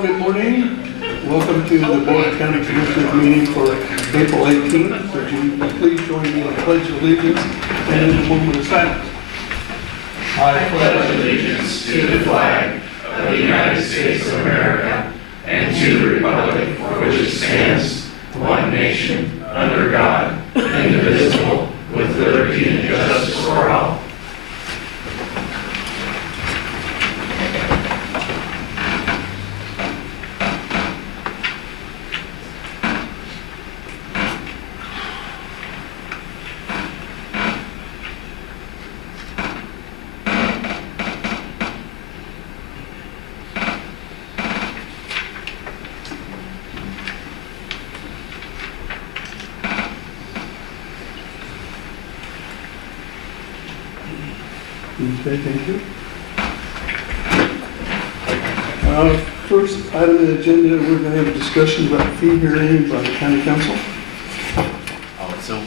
Well, good morning. Welcome to the Board of County Commissioners meeting for April 18th. Would you please join me in the Pledge of Allegiance and in a moment of silence? I pledge allegiance to the flag of the United States of America and to the republic for which it stands, one nation, under God, indivisible, with liberty and justice for all. Okay, thank you. First item on the agenda, we're going to have a discussion about fee hearing by the county council. So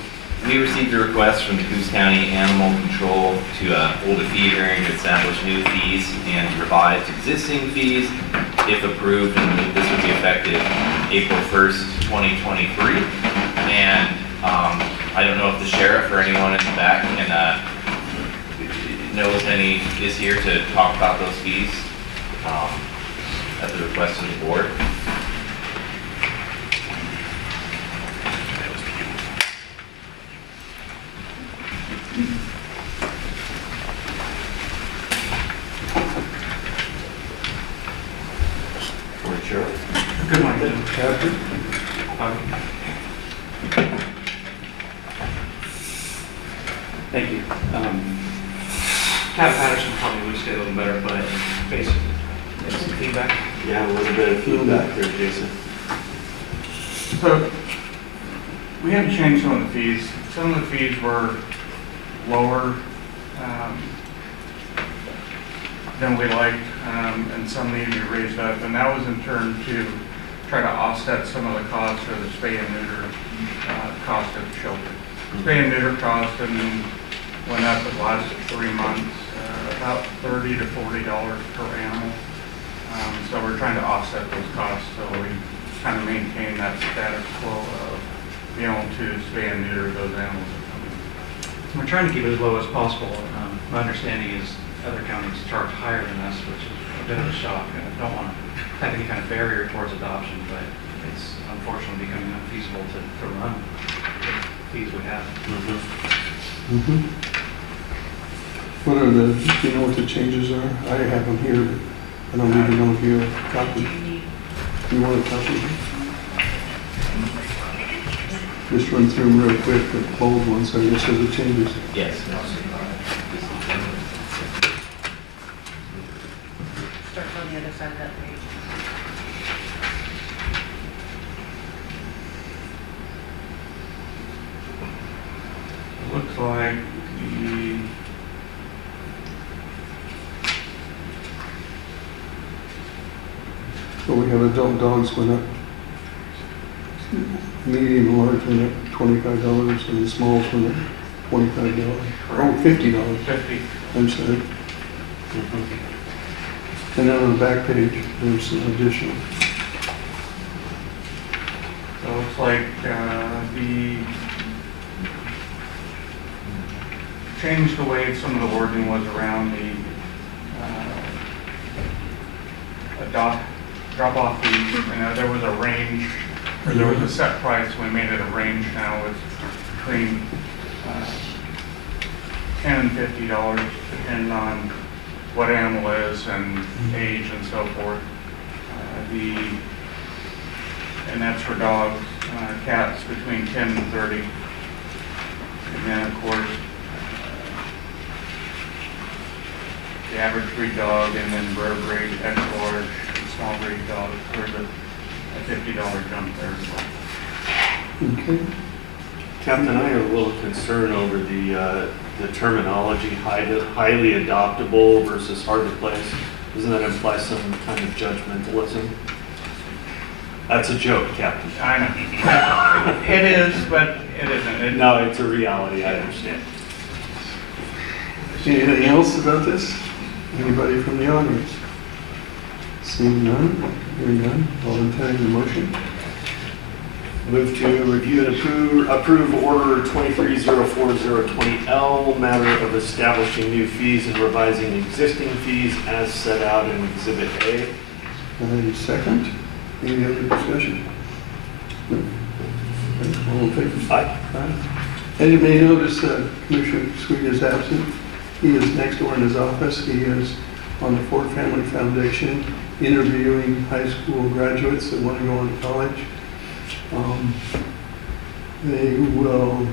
we received a request from the Coos County Animal Control to hold a fee hearing to establish new fees and to revise existing fees if approved, and this would be effective April 1st, 2023. And I don't know if the sheriff or anyone in the back is here to talk about those fees at the request of the board. Good morning, Captain? Thank you. Cat Patterson probably would say a little better, but basically, some feedback. Yeah, a little bit of feedback there, Jason. So, we had to change some of the fees. Some of the fees were lower than we liked, and some needed to be raised up, and that was in turn to try to offset some of the costs for the spay and neuter cost of the shelter. Spay and neuter cost went up the last 3 months, about $30 to $40 per animal. So we're trying to offset those costs, so we kind of maintain that status quo of being able to spay and neuter those animals that come in. We're trying to keep it as low as possible. My understanding is other counties charge higher than us, which is a bit of a shock. I don't want to have any kind of barrier towards adoption, but it's unfortunately becoming unfeasible to run the fees we have. What are the, do you know what the changes are? I have them here, but I don't even know if you have a copy. You want a copy? Just run through them real quick, the bold ones, I guess, are the changes. Yes. Start on the other side of that page. It looks like So we have adult dogs went up, medium and large went up $25, and the smalls went up $25. Oh, $50. 50. I'm sorry. And then on the back page, there's some additional. So it looks like the changed the way some of the wording was around the drop-off fees. There was a range, or there was a set price. We made it a range now. It's between $10 and $50, depending on what animal is and age and so forth. And that's for dogs. Cats between 10 and 30. And then of course, the average breed dog, and then rare breed, extra large, and small breed dogs, there's a $50 jump there as well. Okay. Captain, I have a little concern over the terminology, highly adoptable versus hard to place. Doesn't that imply some kind of judgmentalism? That's a joke, Captain. I know. It is, but it isn't. No, it's a reality, I understand. Anything else about this? Anybody from the audience? Seeing none, hearing none, I'll entertain the motion. Move to review and approve order 230420L, matter of establishing new fees and revising existing fees as set out in Exhibit A. Any second? Any other discussion? No? Okay, all in favor? Aye. Aye. As you may notice, Commissioner Sweet is absent. He is next door in his office. He is on the Ford Family Foundation interviewing high school graduates that want to go on to college. They will,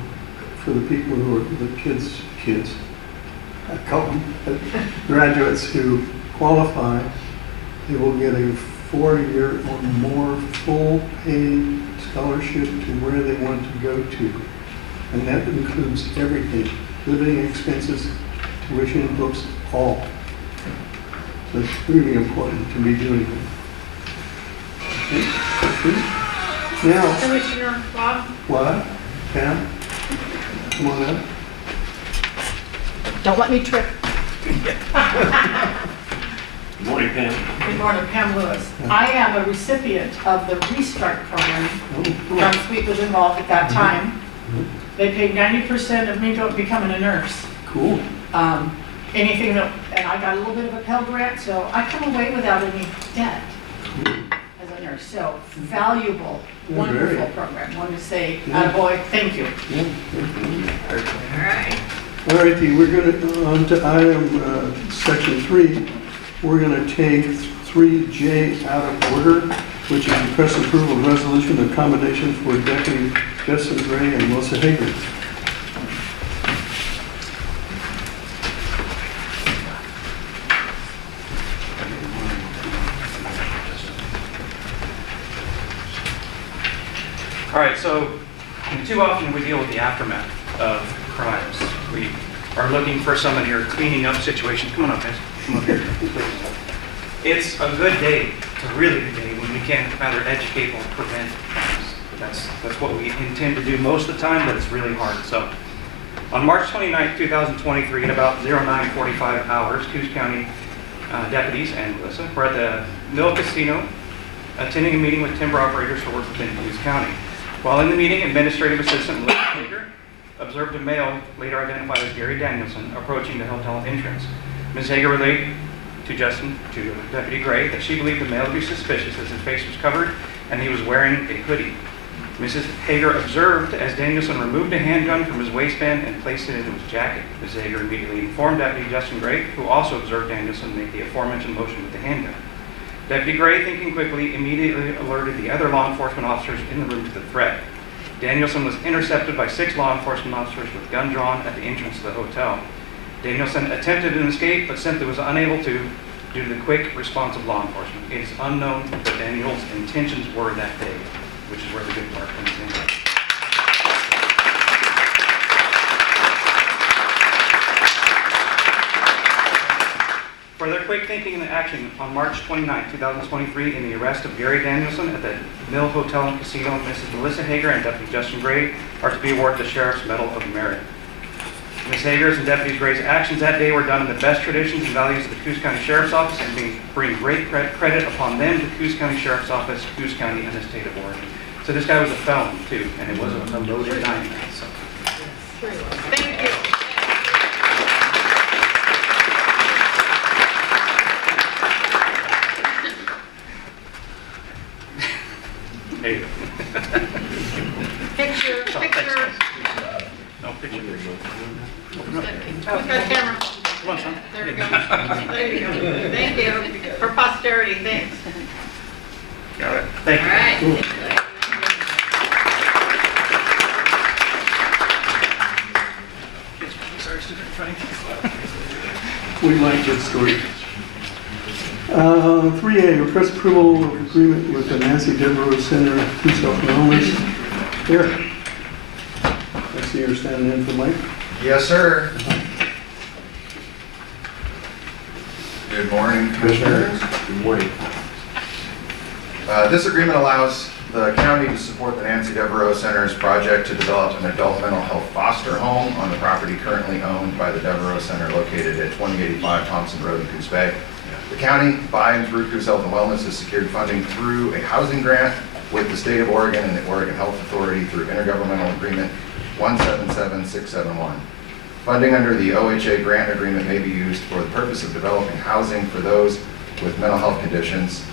for the people who are the kids, I call them graduates who qualify, they will get a 4-year or more full paid scholarship to where they want to go to. And that includes everything, living expenses, tuition, books, all. So it's really important to be doing that. Okay. Now, Commissioner Bob? what? Pam? Come on up. Don't let me trip. Good morning, Pam. Good morning, Pam Lewis. I am a recipient of the Restart program. Oh, cool. John Sweet was involved at that time. They paid 90% of me becoming a nurse. Cool. Anything that, and I got a little bit of a Pell Grant, so I come away without any debt as a nurse. So valuable, Yeah, wonderful very. program. Wanted to say, Yeah. attaboy, thank you. Yeah. All right. All righty, we're going to, on to item section 3. We're going to take 3J out of order, which is request approval of resolution of accommodation for Deputy Justin Gray and Melissa Hager. All right, so too often we deal with the aftermath of crimes. We are looking for someone here cleaning up situations. Come on up, guys. Come up here, please. It's a good day, it's a really good day when we can either educate or prevent crimes. That's what we intend to do most of the time, but it's really hard. So on March 29th, 2023, at about 09:45 hours, Coos County deputies and Melissa were at the Mill Casino attending a meeting with timber operators for work within Coos County. While in the meeting, Administrative Assistant Melissa Hager observed a male, later identified as Gary Danielson, approaching the hotel entrance. Ms. Hager relayed to Deputy Gray that she believed the male to be suspicious as his face was covered and he was wearing a hoodie. Mrs. Hager observed as Danielson removed a handgun from his waistband and placed it into his jacket. Ms. Hager immediately informed Deputy Justin Gray, who also observed Danielson make the aforementioned motion with the handgun. Deputy Gray, thinking quickly, immediately alerted the other law enforcement officers in the room to the threat. Danielson was intercepted by 6 law enforcement officers with gun drawn at the entrance to the hotel. Danielson attempted an escape, but simply was unable to due to the quick response of law enforcement. It is unknown what Daniel's intentions were that day, which is where the good part comes in. Further quick thinking and action on March 29, 2023, in the arrest of Gary Danielson at the Mill Hotel and Casino, Mrs. Melissa Hager and Deputy Justin Gray are to be awarded the Sheriff's Medal of Merit. Ms. Hager's and Deputy Gray's actions that day were done in the best traditions and values of the Coos County Sheriff's Office and bring great credit upon them, the Coos County Sheriff's Office, Coos County, and the state of Oregon. So this guy was a felon, too, and it was a loaded dynamite. So. Thank you. Hey. Picture. No picture. Who's got a camera? Come on, son. There we go. There you go. Thank you. For posterity, thanks. Got it. Thank All you. right. We like this story. 3A, request approval of agreement with the Nancy Devereaux Center for Self-Wellness. Here. I see you're standing in for Mike. Yes, sir. Good morning, Commissioners. Good morning. This agreement allows the county to support the Nancy Devereaux Center's project to develop an adult mental health foster home on the property currently owned by the Devereaux Center located at 2085 Thompson Road in Coos Bay. The county, by and through Coos Health and Wellness, has secured funding through a housing grant with the state of Oregon and the Oregon Health Authority through Intergovernmental Agreement 177671. Funding under the OHA grant agreement may be used for the purpose of developing housing for those with mental health conditions.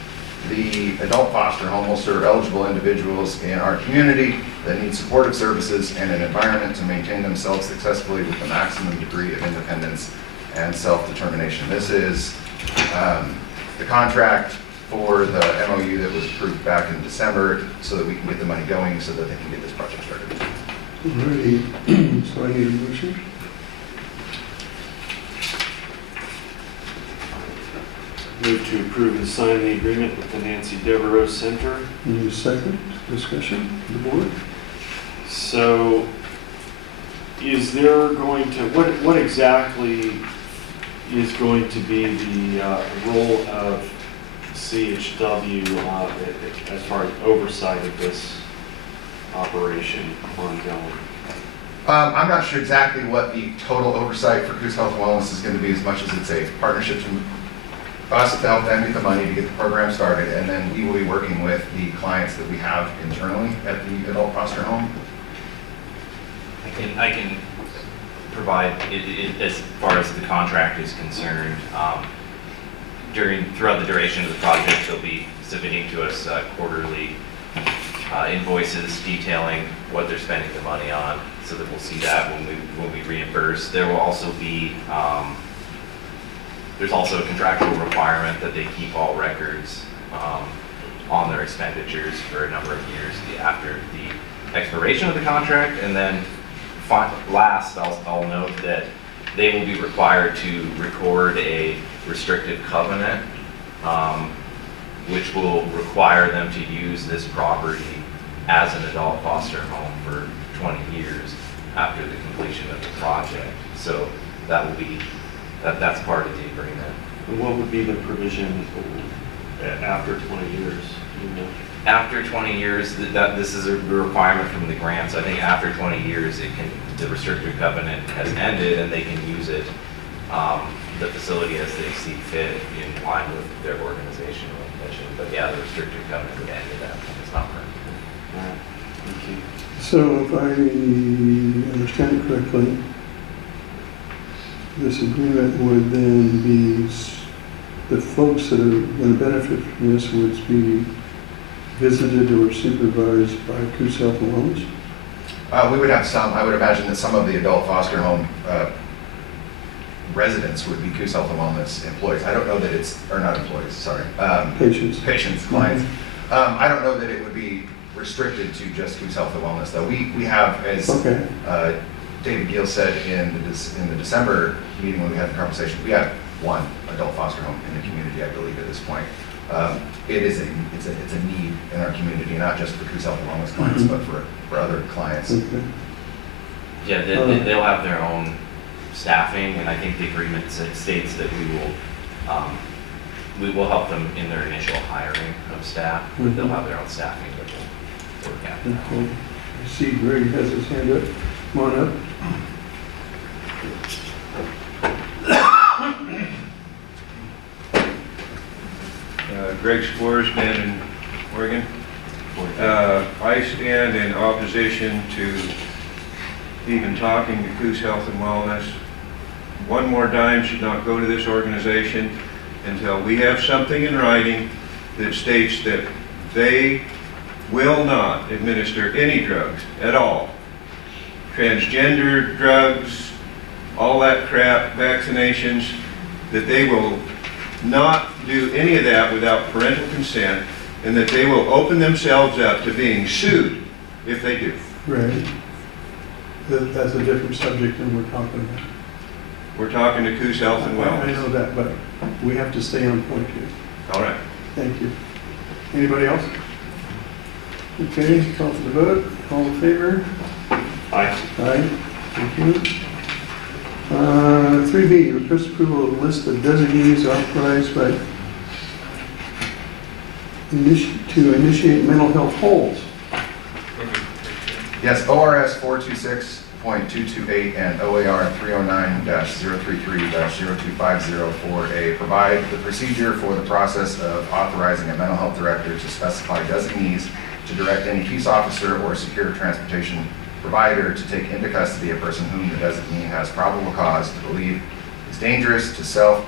The adult foster home will serve eligible individuals in our community that need supportive services and an environment to maintain themselves successfully with the maximum degree of independence and self-determination. This is the contract for the MOU that was approved back in December so that we can get the money going so that they can get this project started. Alrighty, so I need a motion. Move to approve and sign the agreement with the Nancy Devereaux Center. Need a second discussion, the board? So, is there going to, what exactly is going to be the role of CHW as far as oversight of this operation ongoing? I'm not sure exactly what the total oversight for Coos Health and Wellness is going to be, as much as it's a partnership to us to help them get the money to get the program started, and then we will be working with the clients that we have internally at the adult foster home. I can provide, as far as the contract is concerned, throughout the duration of the project, they'll be submitting to us quarterly invoices detailing what they're spending the money on, so that we'll see that when we reimburse. There will also be, there's also a contractual requirement that they keep all records on their expenditures for a number of years after the expiration of the contract. And then last, I'll note that they will be required to record a restrictive covenant, which will require them to use this property as an adult foster home for 20 years after the completion of the project. So that will be, that's part of the agreement. And what would be the provision after 20 years? You know? After 20 years, this is a requirement from the grant. So I think after 20 years, the restricted covenant has ended and they can use it, the facility as they see fit in line with their organizational mission. But yeah, the restricted covenant would end at that point. It's not permanent. All right. Thank you. So if I understand it correctly, this agreement would then be, the folks that are going to benefit from this would be visited or supervised by Coos Health and Wellness? We would have some, I would imagine that some of the adult foster home residents would be Coos Health and Wellness employees. I don't know that it's, or not employees, sorry. Patients, clients. I don't know that it would be restricted to just Coos Health and Wellness, though. We have, as David Gill said in the December meeting when we had the conversation, we have one adult foster home in the community, I believe, at this point. It's a need in our community, not just for Coos Health and Wellness clients, but for other clients. Okay. Yeah, they'll have their own staffing, and I think the agreement states that we will help them in their initial hiring of staff, but they'll have their own staffing that will work out. Okay. I see Greg has his hand up. Come on up. Greg Spores, Mandan, Oregon. I stand in opposition to even talking to Coos Health and Wellness. One more dime should not go to this organization until we have something in writing that states that they will not administer any drugs at all. Transgender drugs, all that crap, vaccinations, that they will not do any of that without parental consent, and that they will open themselves up to being sued if they do. Right. That's a different subject than we're talking about. We're talking to Coos Health and Wellness. I know that, but we have to stay on point here. All right. Thank you. Anybody else? Okay, call for the vote. All in favor? Aye. Aye. Thank you. 3B, request approval of list of designees authorized by to initiate mental health holds. Yes, ORS 426.0 309.228 and OAR 309-033-0250 provide the procedure for the process of authorizing a mental health director to specify designees to direct any peace officer or secure transportation provider to take into custody a person whom the designee has probable cause to believe is dangerous to self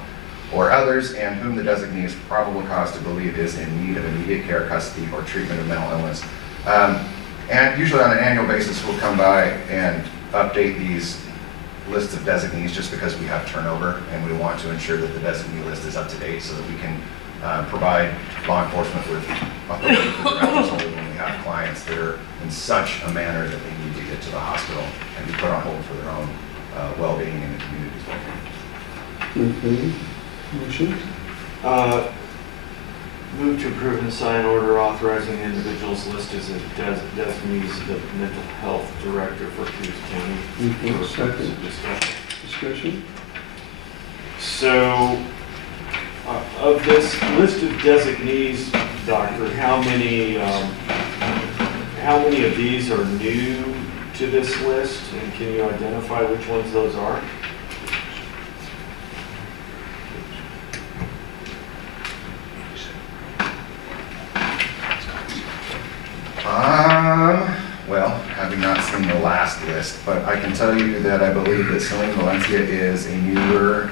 or others, and whom the designee has probable cause to believe is in need of immediate care, custody, or treatment of mental illness. And usually on an annual basis, we'll come by and update these lists of designees just because we have turnover, and we want to ensure that the designee list is up to date so that we can provide law enforcement with authority for their household when we have clients that are in such a manner that they need to get to the hospital and be put on hold for their own well-being in the community's well-being. Okay. Motion? Move to approve and sign order authorizing the individuals listed as designees of the mental health director for Coos County. Okay, For second. discussion. Discussion? So, of this list of designees, Doctor, how many of these are new to this list? And can you identify which ones those are? Well, having not seen the last list, but I can tell you that I believe that Celine Valencia is a newer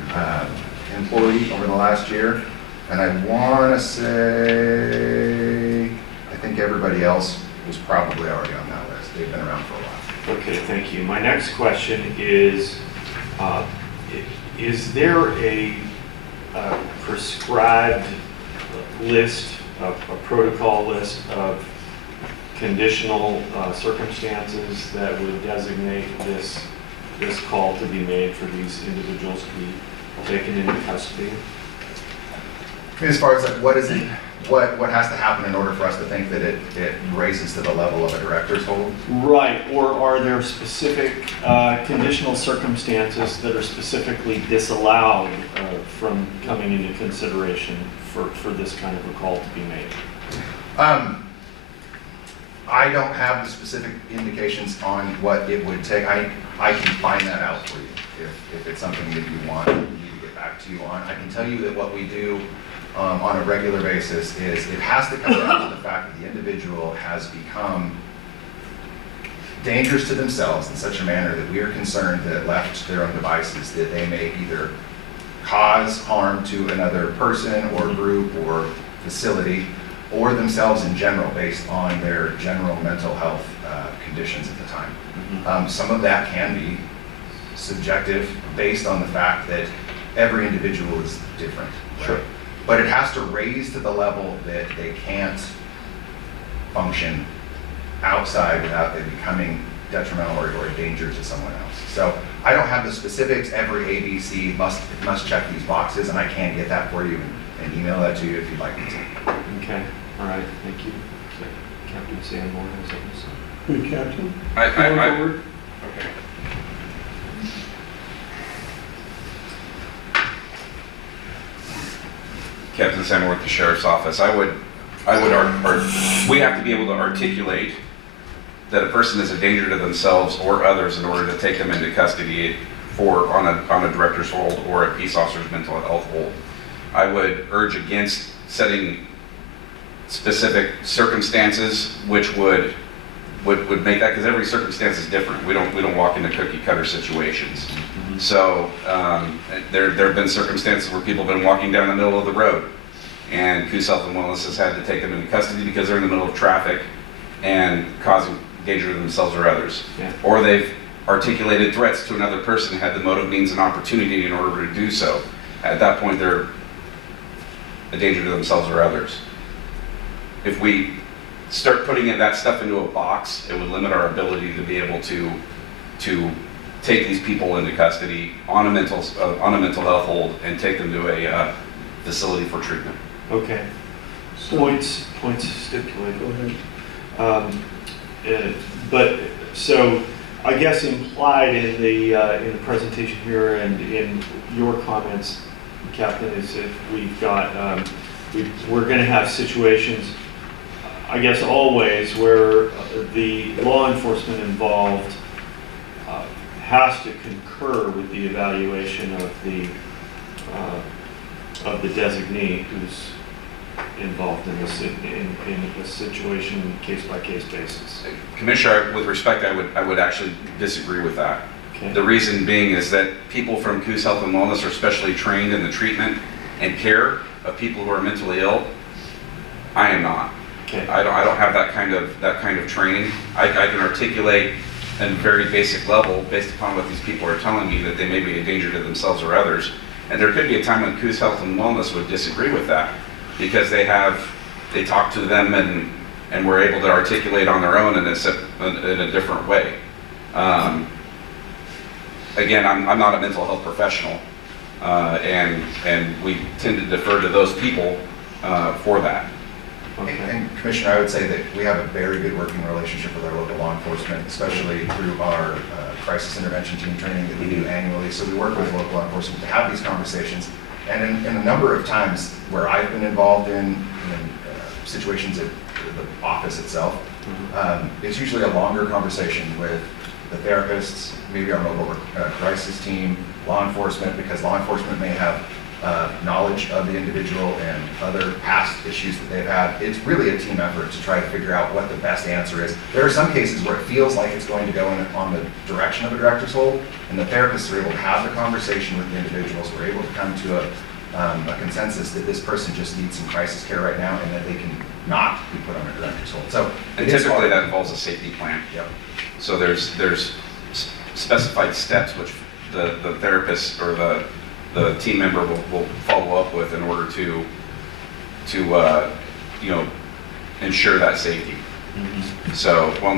employee over the last year. And I want to say, I think everybody else was probably already on that list. They've been around for a while. Okay, thank you. My next question is there a prescribed list, a protocol list of conditional circumstances that would designate this call to be made for these individuals to be taken into custody? As far as like what has to happen in order for us to think that it raises to the level of a director's hold? Right, or are there specific conditional circumstances that are specifically disallowed from coming into consideration for this kind of a call to be made? I don't have the specific indications on what it would take. I can find that out for you if it's something that you want me to get back to you on. I can tell you that what we do on a regular basis is it has to come down to the fact that the individual has become dangerous to themselves in such a manner that we are concerned that left to their own devices that they may either cause harm to another person or group or facility or themselves in general based on their general mental health conditions at the time. Some of that can be subjective based on the fact that every individual is different. Right? Sure. But it has to raise to the level that they can't function outside without it becoming detrimental or a danger to someone else. So I don't have the specifics. Every ABC must check these boxes, and I can get that for you and email that to you if you'd like me to. Okay, all right, thank you. Captain Sanborn has something to say. Good, Captain? I- Forward. Okay. Captain Samuel with the Sheriff's Office. We have to be able to articulate that a person is a danger to themselves or others in order to take them into custody on a director's hold or a peace officer's mental health hold. I would urge against setting specific circumstances which would make that, because every circumstance is different. We don't walk into cookie cutter situations. So there have been circumstances where people have been walking down the middle of the road, and Coos Health and Wellness has had to take them into custody because they're in the middle of traffic and causing danger to themselves or others. Yeah. Or they've articulated threats to another person and had the motive, means, and opportunity in order to do so. At that point, they're a danger to themselves or others. If we start putting that stuff into a box, it would limit our ability to be able to take these people into custody on a mental health hold and take them to a facility for treatment. Okay. So, Points stipulated. go ahead. But, so, I guess implied in the presentation here and in your comments, Captain, is that we've got, we're going to have situations, I guess always, where the law enforcement involved has to concur with the evaluation of the designee who's involved in this, in a situation, case-by-case basis. Commissioner, with respect, I would actually disagree with that. Okay. The reason being is that people from Coos Health and Wellness are specially trained in the treatment and care of people who are mentally ill. I am not. Okay. I don't have that kind of training. I can articulate at a very basic level, based upon what these people are telling me, that they may be a danger to themselves or others. And there could be a time when Coos Health and Wellness would disagree with that, because they talk to them and were able to articulate on their own in a different way. Again, I'm not a mental health professional, and we tend to defer to those people for that. And Commissioner, I would say that we have a very good working relationship with our local law enforcement, especially through our crisis intervention team training that we do annually. So we work with local law enforcement to have these conversations. And in a number of times where I've been involved in situations at the office itself, it's usually a longer conversation with the therapists, maybe our mobile crisis team, law enforcement, because law enforcement may have knowledge of the individual and other past issues that they've had. It's really a team effort to try to figure out what the best answer is. There are some cases where it feels like it's going to go on the direction of a director's hold, and the therapists are able to have the conversation with the individuals. We're able to come to a consensus that this person just needs some crisis care right now, and that they can not be put on a director's hold. So, And typically that involves a safety plan. Yep. So there's specified steps which the therapist or the team member will follow up with in order to ensure that safety. So, well,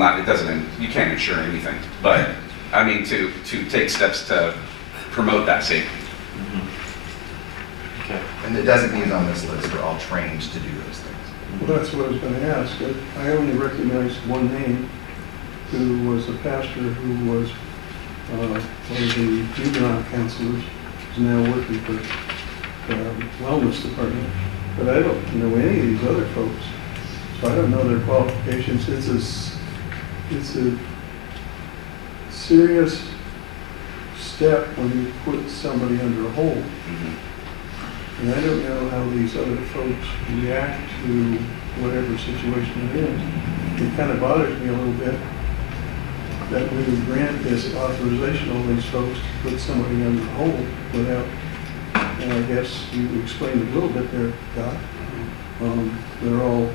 you can't ensure anything, but I mean to take steps to promote that safety. Okay. And the designees on this list are all trained to do those things. Well, that's what I was going to ask. I only recognized one name, who was a pastor who was one of the juvenile counselors, who's now working for the wellness department. But I don't know any of these other folks, so I don't know their qualifications. It's a serious step when you put somebody under a hold. And I don't know how these other folks react to whatever situation it is. It kind of bothers me a little bit that we would grant this authorization on these folks to put somebody under hold without, and I guess you explained a little bit there, Doc. They're all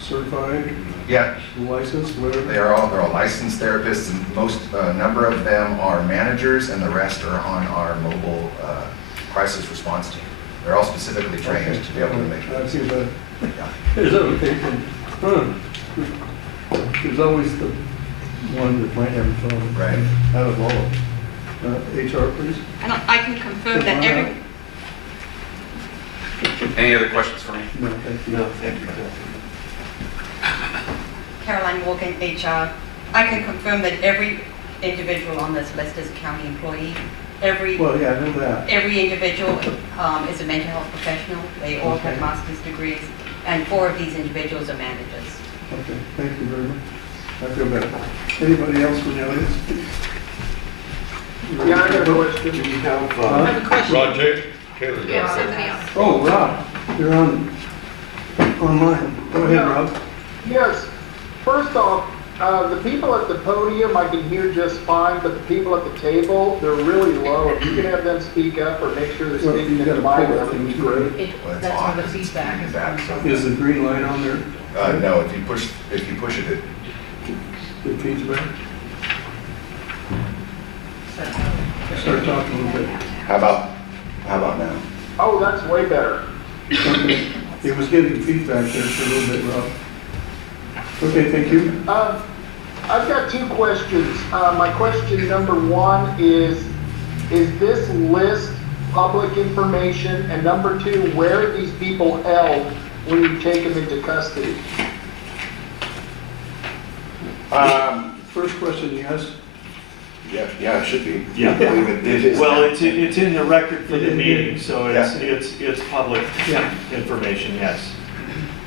certified, Yeah, licensed, whatever. they're all licensed therapists, and most number of them are managers, and the rest are on our mobile crisis response team. They're all specifically trained to be able to make I feel better. Yeah. Is that okay? There's always the one that might have a problem. Right. Out of all of them. HR, please. I can confirm that every, Any other questions for me? No, thank you. No, thank you. Caroline Morgan, HR, I can confirm that every individual on this list is a county employee. Well, yeah, I know that. Every individual is a mental health professional. They all have Okay. master's degrees, and 4 of these individuals are managers. Okay, thank you very much. I feel better. Anybody else from the audience? Yeah, I got a question. Do we have, I have a question. Roger Taylor. Yeah, somebody else. Oh, Rob, you're online. Go ahead, Rob. Yes, first off, the people at the podium, I can hear just fine, but the people at the table, they're really low. If you can have them speak up or make sure they're Well, speaking you in the gotta mic, pull that that would be thing great. Well, it's That's on. where the feedback is Feedback, coming so- from. Is the green light on there? No, if you push it, It feeds back? Start talking a little bit. how about now? Oh, that's way better. Okay. It was getting feedback there for a little bit, Rob. Okay, thank you. I've got 2 questions. My question number 1 is this list public information? And number 2, where are these people held when you take them into custody? First question, yes? Yeah, it should be. Yeah. I believe it is. well, it's in the record for the meeting, so Yeah. it's public Yeah. information, yes.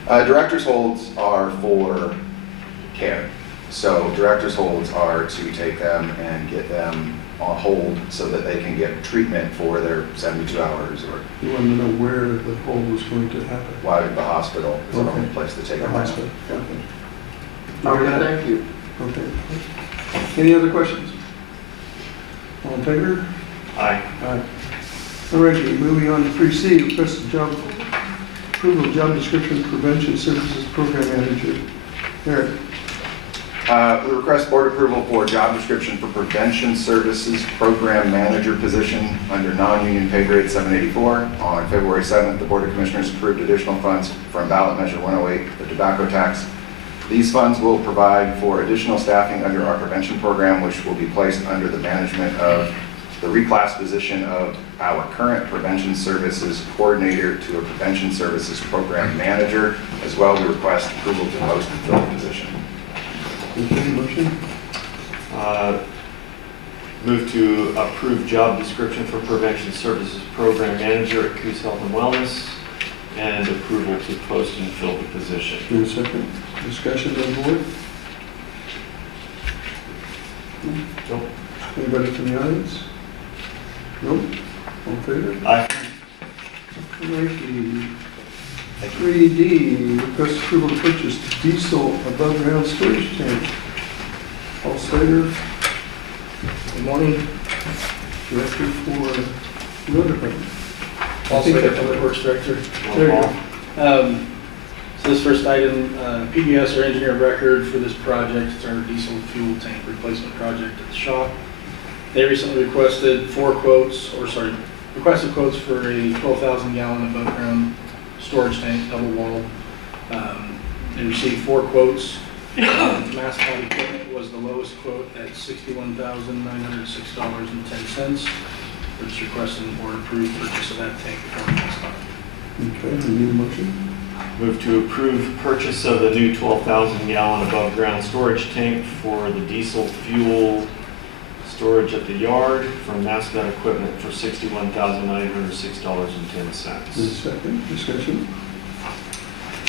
Director's holds are for care. So director's holds are to take them and get them on hold so that they can get treatment for their 72 hours or You want to know where the hold was going to happen? why the hospital is the Okay. only place to take The them out. hospital, okay. You hear Okay, that? thank you. Okay. Any other questions? All in favor? Aye. Aye. All righty, moving on to 3C, request of job, approval of job description, prevention services program manager. Eric, We request board approval for job description for prevention services program manager position under non-union pay grade 784. On February 7th, the Board of Commissioners approved additional funds from ballot measure 108, the tobacco tax. These funds will provide for additional staffing under our prevention program, which will be placed under the management of the reclass position of our current prevention services coordinator to a prevention services program manager. As well, we request approval to post and fill the position. okay, motion? Move to approve job description for prevention services program manager at Coos Health and Wellness and approval to post and fill the position. Give a second. Discussion on board? Nope. Anybody from the audience? Nope. All in favor? Aye. Righty. 3D, request approval to purchase diesel above ground storage tank. Paul Slater. Good morning. Director for road department. Paul Slater, Public Works Director. There you go. So this first item, PBS or engineer of record for this project, it's our diesel fuel tank replacement project at the shop. They recently requested requested quotes for a 12,000 gallon above ground storage tank, double walled. They received 4 quotes. Mascot equipment was the lowest quote at $61,906.10. We're just requesting the board approve purchase of that tank from Mascot. Okay, we need a motion. Move to approve purchase of the new 12,000 gallon above ground storage tank for the diesel fuel storage at the yard from Mascot Equipment for $61,906.10. Second, discussion.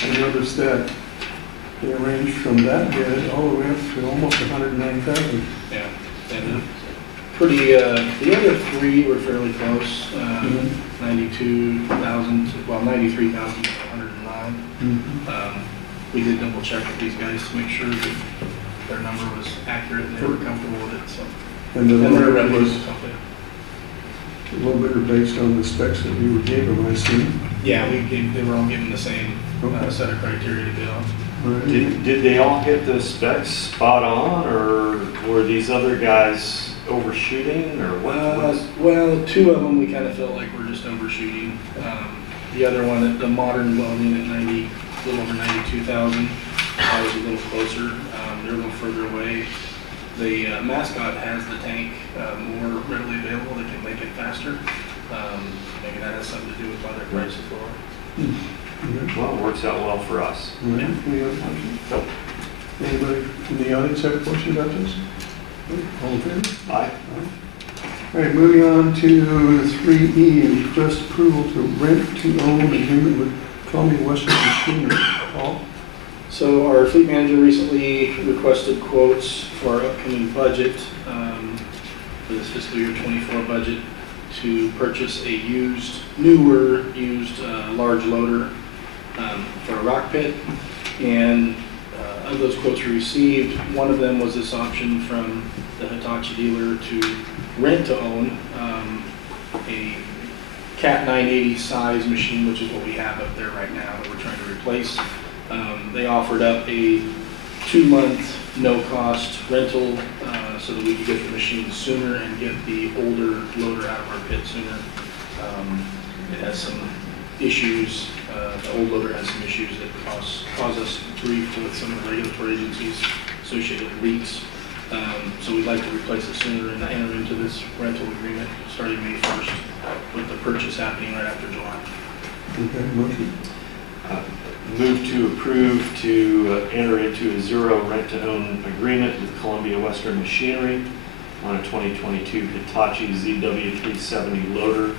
I noticed that they ranged from that bid all the way up to almost 109,000. Yeah, and pretty, the other 3 were fairly close, 92,000, well, 93,000 to 109. We did double check with these guys to make sure that their number was accurate and they were comfortable with it, so. And the And they're a lower reputable was company. a little bit based on the specs that you gave them, I assume. Yeah, they were all given the same set of criteria to bid on. Right. Did they all hit the specs spot on, or were these other guys overshooting, or what? Well, 2 of them we kind of felt like we're just overshooting. The other one, the modern welding at a little over 92,000, that was a little closer. They're a little further away. The Mascot has the tank more readily available. They can make it faster. Maybe that has something to do with why their price is lower. Okay. Well, it works out well for us. All right, any other questions? Nope. Anybody in the audience have a question about this? All in favor? Aye. All right, moving on to 3E, request approval to rent to own agreement with Columbia Western Machinery. Paul? So our fleet manager recently requested quotes for our upcoming budget, for this fiscal year 24 budget, to purchase a newer used large loader for a rock pit. And of those quotes we received, one of them was this option from the Hitachi dealer to rent to own a Cat 980 size machine, which is what we have up there right now that we're trying to replace. They offered up a 2-month no-cost rental so that we could get the machine sooner and get the older loader out of our pit sooner. It has some issues, the old loader has some issues that cause us grief with some of the regulatory agencies associated with leaks. So we'd like to replace it sooner and enter into this rental agreement starting May 1st with the purchase happening right after July. Okay, motion. Move to approve to enter into a 0 rent-to-own agreement with Columbia Western Machinery on a 2022 Hitachi ZW370 loader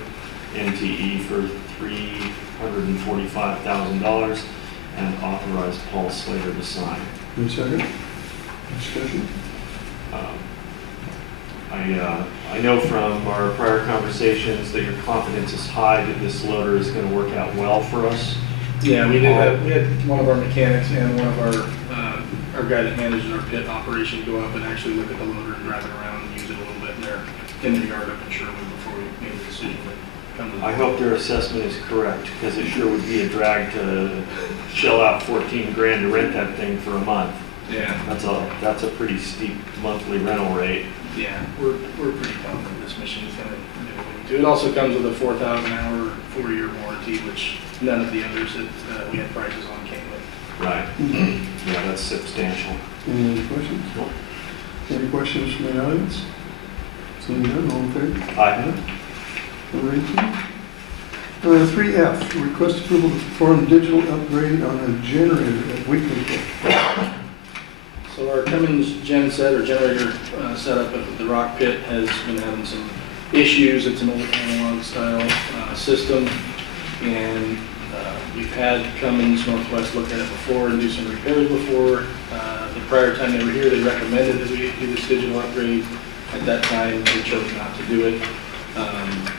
MTE for $345,000 and authorize Paul Slater to sign. Any second? Discussion? I know from our prior conversations that your confidence is high that this loader is going to work out well for us. Yeah, we had one of our mechanics and one of our guy that manages our pit operation go up and actually look at the loader and drive it around and use it a little bit in their yard up in Sherwood before we made the decision to come to the. I hope their assessment is correct, because it sure would be a drag to shell out 14 grand to rent that thing for a month. Yeah. That's a pretty steep monthly rental rate. Yeah, we're pretty confident this machine is going to do what we need to. It also comes with a 4,000 hour, 4-year warranty, which none of the others that we had prices on came with. Right. Yeah, that's substantial. Any other questions? Any questions from the audience? Seeing none, all in favor? Aye. Number 18. 3F, request approval to perform digital upgrade on a generator at Weekly. So our Cummins gen set or generator setup at the rock pit has been having some issues. It's an old analog style system, and we've had Cummins Northwest look at it before and do some repairs before. The prior time they were here, they recommended that we do this digital upgrade. At that time, they chose not to do it.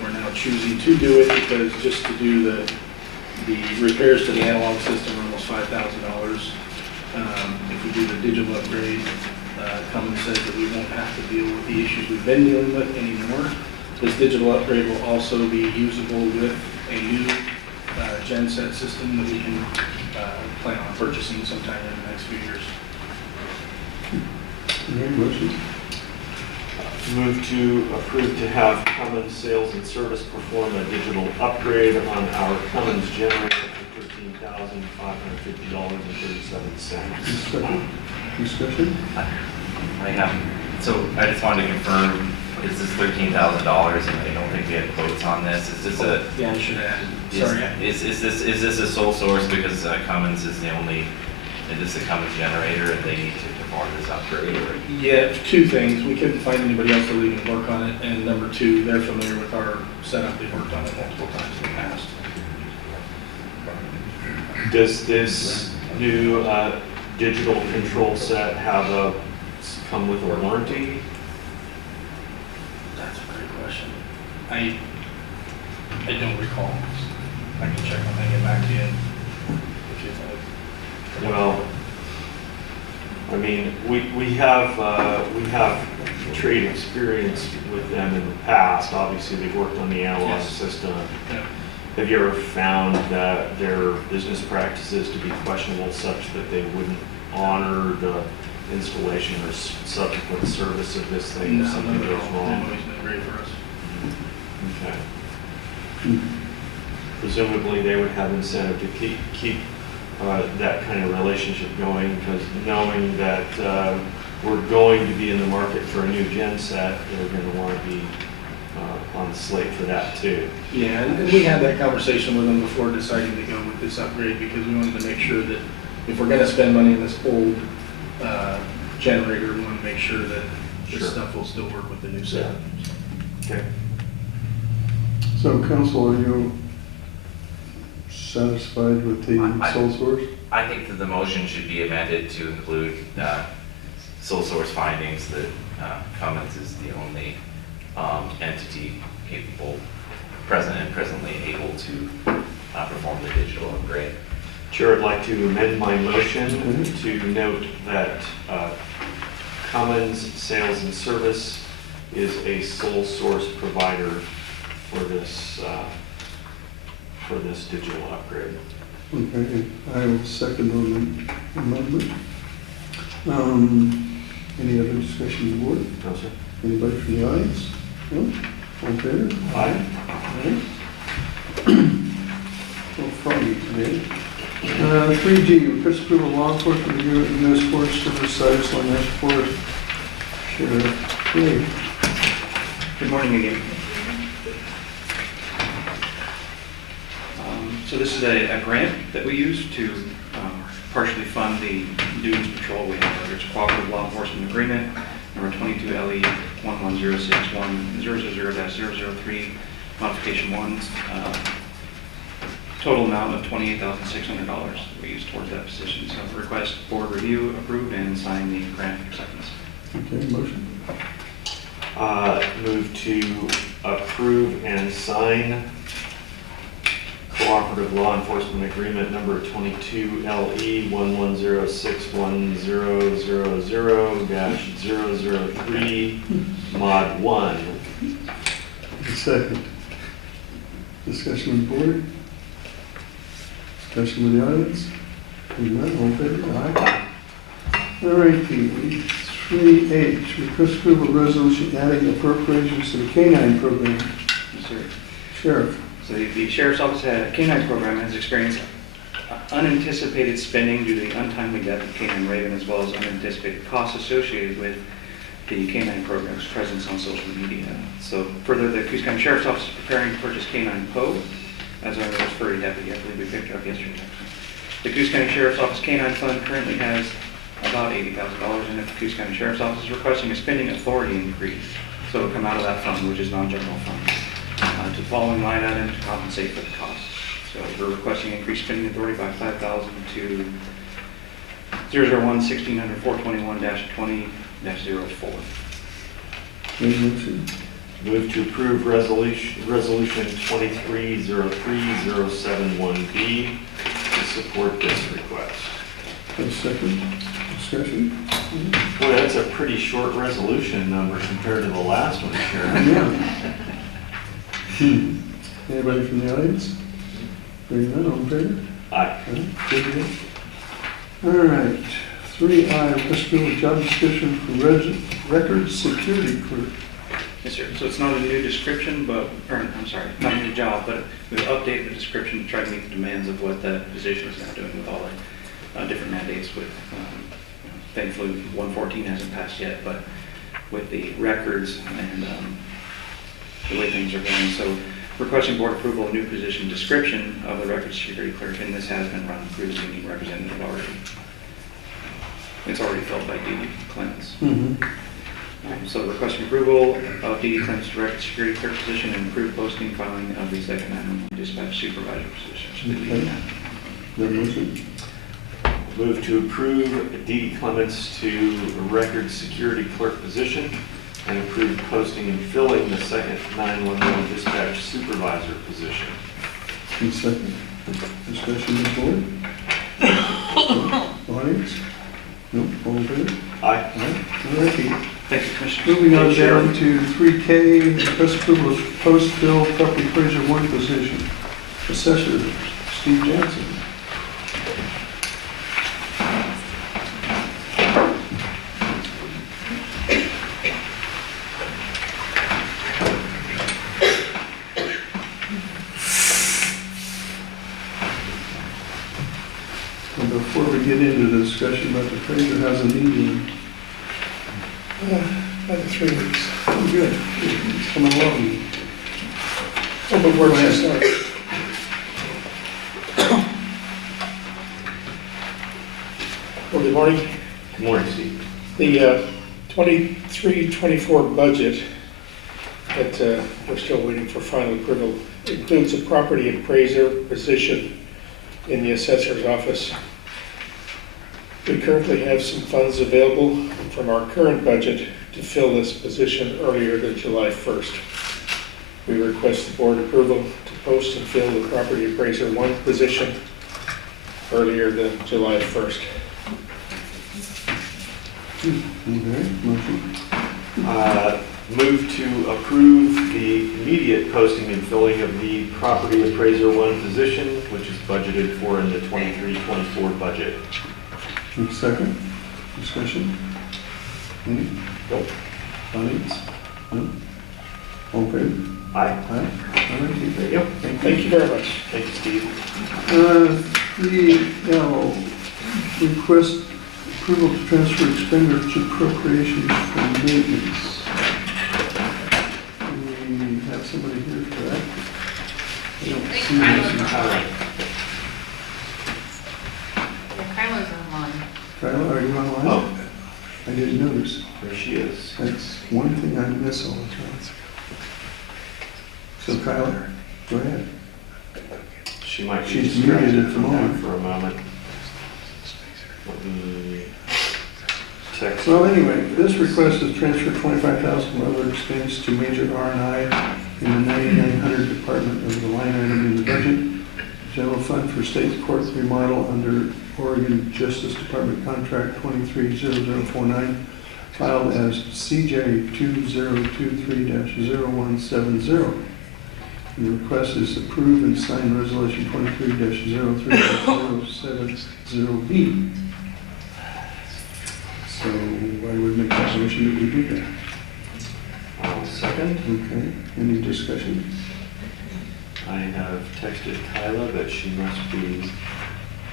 We're now choosing to do it because just to do the repairs to the analog system are almost $5,000. If we do the digital upgrade, Cummins says that we won't have to deal with the issues we've been dealing with anymore. This digital upgrade will also be usable with a new gen set system that we can plan on purchasing sometime in the next few years. Any questions? Move to approve to have Cummins Sales and Service perform a digital upgrade on our Cummins generator for $13,550.37. Discussion? I have, so I just wanted to confirm, is this $13,000, and I don't think we had quotes on this, is this a? Yeah, I should add. Sorry. Is this a sole source because Cummins is the only, is this a Cummins generator and they need to perform this upgrade? Or? Yeah, two things. We couldn't find anybody else that would even work on it, and number two, they're familiar with our setup. They've worked on it multiple times in the past. Does this new digital control set come with a warranty? That's a great question. I don't recall. I can check when I get back to you. Well, I mean, we have trade experience with them in the past. Obviously, they've worked on the analog Yes. system. Yeah. Have you ever found that their business practices to be questionable such that they wouldn't honor the installation or subsequent service of this thing if something goes wrong? It's been great for us. Okay. Presumably, they would have incentive to keep that kind of relationship going, because knowing that we're going to be in the market for a new gen set, they're going to want to be on the slate for that too. Yeah, and we had that conversation with them before deciding to go with this upgrade, because we wanted to make sure that if we're going to spend money in this old generator, we want to make sure that Sure. this stuff will still work with the new setup. Okay. So, council, are you satisfied with the sole source? I think that the motion should be amended to include sole source findings that Cummins is the only entity capable, presently able to perform the digital upgrade. Chair, I'd like to amend my motion to note that Cummins Sales and Service is a sole source provider for this digital upgrade. Okay, I will second on the amendment. Any other discussion on the board? No, sir. Anybody from the audience? No? All in favor? Aye. Aye. So foggy today. 3G, request approval of law enforcement review at U.S. Forest Service Cyrus National Forest. Sheriff Gray. Good morning again. So this is a grant that we use to partially fund the duties patrol we have, whether it's cooperative law enforcement agreement, number 22 LE 11061-000-003, modification 1, total amount of $28,600 we use towards that position. So request board review, approve, and sign the grant acceptance. Okay, motion. Move to approve and sign cooperative law enforcement agreement number 22 LE 11061000-003 mod 1. Second. Discussion with the board? Discussion with the audience? Hearing none, all in favor? Aye. All right, 3H, request approval of resolution adding appropriations to the K-9 program. Yes, sir. Sheriff. So the Sheriff's Office K-9 program has experienced unanticipated spending due to the untimely death of K-9 Raven, as well as unanticipated costs associated with the K-9 program's presence on social media. So further, the Coos County Sheriff's Office is preparing to purchase K-9 Poe as our newest furry deputy. I believe we picked her up yesterday. The Coos County Sheriff's Office K-9 fund currently has about $80,000 in it. The Coos County Sheriff's Office is requesting a spending authority increase. So it'll come out of that fund, which is non-general fund, to the following line item to compensate for the costs. So we're requesting increased spending authority by $5,000 to 001-1600421-20-04. Any motion? Move to approve resolution 2303071B to support this request. A second. Discussion? Boy, that's a pretty short resolution number compared to the last one, Sheriff. Yeah. Anybody from the audience? Hearing none, all in favor? Aye. Good deal. All right, 3I, request approval of job description for record security clerk. Yes, sir. So it's not a new description, but, or I'm sorry, not a new job, but we've updated the description to try to meet the demands of what that position is now doing with all the different mandates with, thankfully 114 hasn't passed yet, but with the records and the way things are going. So requesting board approval of new position description of the record security clerk, and this has been run through the union representative already. It's already filled by D.D. Clemens. So requesting approval of D.D. Clemens to record security clerk position and approved posting filing of the second 911 dispatch supervisor position. Okay. No motion? Move to approve D.D. Clements to record security clerk position and approve posting and filling the second 911 dispatch supervisor position. And second. Discussion with the board? Audience? No, all in favor? Aye. All righty. Thank you, Commissioner. Moving on Thank you, down to 3K, request approval of post-bill property appraiser 1 position. Assessor Steve Jansen. And before we get into the discussion about the appraiser, how's the knee doing? Another 3 weeks. Oh, good. It's coming along. Oh, but where does it start? Well, good morning. Good morning, Steve. The 23-24 budget that we're still waiting for final approval includes a property appraiser position in the assessor's office. We currently have some funds available from our current budget to fill this position earlier than July 1st. We request the board approval to post and fill the property appraiser 1 position earlier than July 1st. Okay, motion. Move to approve the immediate posting and filling of the property appraiser 1 position, which is budgeted for in the 23-24 budget. And second. Discussion? Any? Nope. Audience? No? All in favor? Aye. Aye. All righty. There you go. Thank you very much. Thank you, Steve. 3L, request approval to transfer expenditure appropriations from maintenance. We have somebody here for that. I don't see this. Kyla's online. Kyla, are you online? Oh. I didn't notice. There she is. That's one thing I miss all the time. So Kyla, go ahead. She might be She's distracted muted at the from that moment. for a moment. Let me Second. Well, anyway, this request is transfer 25,000 from other expense to major R&I in the 9900 department of the line item in the budget. General fund for state court remodel under Oregon Justice Department contract 230049, filed as CJ 2023-0170. The request is approve and sign resolution 23-03-070B. So I would make that motion that we do that. I'll second. Okay, any discussion? I have texted Kyla, but she must be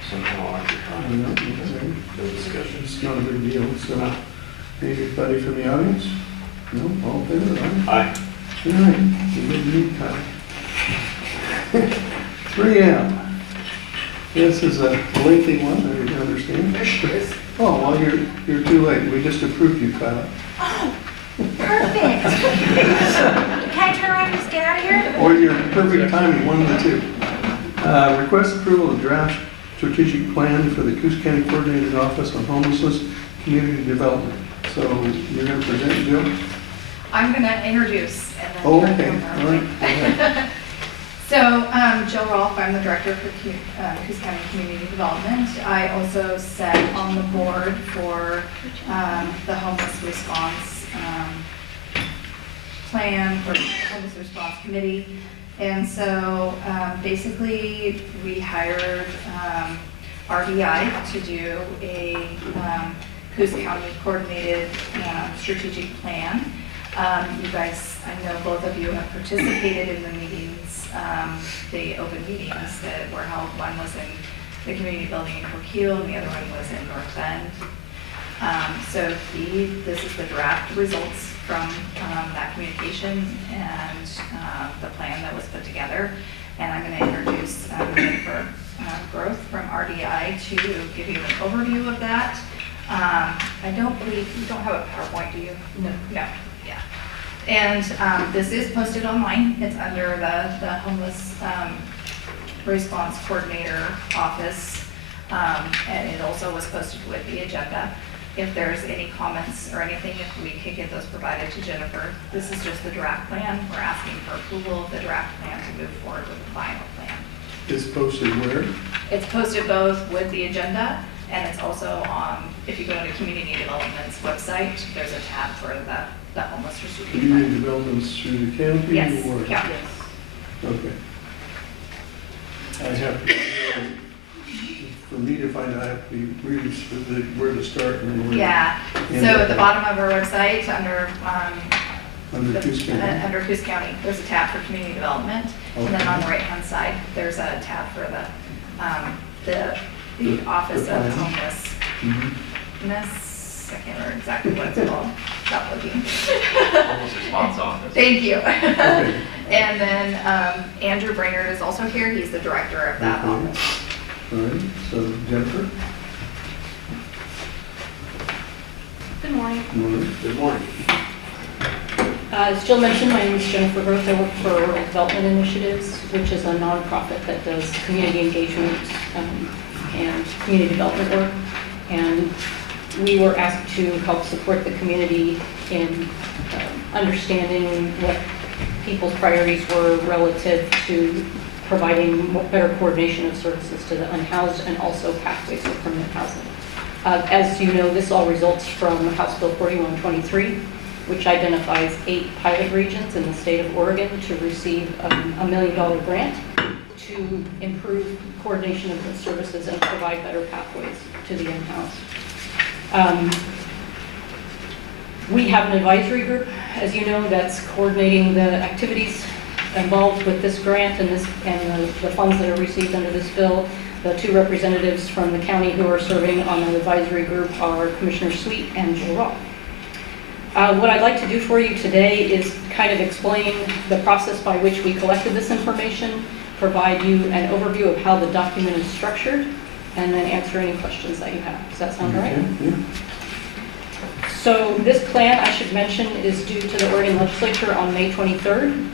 somehow occupied. No, No discussion. it's not a big deal, so anybody from the audience? No, all in favor, aye? Aye. All right, we didn't need Kyle. 3M. This is a lengthy one, I didn't understand. Oh, well, you're too late, we just approved you, Kyle. Oh, perfect. Can I turn around and just get out of here? Or your perfect timing, one of the two. Request approval of draft strategic plan for the Coos County Coordinated Office on Homelessness Community Development. So you're going to present, Jill? I'm going to introduce and then. Oh, turn okay, it all over. right. Go ahead. So, Jill Rolfe, I'm the director for Coos County Community Development. I also sit on the board for the homeless response plan, or homeless response committee. And so basically we hired RDI to do a Coos County coordinated strategic plan. You guys, I know both of you have participated in the meetings, the open meetings that were held. One was in the community building in Coquille and the other one was in North Bend. So this is the draft results from that communication and the plan that was put together. And I'm going to introduce Jennifer Growth from RDI to give you an overview of that. I don't believe, you don't have a PowerPoint, do you? No. Yeah. And this is posted online. It's under the homeless response coordinator office. And it also was posted with the agenda. If there's any comments or anything, if we could get those provided to Jennifer. This is just the draft plan. We're asking for approval of the draft plan to move forward with the final plan. It's posted where? It's posted both with the agenda and it's also on, if you go to Community Development's website, there's a tab for the homeless strategic Community plan. developments through the county? Yes, or- county. Okay. I have to, for me to find out, I have to be really specific where to start and then where to Yeah, end so up. at the bottom of our website, under Under Coos County? under Coos County, there's a tab for community development, and then Okay. on the right-hand side, there's a tab for the Office the of plan. Homelessness. Mhm. I can't remember exactly what it's called. Stop looking. Homeless response office. Thank you. Okay. And then Andrew Brainerd is also here. He's the director of that Okay. office. All right, so Jennifer? Good morning. Good morning. As Jill mentioned, my name is Jennifer Groth. I work for Rural Development Initiatives, which is a nonprofit that does community engagement and community development work. And we were asked to help support the community in understanding what people's priorities were relative to providing better coordination of services to the unhoused and also pathways for permanent housing. As you know, this all results from House Bill 4123, which identifies 8 pilot regions in the state of Oregon to receive a $1 million grant to improve coordination of the services and provide better pathways to the unhoused. We have an advisory group, as you know, that's coordinating the activities involved with this grant and the funds that are received under this bill. The 2 representatives from the county who are serving on the advisory group are Commissioner Sweet and Jill Rolfe. What I'd like to do for you today is kind of explain the process by which we collected this information, provide you an overview of how the document is structured, and then answer any questions that you have. Does that sound all right? Yeah. So this plan, I should mention, is due to the Oregon Legislature on May 23rd.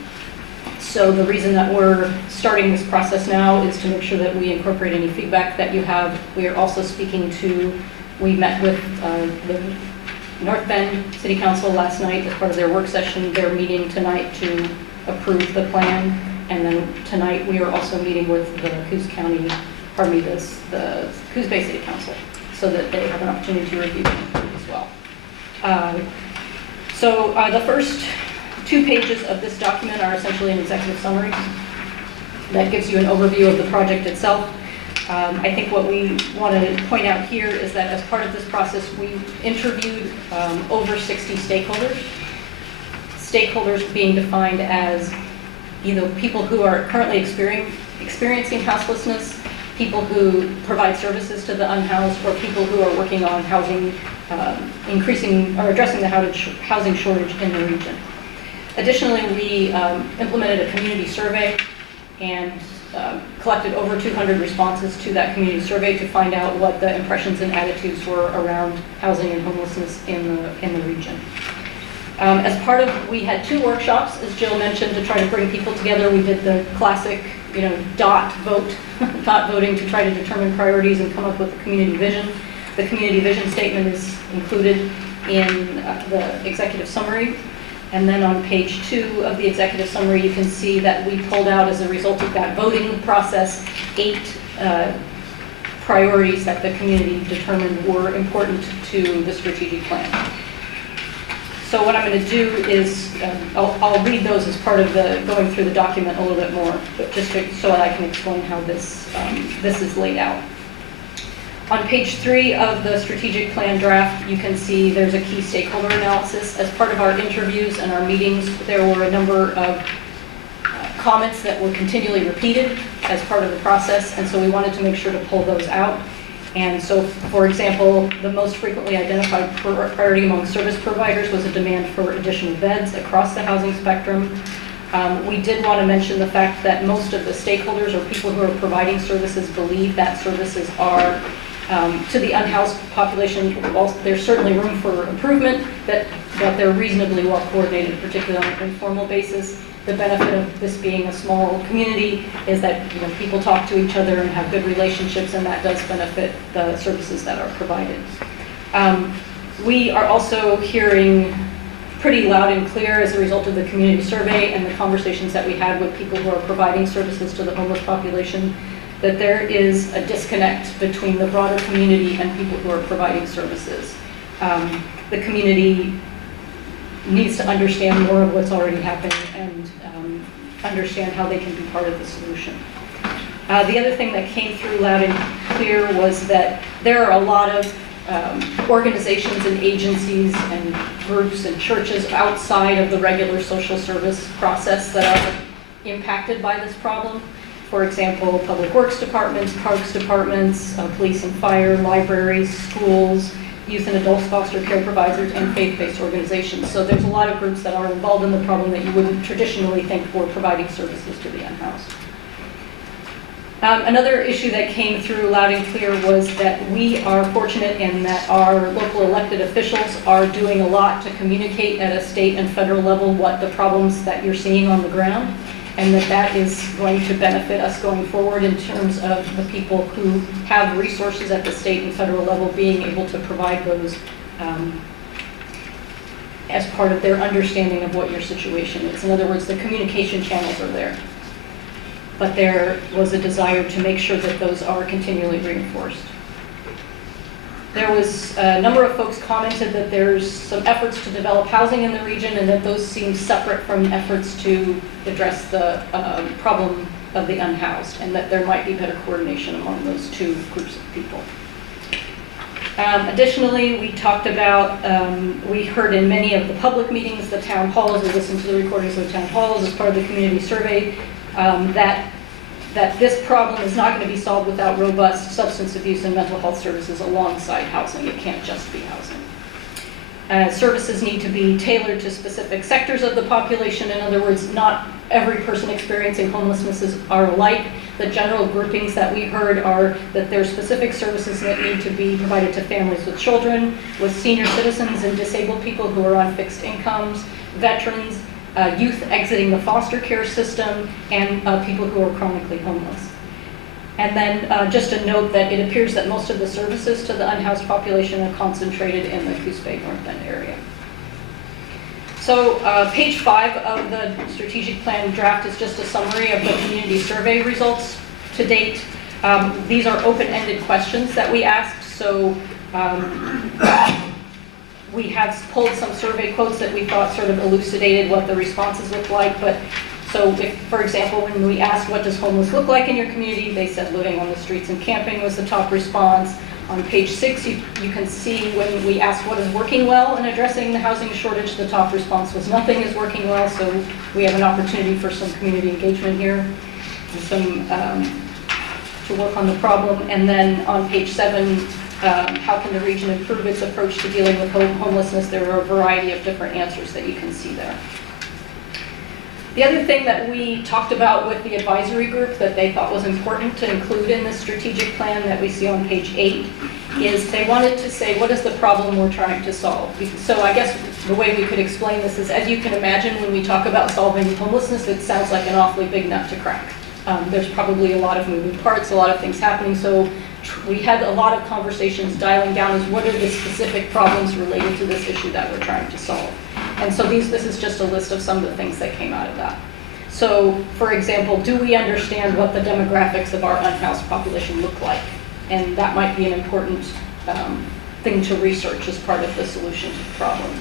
So the reason that we're starting this process now is to make sure that we incorporate any feedback that you have. We are also speaking to, we met with the North Bend City Council last night, as part of their work session, they're meeting tonight to approve the plan. And then tonight, we are also meeting with the Coos County, the Coos Bay City Council, so that they have an opportunity to review it as well. So the first 2 pages of this document are essentially an executive summary that gives you an overview of the project itself. I think what we want to point out here is that as part of this process, we interviewed over 60 stakeholders. Stakeholders being defined as either people who are currently experiencing houselessness, people who provide services to the unhoused, or people who are working on housing, increasing or addressing the housing shortage in the region. Additionally, we implemented a community survey and collected over 200 responses to that community survey to find out what the impressions and attitudes were around housing and homelessness in the region. As part of, we had 2 workshops, as Jill mentioned, to try to bring people together. We did the classic, dot voting to try to determine priorities and come up with a community vision. The community vision statement is included in the executive summary. And then on page 2 of the executive summary, you can see that we pulled out, as a result of that voting process, 8 priorities that the community determined were important to the strategic plan. So what I'm going to do is, I'll read those as part of the going through the document a little bit more, but just so that I can explain how this is laid out. On page 3 of the strategic plan draft, you can see there's a key stakeholder analysis. As part of our interviews and our meetings, there were a number of comments that were continually repeated as part of the process, and so we wanted to make sure to pull those out. And so, for example, the most frequently identified priority among service providers was a demand for additional beds across the housing spectrum. We did want to mention the fact that most of the stakeholders or people who are providing services believe that services are, to the unhoused population, while there's certainly room for improvement, that they're reasonably well coordinated, particularly on an informal basis. The benefit of this being a small community is that people talk to each other and have good relationships, and that does benefit the services that are provided. We are also hearing pretty loud and clear, as a result of the community survey and the conversations that we had with people who are providing services to the homeless population, that there is a disconnect between the broader community and people who are providing services. The community needs to understand more of what's already happening and understand how they can be part of the solution. The other thing that came through loud and clear was that there are a lot of organizations and agencies and groups and churches outside of the regular social service process that are impacted by this problem. For example, public works departments, parks departments, police and fire, libraries, schools, youth and adult foster care providers, and faith-based organizations. So there's a lot of groups that are involved in the problem that you wouldn't traditionally think were providing services to the unhoused. Another issue that came through loud and clear was that we are fortunate in that our local elected officials are doing a lot to communicate at a state and federal level what the problems that you're seeing on the ground, and that is going to benefit us going forward in terms of the people who have resources at the state and federal level being able to provide those as part of their understanding of what your situation is. In other words, the communication channels are there, but there was a desire to make sure that those are continually reinforced. There was a number of folks commented that there's some efforts to develop housing in the region, and that those seem separate from efforts to address the problem of the unhoused, and that there might be better coordination among those 2 groups of people. Additionally, we talked about, we heard in many of the public meetings, the town halls, we listened to the recordings of the town halls as part of the community survey, that this problem is not going to be solved without robust substance abuse and mental health services alongside housing. It can't just be housing. Services need to be tailored to specific sectors of the population. In other words, not every person experiencing homelessness are alike. The general groupings that we heard are that there are specific services that need to be provided to families with children, with senior citizens and disabled people who are on fixed incomes, veterans, youth exiting the foster care system, and people who are chronically homeless. And then just a note that it appears that most of the services to the unhoused population are concentrated in the Coos Bay North End area. So page 5 of the strategic plan draft is just a summary of the community survey results to date. These are open-ended questions that we asked, so we have pulled some survey quotes that we thought sort of elucidated what the responses look like. But so if, for example, when we asked what does homeless look like in your community, they said living on the streets and camping was the top response. On page 6, you can see when we asked what is working well in addressing the housing shortage, the top response was nothing is working well, so we have an opportunity for some community engagement here and some to work on the problem. And then on page 7, how can the region improve its approach to dealing with homelessness? There are a variety of different answers that you can see there. The other thing that we talked about with the advisory group that they thought was important to include in this strategic plan that we see on page 8 is they wanted to say, what is the problem we're trying to solve? So I guess the way we could explain this is, as you can imagine, when we talk about solving homelessness, it sounds like an awfully big nut to crack. There's probably a lot of moving parts, a lot of things happening, so we had a lot of conversations dialing down as what are the specific problems related to this issue that we're trying to solve. And so this is just a list of some of the things that came out of that. So, for example, do we understand what the demographics of our unhoused population look like? And that might be an important thing to research as part of the solution to the problem.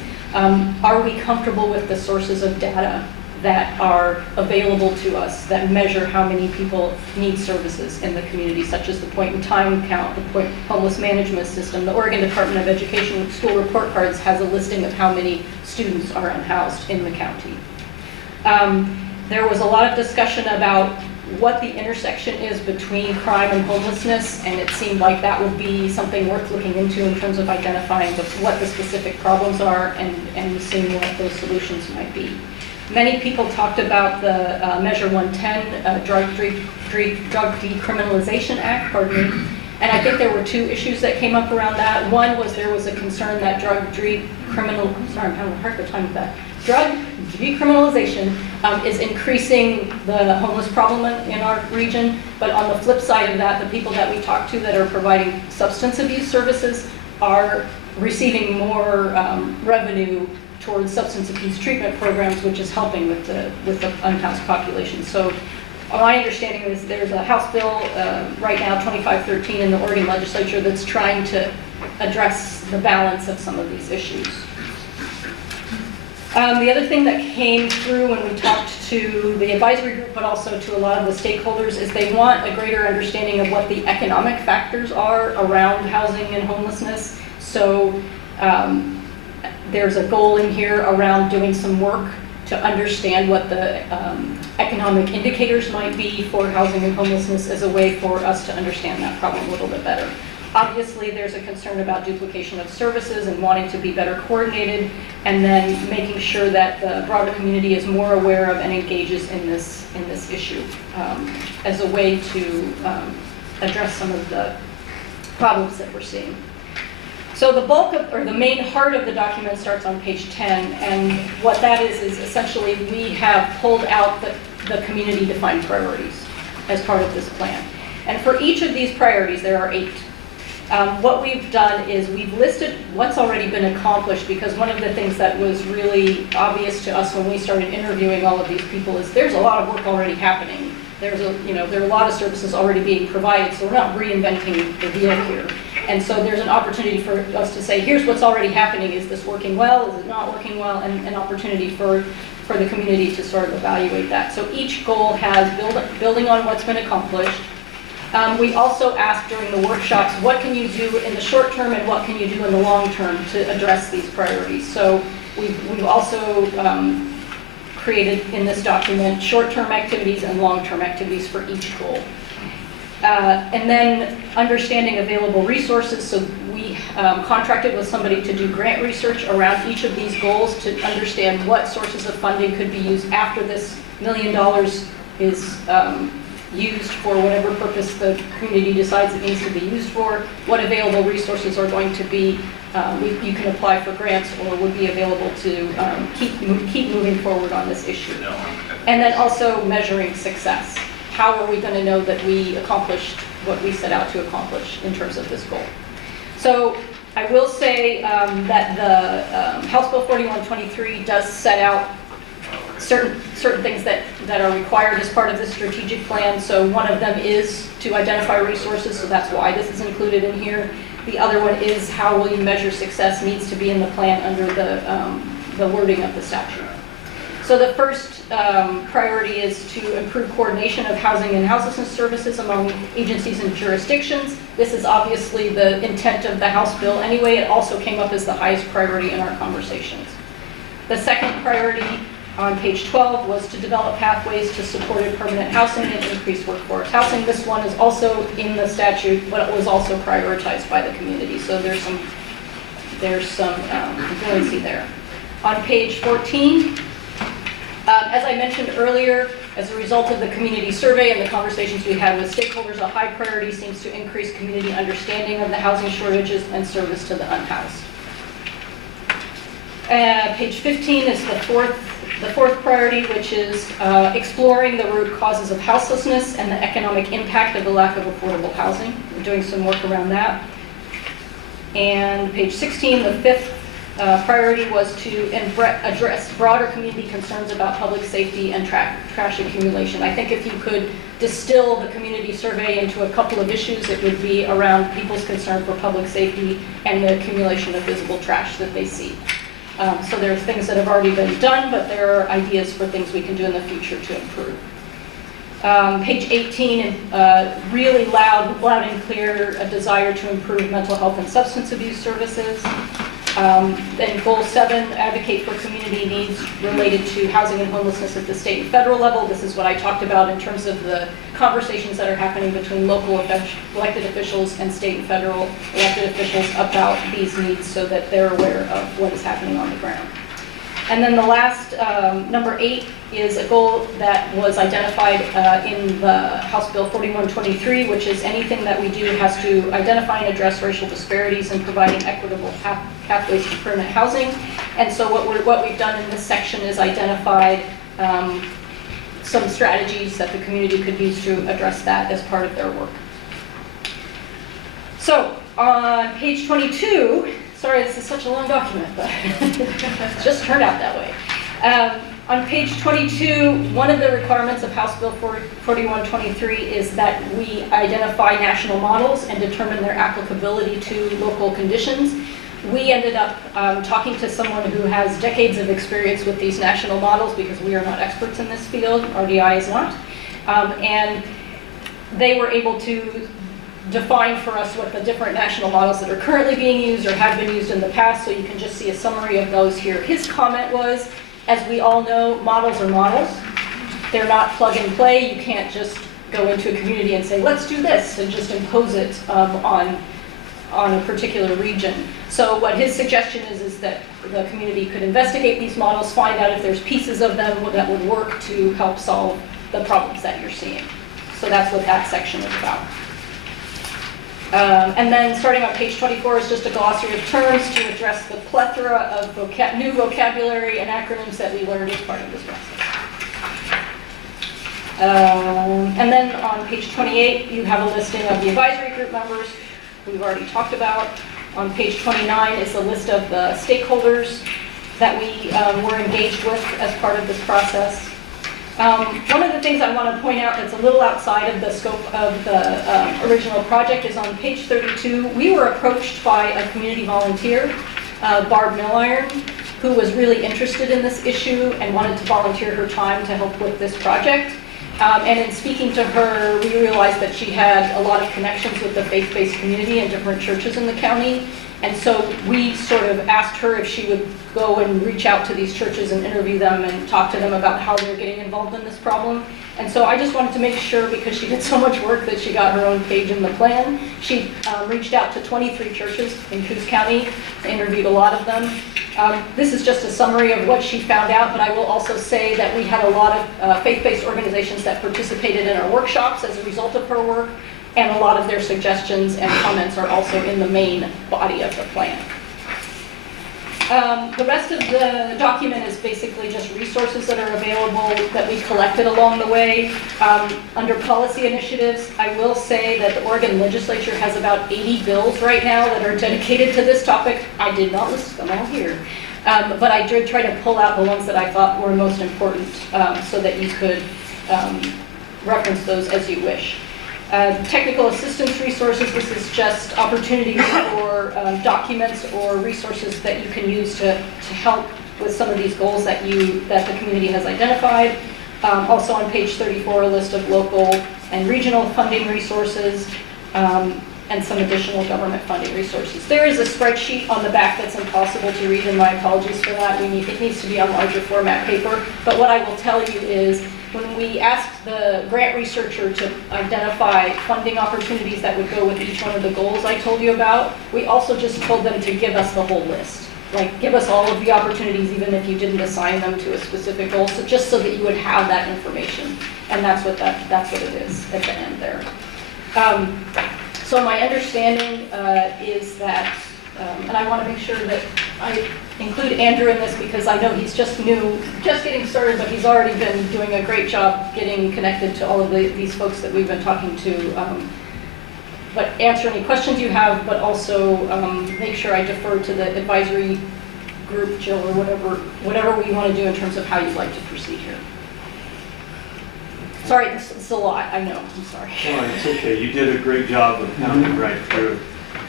Are we comfortable with the sources of data that are available to us that measure how many people need services in the community, such as the point-in-time count, the point homeless management system? The Oregon Department of Education school report cards has a listing of how many students are unhoused in the county. There was a lot of discussion about what the intersection is between crime and homelessness, and it seemed like that would be something worth looking into in terms of identifying what the specific problems are and seeing what those solutions might be. Many people talked about the Measure 110, Drug Decriminalization Act, pardon me, and I think there were 2 issues that came up around that. One was there was a concern that drug decriminalization is increasing the homeless problem in our region, but on the flip side of that, the people that we talked to that are providing substance abuse services are receiving more revenue towards substance abuse treatment programs, which is helping with the unhoused population. So my understanding is there's a House bill right now, 2513, in the Oregon legislature that's trying to address the balance of some of these issues. The other thing that came through when we talked to the advisory group, but also to a lot of the stakeholders, is they want a greater understanding of what the economic factors are around housing and homelessness. So there's a goal in here around doing some work to understand what the economic indicators might be for housing and homelessness as a way for us to understand that problem a little bit better. Obviously, there's a concern about duplication of services and wanting to be better coordinated, and then making sure that the broader community is more aware of and engages in this issue as a way to address some of the problems that we're seeing. So the bulk of, or the main heart of the document starts on page 10, and what that is essentially we have pulled out the community-defined priorities as part of this plan. And for each of these priorities, there are 8. What we've done is we've listed what's already been accomplished, because one of the things that was really obvious to us when we started interviewing all of these people is there's a lot of work already happening. There are a lot of services already being provided, so we're not reinventing the wheel here. And so there's an opportunity for us to say, here's what's already happening. Is this working well? Is it not working well? And an opportunity for the community to sort of evaluate that. So each goal has building on what's been accomplished. We also asked during the workshops, what can you do in the short term and what can you do in the long term to address these priorities? So we've also created in this document short-term activities and long-term activities for each goal. And then understanding available resources. So we contracted with somebody to do grant research around each of these goals to understand what sources of funding could be used after this $1 million is used for whatever purpose the community decides it needs to be used for, what available resources are going to be, you can apply for grants or would be available to keep moving forward on this issue. And then also measuring success. how are we going to know that we accomplished what we set out to accomplish in terms of this goal? So I will say that the House Bill 4123 does set out certain things that are required as part of the strategic plan. So one of them is to identify resources, so that's why this is included in here. The other one is how will you measure success needs to be in the plan under the wording of the statute. So the first priority is to improve coordination of housing and houselessness services among agencies and jurisdictions. This is obviously the intent of the House bill anyway. It also came up as the highest priority in our conversations. The second priority on page 12 was to develop pathways to supported permanent housing and increase workforce housing. This one is also in the statute, but it was also prioritized by the community. So there's some fluency there. On page 14, as I mentioned earlier, as a result of the community survey and the conversations we had with stakeholders, a high priority seems to increase community understanding of the housing shortages and service to the unhoused. Page 15 is the fourth priority, which is exploring the root causes of houselessness and the economic impact of the lack of affordable housing. We're doing some work around that. And page 16, the fifth priority was to address broader community concerns about public safety and trash accumulation. I think if you could distill the community survey into a couple of issues, it would be around people's concern for public safety and the accumulation of visible trash that they see. So there are things that have already been done, but there are ideas for things we can do in the future to improve. Page 18, really loud and clear, a desire to improve mental health and substance abuse services. Then goal 7, advocate for community needs related to housing and homelessness at the state and federal level. This is what I talked about in terms of the conversations that are happening between local elected officials and state and federal elected officials about these needs so that they're aware of what is happening on the ground. And then the last, number 8, is a goal that was identified in the House Bill 4123, which is anything that we do has to identify and address racial disparities and providing equitable pathways to permanent housing. And so what we've done in this section is identified some strategies that the community could use to address that as part of their work. So on page 22, sorry, this is such a long document, but it just turned out that way. On page 22, one of the requirements of House Bill 4123 is that we identify national models and determine their applicability to local conditions. We ended up talking to someone who has decades of experience with these national models because we are not experts in this field, RDI is not. And they were able to define for us what the different national models that are currently being used or have been used in the past, so you can just see a summary of those here. His comment was, as we all know, models are models. They're not plug and play. You can't just go into a community and say, let's do this, and just impose it on a particular region. So what his suggestion is that the community could investigate these models, find out if there's pieces of them that would work to help solve the problems that you're seeing. So that's what that section is about. And then starting on page 24 is just a glossary of terms to address the plethora of new vocabulary and acronyms that we learned as part of this process. And then on page 28, you have a listing of the advisory group members we've already talked about. On page 29 is a list of the stakeholders that we were engaged with as part of this process. One of the things I want to point out that's a little outside of the scope of the original project is on page 32. We were approached by a community volunteer, Barb Milliron, who was really interested in this issue and wanted to volunteer her time to help with this project. And in speaking to her, we realized that she had a lot of connections with the faith-based community and different churches in the county. And so we sort of asked her if she would go and reach out to these churches and interview them and talk to them about how they're getting involved in this problem. And so I just wanted to make sure, because she did so much work, that she got her own page in the plan. She reached out to 23 churches in Coos County, interviewed a lot of them. This is just a summary of what she found out, but I will also say that we had a lot of faith-based organizations that participated in our workshops as a result of her work, and a lot of their suggestions and comments are also in the main body of the plan. The rest of the document is basically just resources that are available that we collected along the way. Under policy initiatives, I will say that the Oregon legislature has about 80 bills right now that are dedicated to this topic. I did not list them all here. But I did try to pull out the ones that I thought were most important so that you could reference those as you wish. Technical assistance resources, this is just opportunities for documents or resources that you can use to help with some of these goals that the community has identified. Also on page 34, a list of local and regional funding resources and some additional government funding resources. There is a spreadsheet on the back that's impossible to read, and my apologies for that. It needs to be on larger format paper. But what I will tell you is, when we asked the grant researcher to identify funding opportunities that would go with each one of the goals I told you about, we also just told them to give us the whole list. Like, give us all of the opportunities, even if you didn't assign them to a specific goal, so just so that you would have that information. And that's what it is at the end there. So my understanding is that, and I want to make sure that I include Andrew in this because I know he's just new, just getting started, but he's already been doing a great job getting connected to all of these folks that we've been talking to. But answer any questions you have, but also make sure I defer to the advisory group, Jill, or whatever we want to do in terms of how you'd like to proceed here. Sorry, this is a lot, I know, I'm sorry. No, it's okay, you did a great job of counting right through.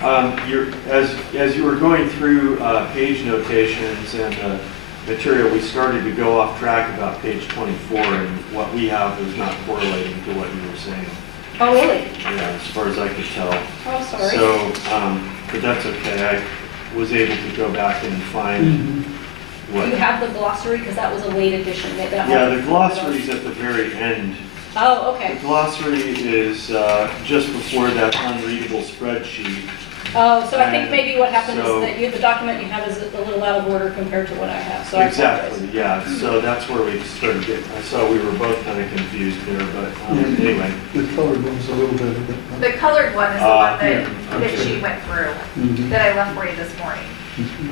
As you were going through page notations and material, we started to go off track about page 24, and what we have is not correlating to what you were saying. Oh, really? Yeah, as far as I could tell. Oh, sorry. So, but that's okay, I was able to go back and find what. Do you have the glossary? Because that was a late addition. Yeah, the glossary's at the very end. Oh, okay. The glossary is just before that unreadable spreadsheet. Oh, so I think maybe what happened So- is that the document you have is a little out of order compared to what I have, so I Exactly, apologize. yeah, so that's where we started getting, I saw we were both kind of confused there, but anyway. The colored one's a little bit of it. The colored one is the one yeah, that okay. she went through, Mhm. that I left for you this morning.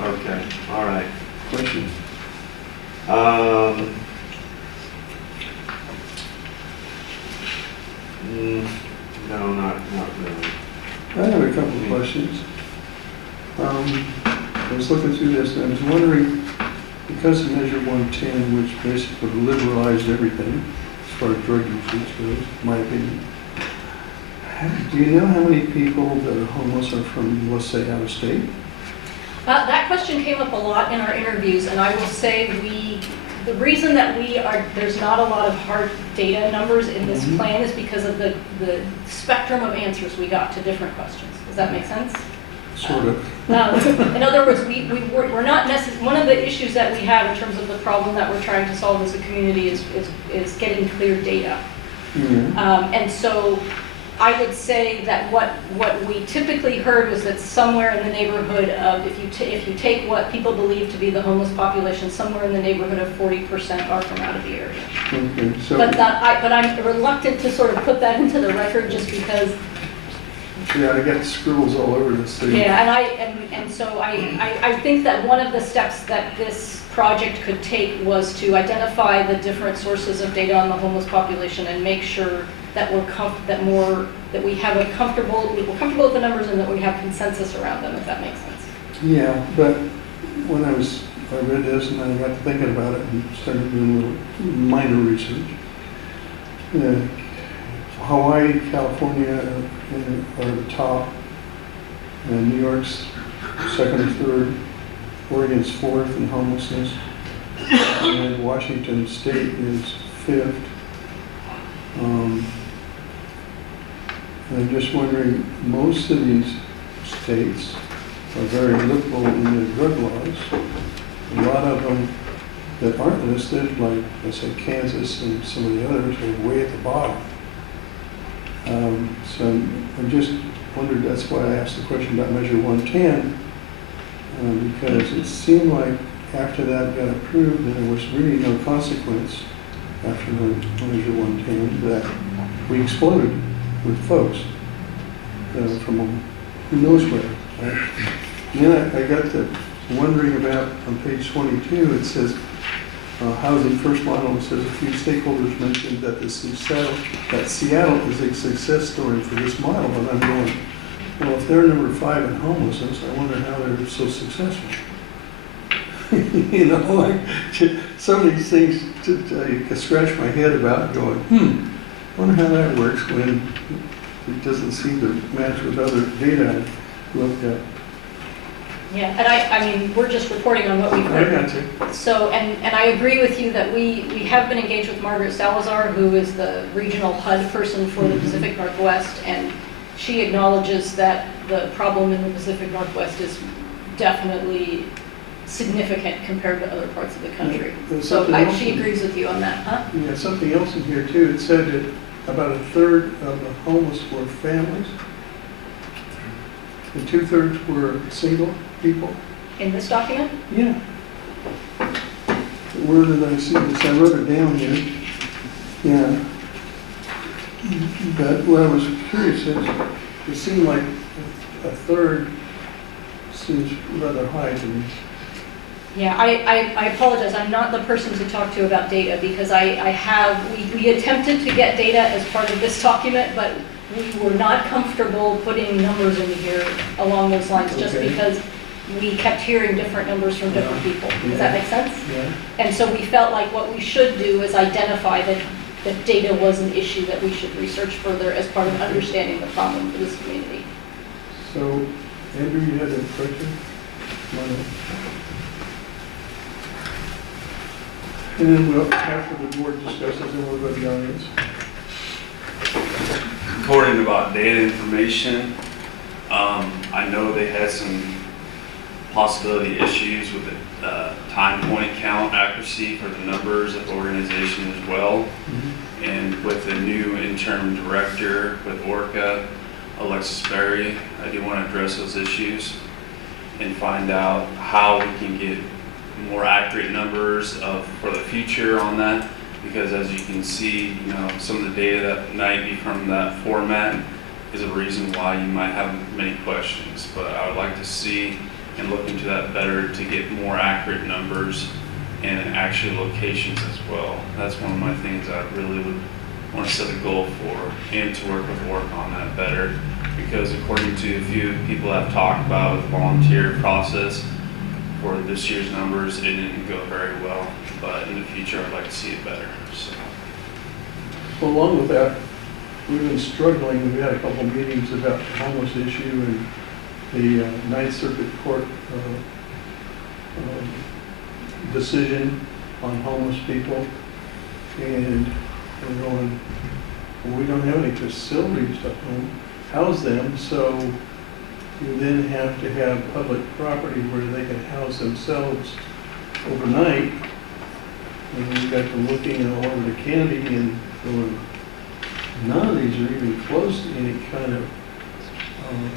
Okay, all right. Questions? No, not really. I have a couple of questions. I was looking through this and I was wondering, because of Measure 110, which basically liberalized everything as far as drug usage goes, in my opinion, do you know how many people that are homeless are from, let's say, out of state? That question came up a lot in our interviews, and I will say the reason that there's not a lot of hard data numbers in this plan is because of the spectrum of answers we got to different questions. Does that make sense? Sort of. In other words, we're not necessarily, one of the issues that we have in terms of the problem that we're trying to solve as a community is getting clear data. And so I would say that what we typically heard was that somewhere in the neighborhood of, if you take what people believe to be the homeless population, somewhere in the neighborhood of 40% are from out of the area. Okay, so. But I'm reluctant to sort of put that into the record just because. Yeah, I got scribbles all over this thing. Yeah, and so I think that one of the steps that this project could take was to identify the different sources of data on the homeless population and make sure that we're comfortable with the numbers and that we have consensus around them, if that makes sense. Yeah, but when I read this and I got to thinking about it and started doing a little minor research, Hawaii, California are the top, and New York's second or third, Oregon's fourth in homelessness, and Washington State is fifth. And I'm just wondering, most of these states are very liberal in their drug laws. A lot of them that aren't listed, like, let's say, Kansas and some of the others, are way at the bottom. So I just wondered, that's why I asked the question about Measure 110, because it seemed like after that got approved, there was really no consequence after Measure 110, that we exploded with folks from who knows where. Right? And then I got to wondering about, on page 22, it says, housing first model, says a few stakeholders mentioned that Seattle is a success story for this model, and I'm going, well, if they're number 5 in homelessness, I wonder how they're so successful. You know, like, some of these things you can scratch my head about going, I wonder how that works when it doesn't seem to match with other data I've looked at. Yeah, and I mean, we're just reporting on what we've I heard. got you. So, and I agree with you that we have been engaged with Margaret Salazar, who is the regional HUD person for the Pacific Northwest, and she acknowledges that the problem in the Pacific Northwest is definitely significant compared to other parts of the country. So she agrees with you on that, huh? Yeah, something else in here too. It said that about 1/3 of the homeless were families, and 2/3 were single people. In this document? Yeah. Where did I see this? I wrote it down here. Yeah. But what I was curious is, it seemed like 1/3 seems rather high to me. Yeah, I apologize. I'm not the person to talk to about data because we attempted to get data as part of this document, but we were not comfortable putting numbers in here along those lines just because we kept hearing different numbers from different people. Does that make sense? Yeah. And so we felt like what we should do is identify that data was an issue that we should research further as part of understanding the problem for this community. So, Andrew, you had a question? And then we'll, after the board discusses, then we'll go to the audience. Reporting about data information, I know they had some possibility issues with the time point count accuracy for the numbers of the organization as well. And with the new interim director with ORCA, Alexis Berry, I do want to address those issues and find out how we can get more accurate numbers for the future on that, because as you can see, you know, some of the data that might be from that format is a reason why you might have many questions. But I would like to see and look into that better to get more accurate numbers and actual locations as well. That's one of my things I really would want to set a goal for, and to work on that better, because according to a few people I've talked about with the volunteer process, for this year's numbers, it didn't go very well, but in the future, I'd like to see it better. So. Well, along with that, we've been struggling. We've had a couple of meetings about the homeless issue and the Ninth Circuit Court decision on homeless people, and we're going, well, we don't have any facilities to house them, so you then have to have public property where they can house themselves overnight. And we got to looking all over the county and going, none of these are even close to any kind of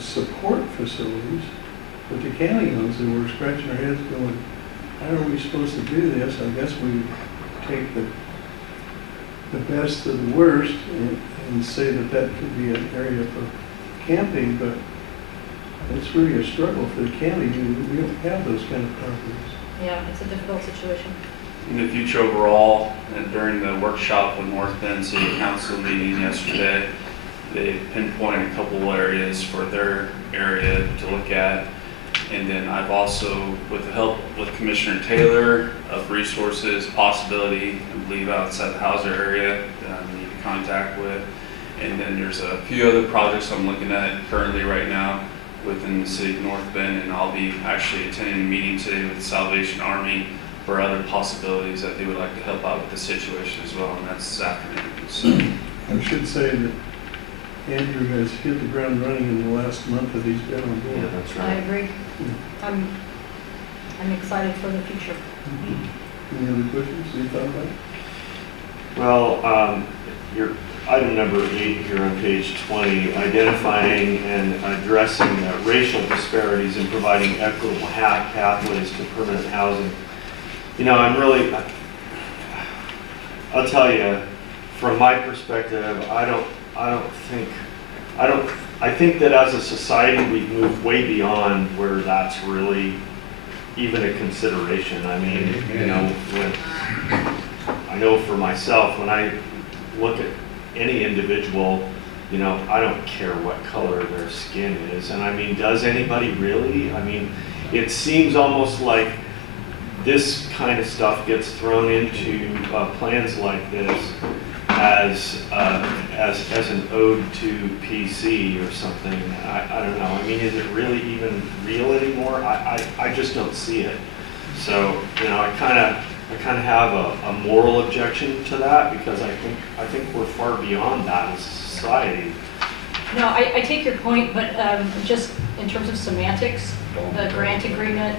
support facilities. But the county owns it. We're scratching our heads going, how are we supposed to do this? I guess we take the best of the worst and say that could be an area for camping, but it's really a struggle for the county. We don't have those kind of properties. Yeah, it's a difficult situation. In the future overall, and during the workshop with North Bend City Council meeting yesterday, they pinpointed a couple areas for their area to look at. And then I've also, with the help with Commissioner Taylor of resources, possibility, I believe outside the Hauser area that I need to contact with. And then there's a few other projects I'm looking at currently right now within the city of North Bend, and I'll be actually attending a meeting today with the Salvation Army for other possibilities that they would like to help out with the situation as well, and that's this afternoon. So. I should say that Andrew has hit the ground running in the last month that he's been on board. Yeah, that's right. I agree. I'm excited for the future. Any other questions you thought about? Well, your item number 8 here on page 20, identifying and addressing racial disparities and providing equitable pathways to permanent housing. You know, I'll tell you, from my perspective, I think that as a society we've moved way beyond where that's really even a consideration. I mean, you know, I know for myself, when I look at any individual, you know, I don't care what color their skin is. And I mean, does anybody really? I mean, it seems almost like this kind of stuff gets thrown into plans like this as an ode to PC or something. I don't know. I mean, is it really even real anymore? I just don't see it. So, you know, I kind of have a moral objection to that, because I think we're far beyond that as a society. No, I take your point, but just in terms of semantics, the grant agreement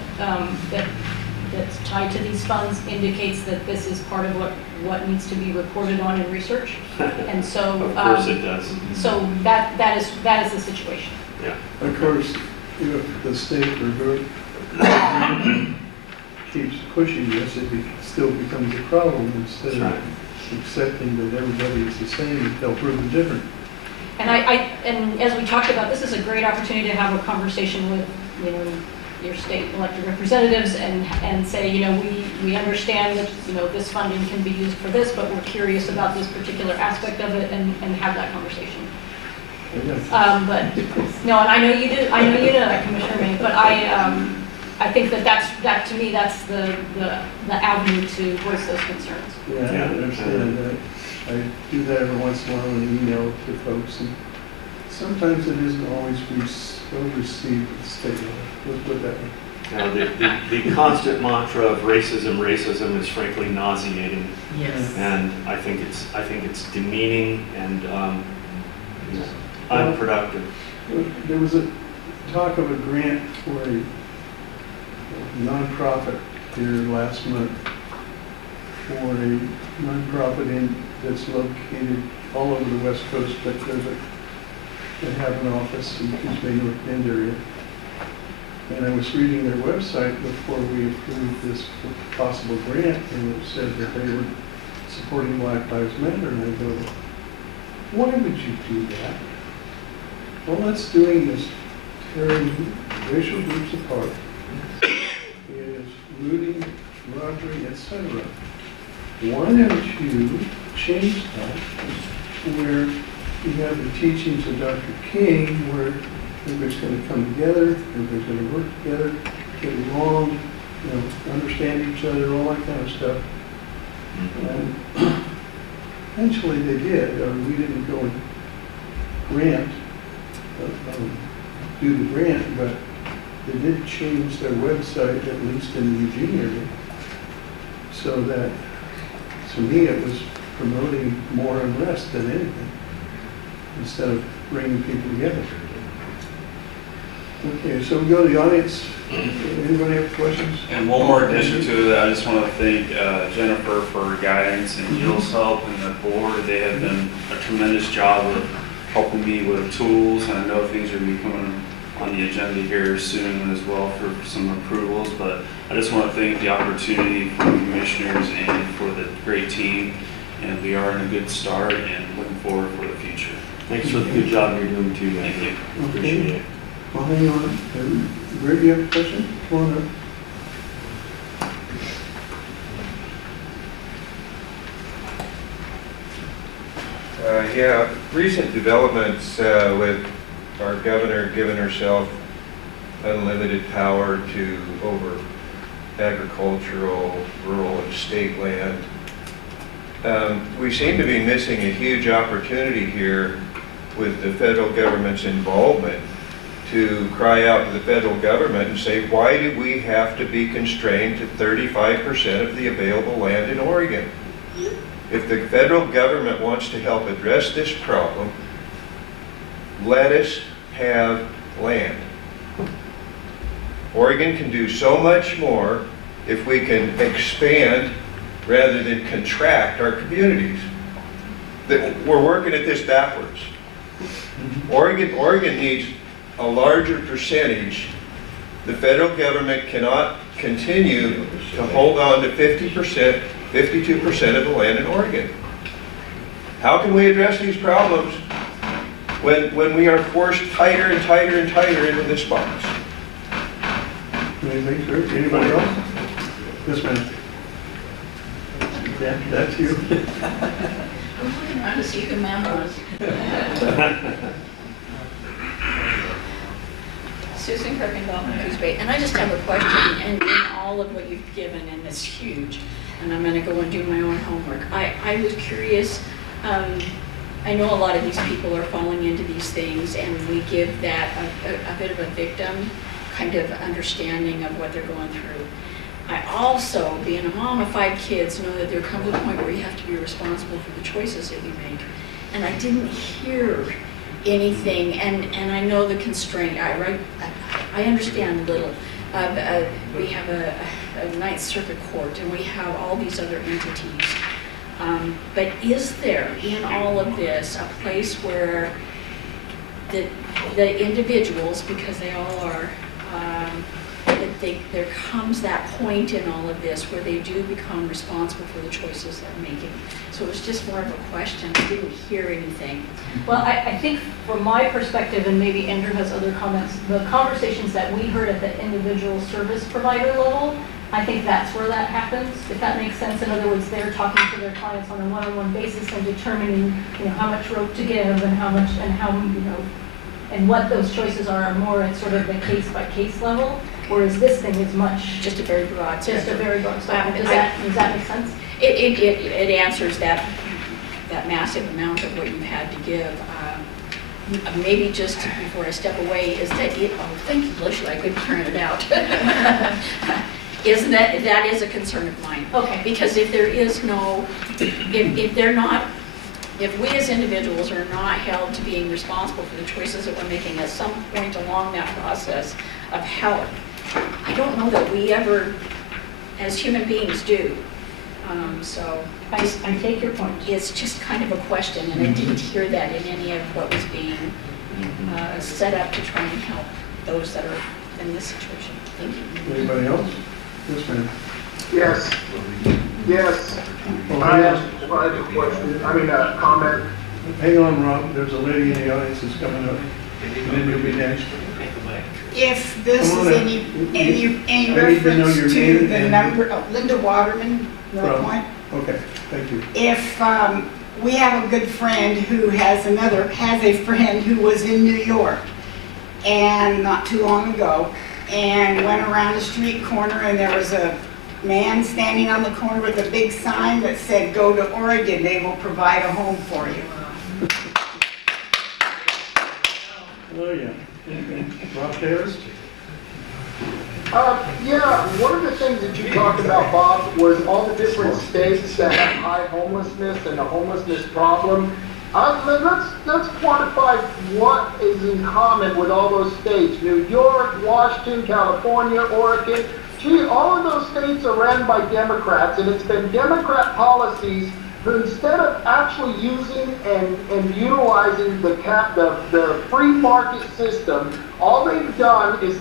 that's tied to these funds indicates that this is part of what needs to be reported on in research, and so Of course it does. So that is the situation. Yeah. Of course, if the state or government keeps pushing this, it still becomes a problem instead of accepting that everybody is the same. They'll prove it different. And and as we talked about, this is a great opportunity to have a conversation with, you know, your state elected representatives and say, you know, we understand that, you know, this funding can be used for this, but we're curious about this particular aspect of it, and have that conversation. But no, and I know you do that, Commissioner May, but I think that to me, that's the avenue to voice those concerns. Yeah, I understand that. I do that every once in a while in an email to folks, and sometimes it isn't always well received at the state level. Let's put it that way. Now, the constant mantra of racism is frankly nauseating. Yes. And I think it's demeaning and you know, unproductive. There was a talk of a grant for a nonprofit here last month, for a nonprofit that's located all over the West Coast, but they have an office in the Coos Bay North Bend area. And I was reading their website before we approved this possible grant, and it said that they were supporting Black Lives Matter, and I go, why would you do that? All that's doing is tearing racial groups apart. It is looting, robbery, etc. Why don't you change that where you have the teachings of Dr. King, where everybody's going to come together, everybody's going to work together, get along, you know, understand each other, all that kind of stuff. And eventually they did. We didn't go and grant, do the grant, but they did change their website, at least in the Eugene area, so that, to me, it was promoting more unrest than anything, instead of bringing people together. Okay, so we go to the audience. Anybody have questions? And one more addition to it, I just want to thank Jennifer for her guidance and Jill's help and the board. They have done a tremendous job of helping me with tools, and I know things are going to be coming on the agenda here soon as well for some approvals, but I just want to thank the opportunity for the commissioners and for the great team, and we are in a good start and looking forward for the future. Thanks for the good job you're doing too, man. Thank you. Appreciate it. Well, hang on. Greg, you have a question? Come on up. Yeah, recent developments with our governor giving herself unlimited power over agricultural, rural, and state land. We seem to be missing a huge opportunity here with the federal government's involvement to cry out to the federal government and say, why do we have to be constrained to 35% of the available land in Oregon? If the federal government wants to help address this problem, let us have land. Oregon can do so much more if we can expand rather than contract our communities. We're working at this backwards. Oregon needs a larger percentage. The federal government cannot continue to hold on to 50%, 52% of the land in Oregon. How can we address these problems when we are forced tighter and tighter and tighter into this box? Anything, sir? Anybody else? Yes, ma'am. Yeah, that's you. I'm looking around to see who ma'am was. Susan Kirkendall from Coos Bay, and I just have a question, and in all of what you've given, and it's huge, and I'm gonna go and do my own homework. I was curious, I know a lot of these people are falling into these things, and we give that a bit of a victim kind of understanding of what they're going through. I also, being a mom of 5 kids, know that there comes a point where you have to be responsible for the choices that you make. And I didn't hear anything, and I know the constraint. I understand little. We have a Ninth Circuit Court, and we have all these other entities. But is there, in all of this, a place where the individuals, because they all are, there comes that point in all of this where they do become responsible for the choices they're making. So it was just more of a question. I didn't hear anything. Well, I think from my perspective, and maybe Andrew has other comments, the conversations that we heard at the individual service provider level, I think that's where that happens, if that makes sense. In other words, they're talking to their clients on a one-on-one basis and determining, how much rope to give and how much, and how, and what those choices are more at sort of the case-by-case level, whereas this thing is much... Just a very broad spectrum. Just a very broad spectrum. Does that make sense? It answers that massive amount of what you've had to give. Maybe just before I step away, is that it? Oh, thank you, Alicia, I couldn't turn it out. Isn't that is a concern of mine? Okay. Because if there is no, if they're not, if we as individuals are not held to being responsible for the choices that we're making at some point along that process of health, I don't know that we ever, as human beings, do. So I take your point. It's just kind of a question, and I didn't hear that in any of what was being set up to try and help those that are in this situation. Thank you. Anybody else? Yes, ma'am. Yes. Yes. Well, I have a question, a comment. Hang on, Rob. There's a lady in the audience that's coming up, and then you'll be next. If this Come on is up. any I need to know reference your to name the and- number, Linda Waterman, North From- Point. Okay, thank you. If we have a good friend who has a friend who was in New York, and not too long ago, and went around the street corner, and there was a man standing on the corner with a big sign that said, "Go to Oregon, they will provide a home for you." Oh, yeah. Rob Harris? Yeah, one of the things that you talked about, Bob, was all the different states that have high homelessness and the homelessness problem. Let's quantify what is in common with all those states. New York, Washington, California, Oregon. Gee, all of those states are ran by Democrats, and it's been Democrat policies who, instead of actually using and utilizing the free market system, all they've done is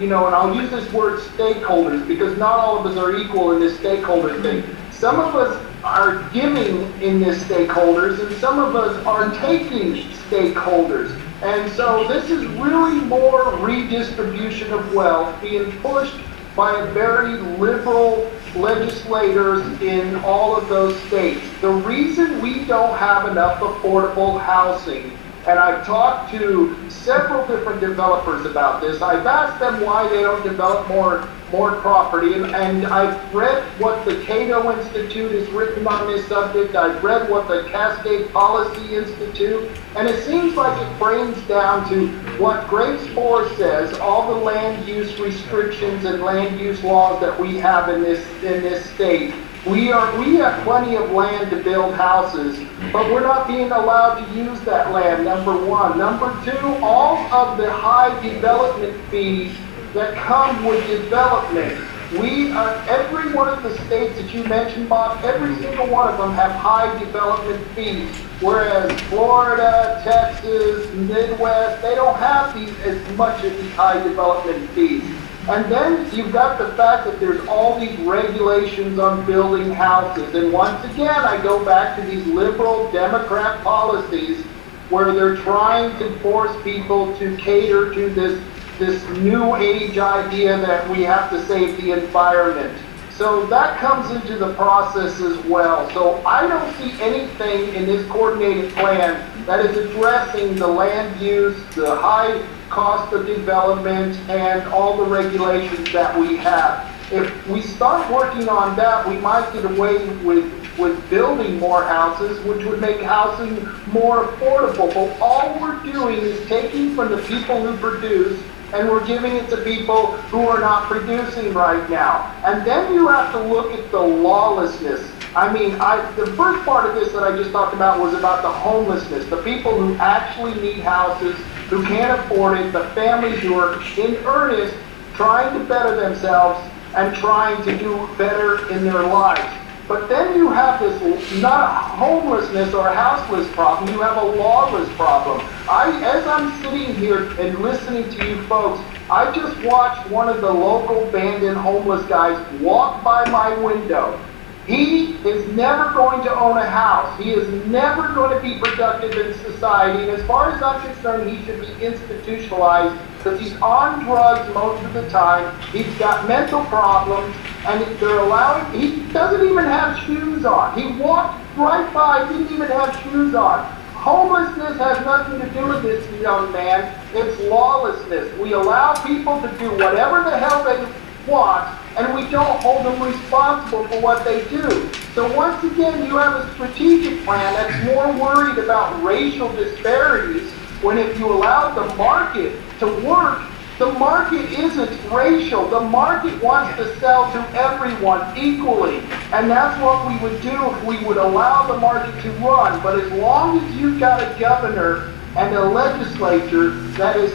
and I'll use this word stakeholders, because not all of us are equal in this stakeholder thing. Some of us are giving in this stakeholders, and some of us are taking stakeholders. And so this is really more redistribution of wealth being pushed by very liberal legislators in all of those states. The reason we don't have enough affordable housing, and I've talked to several different developers about this, I've asked them why they don't develop more property, and I've read what the Cato Institute has written on this subject, I've read what the Cascade Policy Institute, and it seems like it brings down to what Grace Moore says, all the land use restrictions and land use laws that we have in this state. We have plenty of land to build houses, but we're not being allowed to use that land, number one. Number two, all of the high development fees that come with development. Every one of the states that you mentioned, Bob, every single one of them have high development fees, whereas Florida, Texas, Midwest, they don't have as much of these high development fees. And then you've got the fact that there's all these regulations on building houses. And once again, I go back to these liberal Democrat policies where they're trying to force people to cater to this this new age idea that we have to save the environment. So that comes into the process as well. So I don't see anything in this coordinated plan that is addressing the land use, the high cost of development, and all the regulations that we have. If we start working on that, we might get away with building more houses, which would make housing more affordable. But all we're doing is taking from the people who produce, and we're giving it to people who are not producing right now. And then you have to look at the lawlessness. I mean, the first part of this that I just talked about was about the homelessness, the people who actually need houses, who can't afford it, the families who are in earnest trying to better themselves and trying to do better in their lives. But then you have this, not a homelessness or a houseless problem, you have a lawless problem. As I'm sitting here and listening to you folks, I just watched one of the local abandoned homeless guys walk by my window. He is never going to own a house. He is never going to be productive in society. And as far as I'm concerned, he should be institutionalized because he's on drugs most of the time. He's got mental problems, and they're allowing, he doesn't even have shoes on. He walked right by, didn't even have shoes on. Homelessness has nothing to do with this young man. It's lawlessness. We allow people to do whatever the hell they want, and we don't hold them responsible for what they do. So once again, you have a strategic plan that's more worried about racial disparities, when if you allow the market to work, the market isn't racial. The market wants to sell to everyone equally. And that's what we would do if we would allow the market to run. But as long as you've got a governor and a legislature that is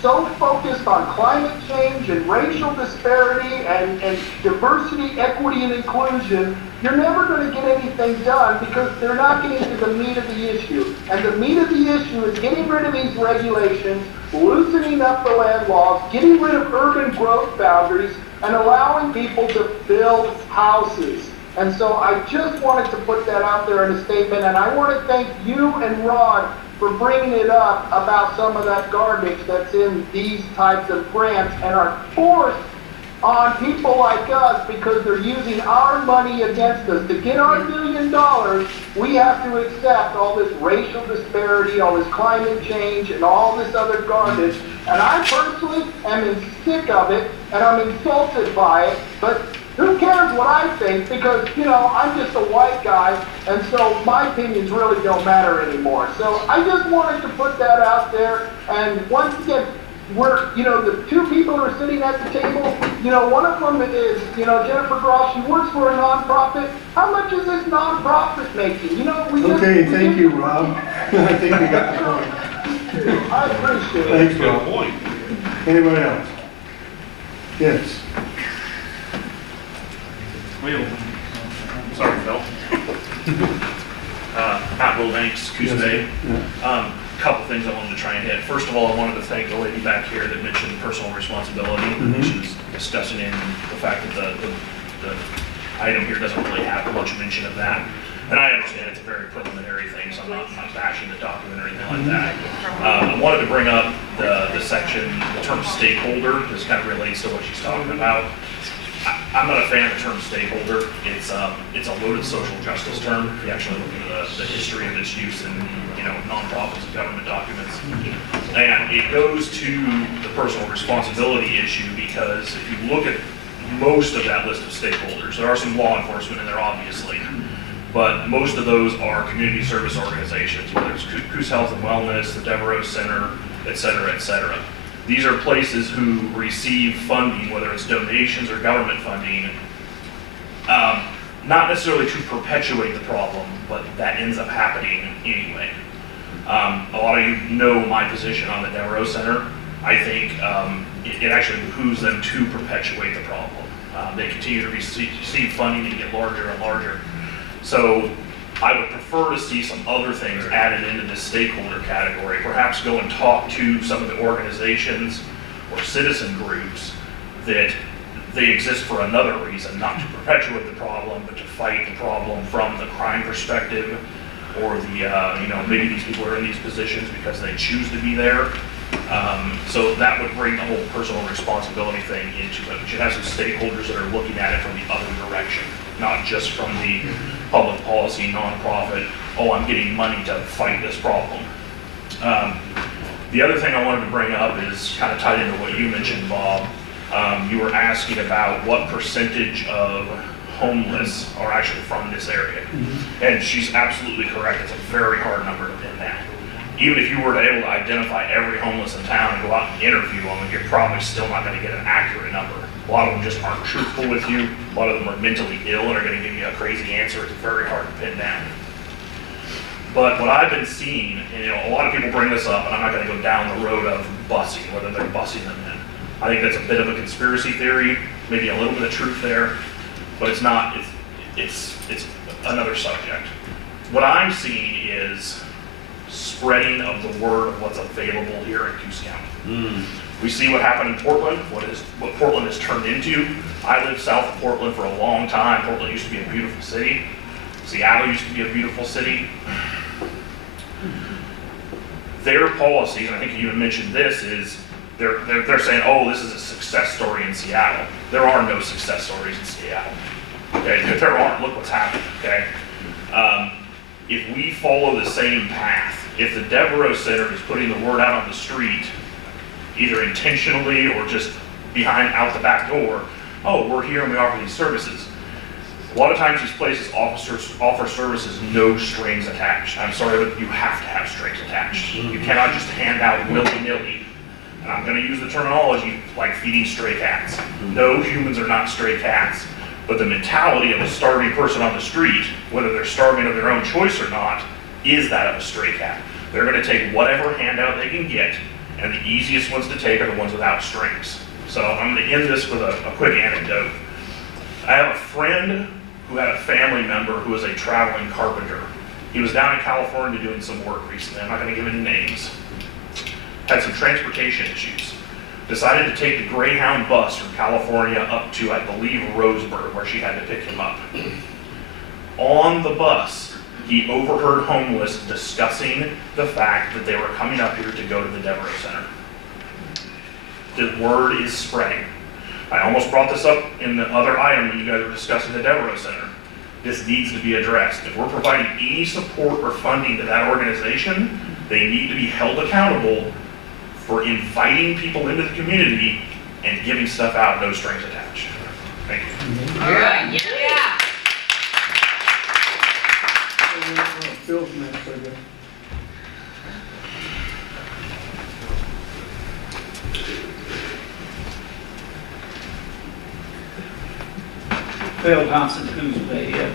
so focused on climate change and racial disparity and diversity, equity, and inclusion, you're never going to get anything done because they're not getting to the meat of the issue. And the meat of the issue is getting rid of these regulations, loosening up the land laws, getting rid of urban growth boundaries, and allowing people to build houses. And so I just wanted to put that out there in a statement, and I want to thank you and Ron for bringing it up about some of that garbage that's in these types of grants and are forced on people like us because they're using our money against us. To get our $1 million, we have to accept all this racial disparity, all this climate change, and all this other garbage. And I personally am sick of it, and I'm insulted by it, but who cares what I think? Because, you know, I'm just a white guy, and so my opinions really don't matter anymore. So I just wanted to put that out there. And once again, the two people who are sitting at the table, one of them is, Jennifer Groff. She works for a nonprofit. How much is this nonprofit making? Okay, thank you, Rob. I think we got the point. I appreciate it. Thanks, Rob. Anybody else? Yes. Sorry, Phil. Matt Wilbanks, Coos Bay. Couple things I wanted to try and hit. First of all, I wanted to thank the lady back here that mentioned personal responsibility. She was discussing in the fact that the item here doesn't really have much mention of that. And I understand it's a very preliminary thing, so I'm not bashing the document or anything like that. I wanted to bring up the section, the term stakeholder. This kind of relates to what she's talking about. I'm not a fan of the term stakeholder. It's a loaded social justice term. If you actually look into the history of its use in nonprofits and government documents, and it goes to the personal responsibility issue because if you look at most of that list of stakeholders, there are some law enforcement in there, obviously, but most of those are community service organizations, whether it's Coos Health and Wellness, the Devereaux Center, et cetera, et cetera. These are places who receive funding, whether it's donations or government funding, not necessarily to perpetuate the problem, but that ends up happening anyway. A lot of you know my position on the Devereaux Center. I think it actually behooves them to perpetuate the problem. They continue to receive funding and get larger and larger. So I would prefer to see some other things added into this stakeholder category. Perhaps go and talk to some of the organizations or citizen groups that they exist for another reason, not to perpetuate the problem, but to fight the problem from the crime perspective, or the, maybe these people are in these positions because they choose to be there. So that would bring the whole personal responsibility thing into it. We should have some stakeholders that are looking at it from the other direction, not just from the public policy, nonprofit, oh, I'm getting money to fight this problem. The other thing I wanted to bring up is kind of tied into what you mentioned, Bob. You were asking about what percentage of homeless are actually from this area. And she's absolutely correct. It's a very hard number to pin down. Even if you were able to identify every homeless in town and go out and interview them, you're probably still not going to get an accurate number. A lot of them just aren't truthful with you. A lot of them are mentally ill and are going to give you a crazy answer. It's very hard to pin down. But what I've been seeing, and a lot of people bring this up, and I'm not going to go down the road of busing, whether they're busing them in. I think that's a bit of a conspiracy theory, maybe a little bit of truth there, but it's not. It's another subject. What I'm seeing is spreading of the word of what's available here in Coos County. We see what happened in Portland, what Portland has turned into. I lived south of Portland for a long time. Portland used to be a beautiful city. Seattle used to be a beautiful city. Their policies, and I think you even mentioned this, is they're saying, oh, this is a success story in Seattle. There are no success stories in Seattle. Okay, there aren't. Look what's happened. Okay, if we follow the same path, if the Devereaux Center is putting the word out on the street, either intentionally or just out the back door, oh, we're here and we offer these services. A lot of times these places offer services no strings attached. I'm sorry, but you have to have strings attached. You cannot just hand out willy-nilly. And I'm going to use the terminology like feeding stray cats. No, humans are not stray cats. But the mentality of a starving person on the street, whether they're starving of their own choice or not, is that of a stray cat. They're going to take whatever handout they can get, and the easiest ones to take are the ones without strings. So I'm going to end this with a quick anecdote. I have a friend who had a family member who was a traveling carpenter. He was down in California doing some work recently. I'm not going to give any names. Had some transportation issues. Decided to take the Greyhound bus from California up to, I believe, Roseburg, where she had to pick him up. On the bus, he overheard homeless discussing the fact that they were coming up here to go to the Devereaux Center. The word is spreading. I almost brought this up in the other item when you guys were discussing the Devereaux Center. This needs to be addressed. If we're providing any support or funding to that organization, they need to be held accountable for inviting people into the community and giving stuff out, no strings attached. Thank you. All right, yeah. Bill's next, I guess. Phil Thompson, Coos Bay.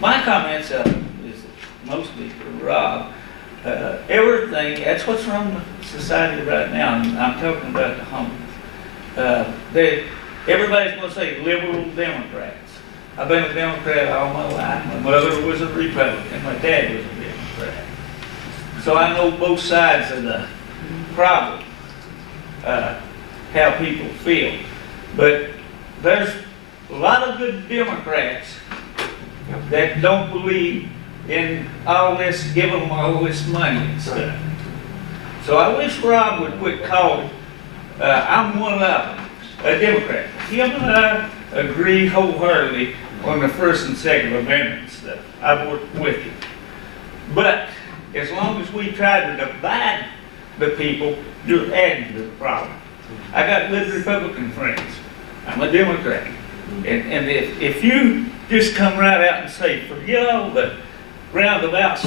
My comments is mostly for Rob. Everything, that's what's wrong with society right now, and I'm talking about the homeless. Everybody's going to say liberal Democrats. I've been a Democrat all my life. My mother was a Republican. My dad was a Democrat. So I know both sides of the problem, how people feel. But there's a lot of good Democrats that don't believe in all this, giving them all this money and stuff. So I wish Rob would quit calling. I'm one of them, a Democrat. Him and I agree wholeheartedly on the First and Second Amendment stuff. I work with you. But as long as we try to divide the people, you're adding to the problem. I got good Republican friends. I'm a Democrat. And if you just come right out and say, forget all the roundabouts,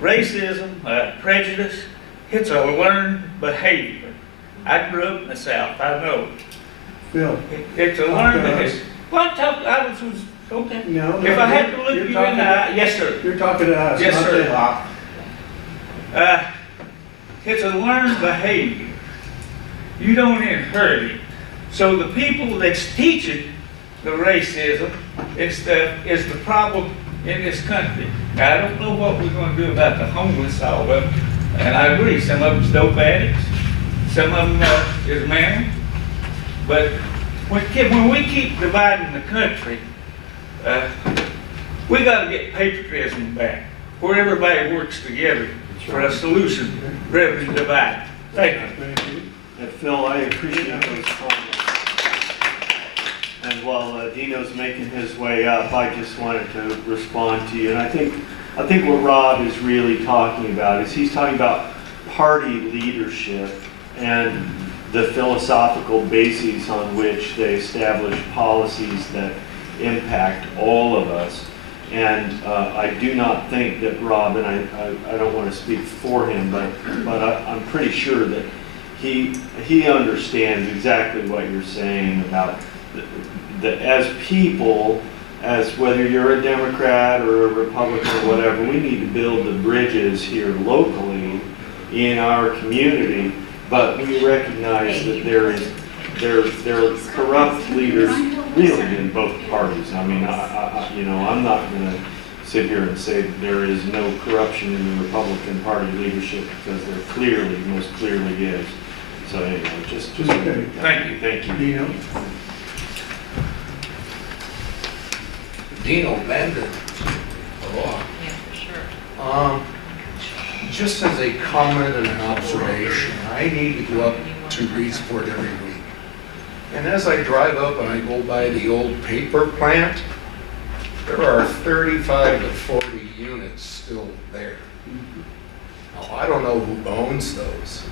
racism, prejudice, it's a learned behavior. I grew up in the South, I know. Phil. It's a learned behavior. Well, I was okay. No, if I had to look you in the eye, yes, sir. You're talking to us, yes, not sir. them. It's a learned behavior. You don't inherit it. So the people that's teaching the racism and stuff is the problem in this country. Now, I don't know what we're going to do about the homeless, all of them. And I agree, some of them's dope addicts, some of them is married. But when we keep dividing the country, we got to get patriotism back, where everybody works together for a solution rather than divide. Thank you. Thank you. And Phil, I appreciate those comments. And while Dino's making his way up, I just wanted to respond to you. And I think what Rob is really talking about is he's talking about party leadership and the philosophical bases on which they establish policies that impact all of us. And I do not think that Rob, and I don't want to speak for him, but I'm pretty sure that he understands exactly what you're saying about that as people, as whether you're a Democrat or a Republican or whatever, we need to build the bridges here locally in our community, but we recognize that there are corrupt leaders really in both parties. I mean, I'm not going to sit here and say that there is no corruption in the Republican Party leadership, because there most clearly is. So anyway, just okay. Thank you. Dino? Dino Bender. Aloha. Yeah, for sure. Just as a comment and an observation, I need to go up to Reedsport every week. And as I drive up and I go by the old paper plant, there are 35 to 40 units still there. Now, I don't know who owns those,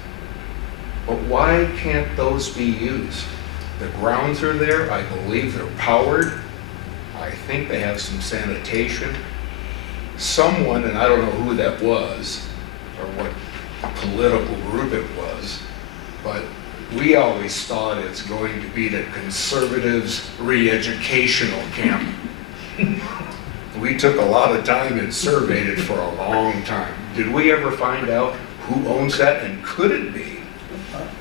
but why can't those be used? The grounds are there, I believe they're powered. I think they have some sanitation. Someone, and I don't know who that was, or what political group it was, but we always thought it's going to be the conservatives' re-educational camp. We took a lot of time and surveyed it for a long time. Did we ever find out who owns that, and could it be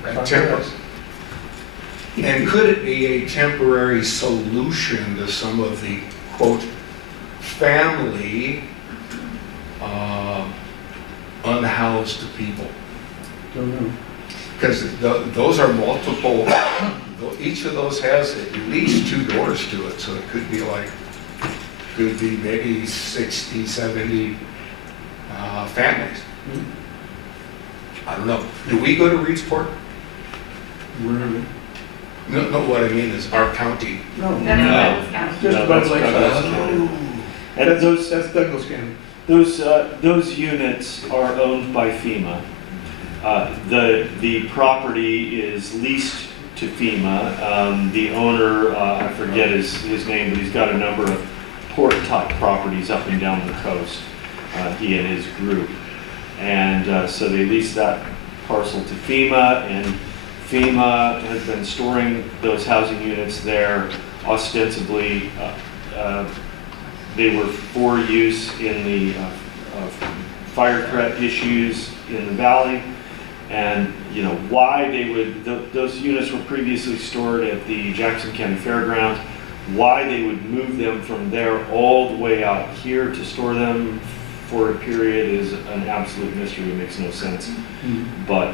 a temporary? And could it be a temporary solution to some of the, quote, family unhoused people? Don't know. Because those are multiple, each of those has at least 2 doors to it, so it could be maybe 60, 70 families. I don't know. Do we go to Reedsport? Where? No, what I mean is our county. No. That's Douglas County. Just above Lake Douglas County. And That's Douglas County. those units are owned by FEMA. The property is leased to FEMA. The owner, I forget his name, but he's got a number of port-type properties up and down the coast, he and his group. And so they lease that parcel to FEMA, and FEMA has been storing those housing units there ostensibly. They were for use in the fire threat issues in the valley. And why they would, those units were previously stored at the Jackson County Fairgrounds. Why they would move them from there all the way out here to store them for a period is an absolute mystery. It makes no sense. But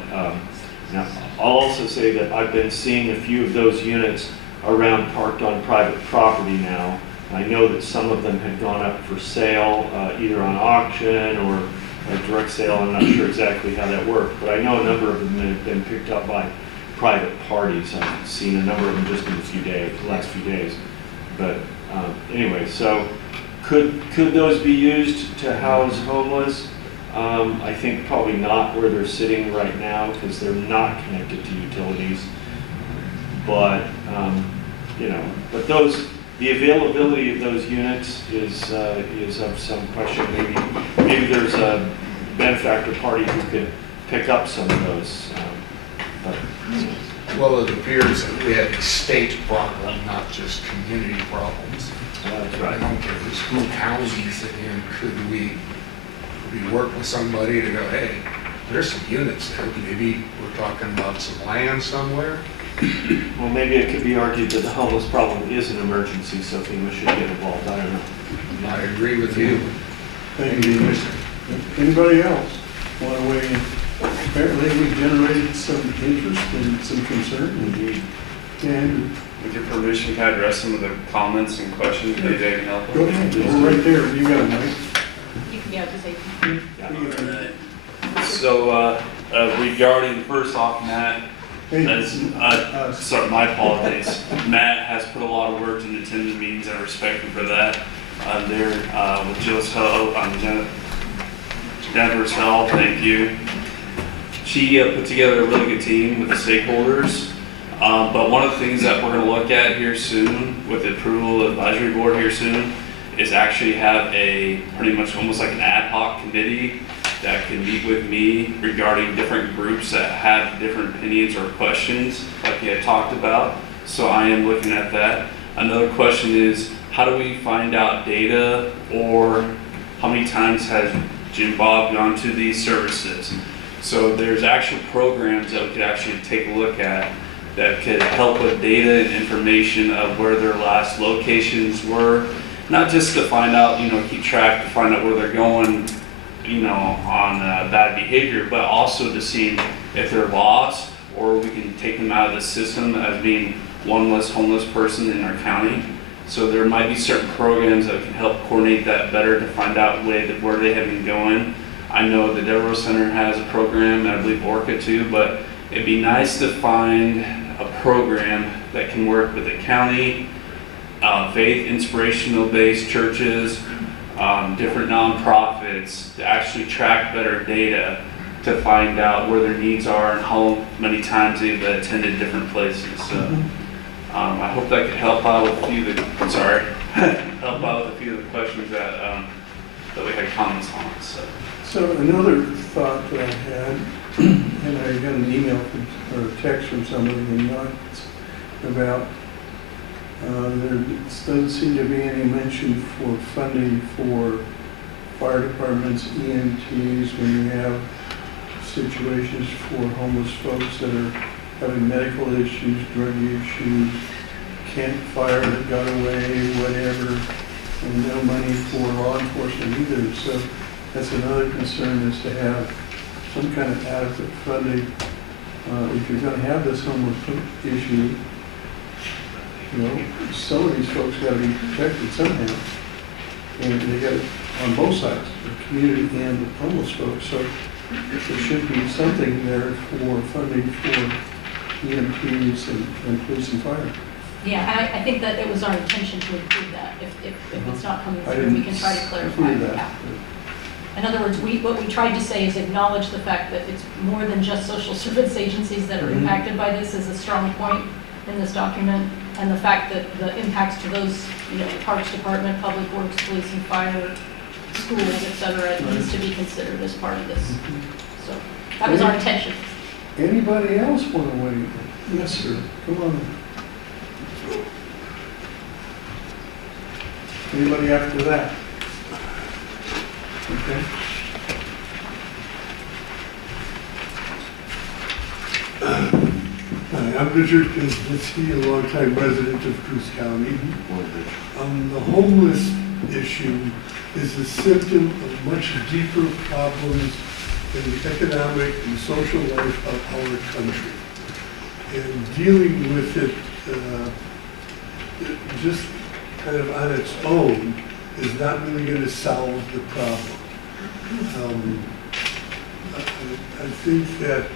now, I'll also say that I've been seeing a few of those units around parked on private property now. I know that some of them had gone up for sale, either on auction or a direct sale. I'm not sure exactly how that worked, but I know a number of them have been picked up by private parties. I've seen a number of them just in the last few days. But anyway, so could those be used to house homeless? I think probably not where they're sitting right now, because they're not connected to utilities. But but the availability of those units is of some question. Maybe there's a benefactor party who could pick up some of those. Well, it appears that we have a state problem, not just community problems. That's right. I don't care who counties it in. Could we work with somebody to go, hey, there's some units there. Maybe we're talking about some land somewhere. Well, maybe it could be argued that the homeless problem is an emergency, so FEMA should get involved. I don't know. I agree with you. Thank you, Commissioner. Anybody else want to weigh in? Apparently, we've generated some interest and some concern. Indeed. And With your permission, can I address some of the comments and questions that they can help with? go ahead, we're right there. You got it, Mike. You can be able to say. So regarding, first off, Matt, sorry, my apologies. Matt has put a lot of work into attending meetings, and I respect him for that. There, with Jill's help, Jennifer's help, thank you. She put together a really good team with the stakeholders. But one of the things that we're going to look at here soon, with the approval of the advisory board here soon, is actually have a pretty much almost like an ad hoc committee that can meet with me regarding different groups that have different opinions or questions, like we had talked about. So I am looking at that. Another question is, how do we find out data, or how many times has Jim Bob gone to these services? So there's actual programs that we could actually take a look at that could help with data and information of where their last locations were, not just to find out, keep track to find out where they're going, on bad behavior, but also to see if they're lost, or we can take them out of the system as being one less homeless person in our county. So there might be certain programs that can help coordinate that better to find out where they have been going. I know the Devereaux Center has a program, and I believe Orca too, but it'd be nice to find a program that can work with the county, faith, inspirational-based churches, different nonprofits, to actually track better data to find out where their needs are and how many times they've attended different places. So I hope that could help out with a few of the, help out with a few of the questions that we had comments on. So another thought that I had, and I got an email or a text from somebody in the audience about there doesn't seem to be any mention for funding for fire departments, EMTs, when you have situations for homeless folks that are having medical issues, drug issues, campfire that got away, whatever, and no money for law enforcement either. So that's another concern, is to have some kind of adequate funding. If you're going to have this homeless issue, some of these folks got to be protected somehow. And they got it on both sides, the community and the homeless folks. So there should be something there for funding for EMTs and police and fire. Yeah, I think that it was our intention to include that. If it's not coming through, we can try to clarify. That. In other words, what we tried to say is acknowledge the fact that it's more than just social service agencies that are impacted by this is a strong point in this document, and the fact that the impacts to those, Parks Department, Public Works, Police and Fire, schools, et cetera, needs to be considered as part of this. So that was our intention. Anybody else want to weigh in? Yes, sir. Come on. Anybody after that? Okay. Hi, I'm Richard Kuznitsky, a longtime resident of Coos County. The homeless issue is a symptom of much deeper problems in the economic and social life of our country. And dealing with it just kind of on its own is not really going to solve the problem. I think that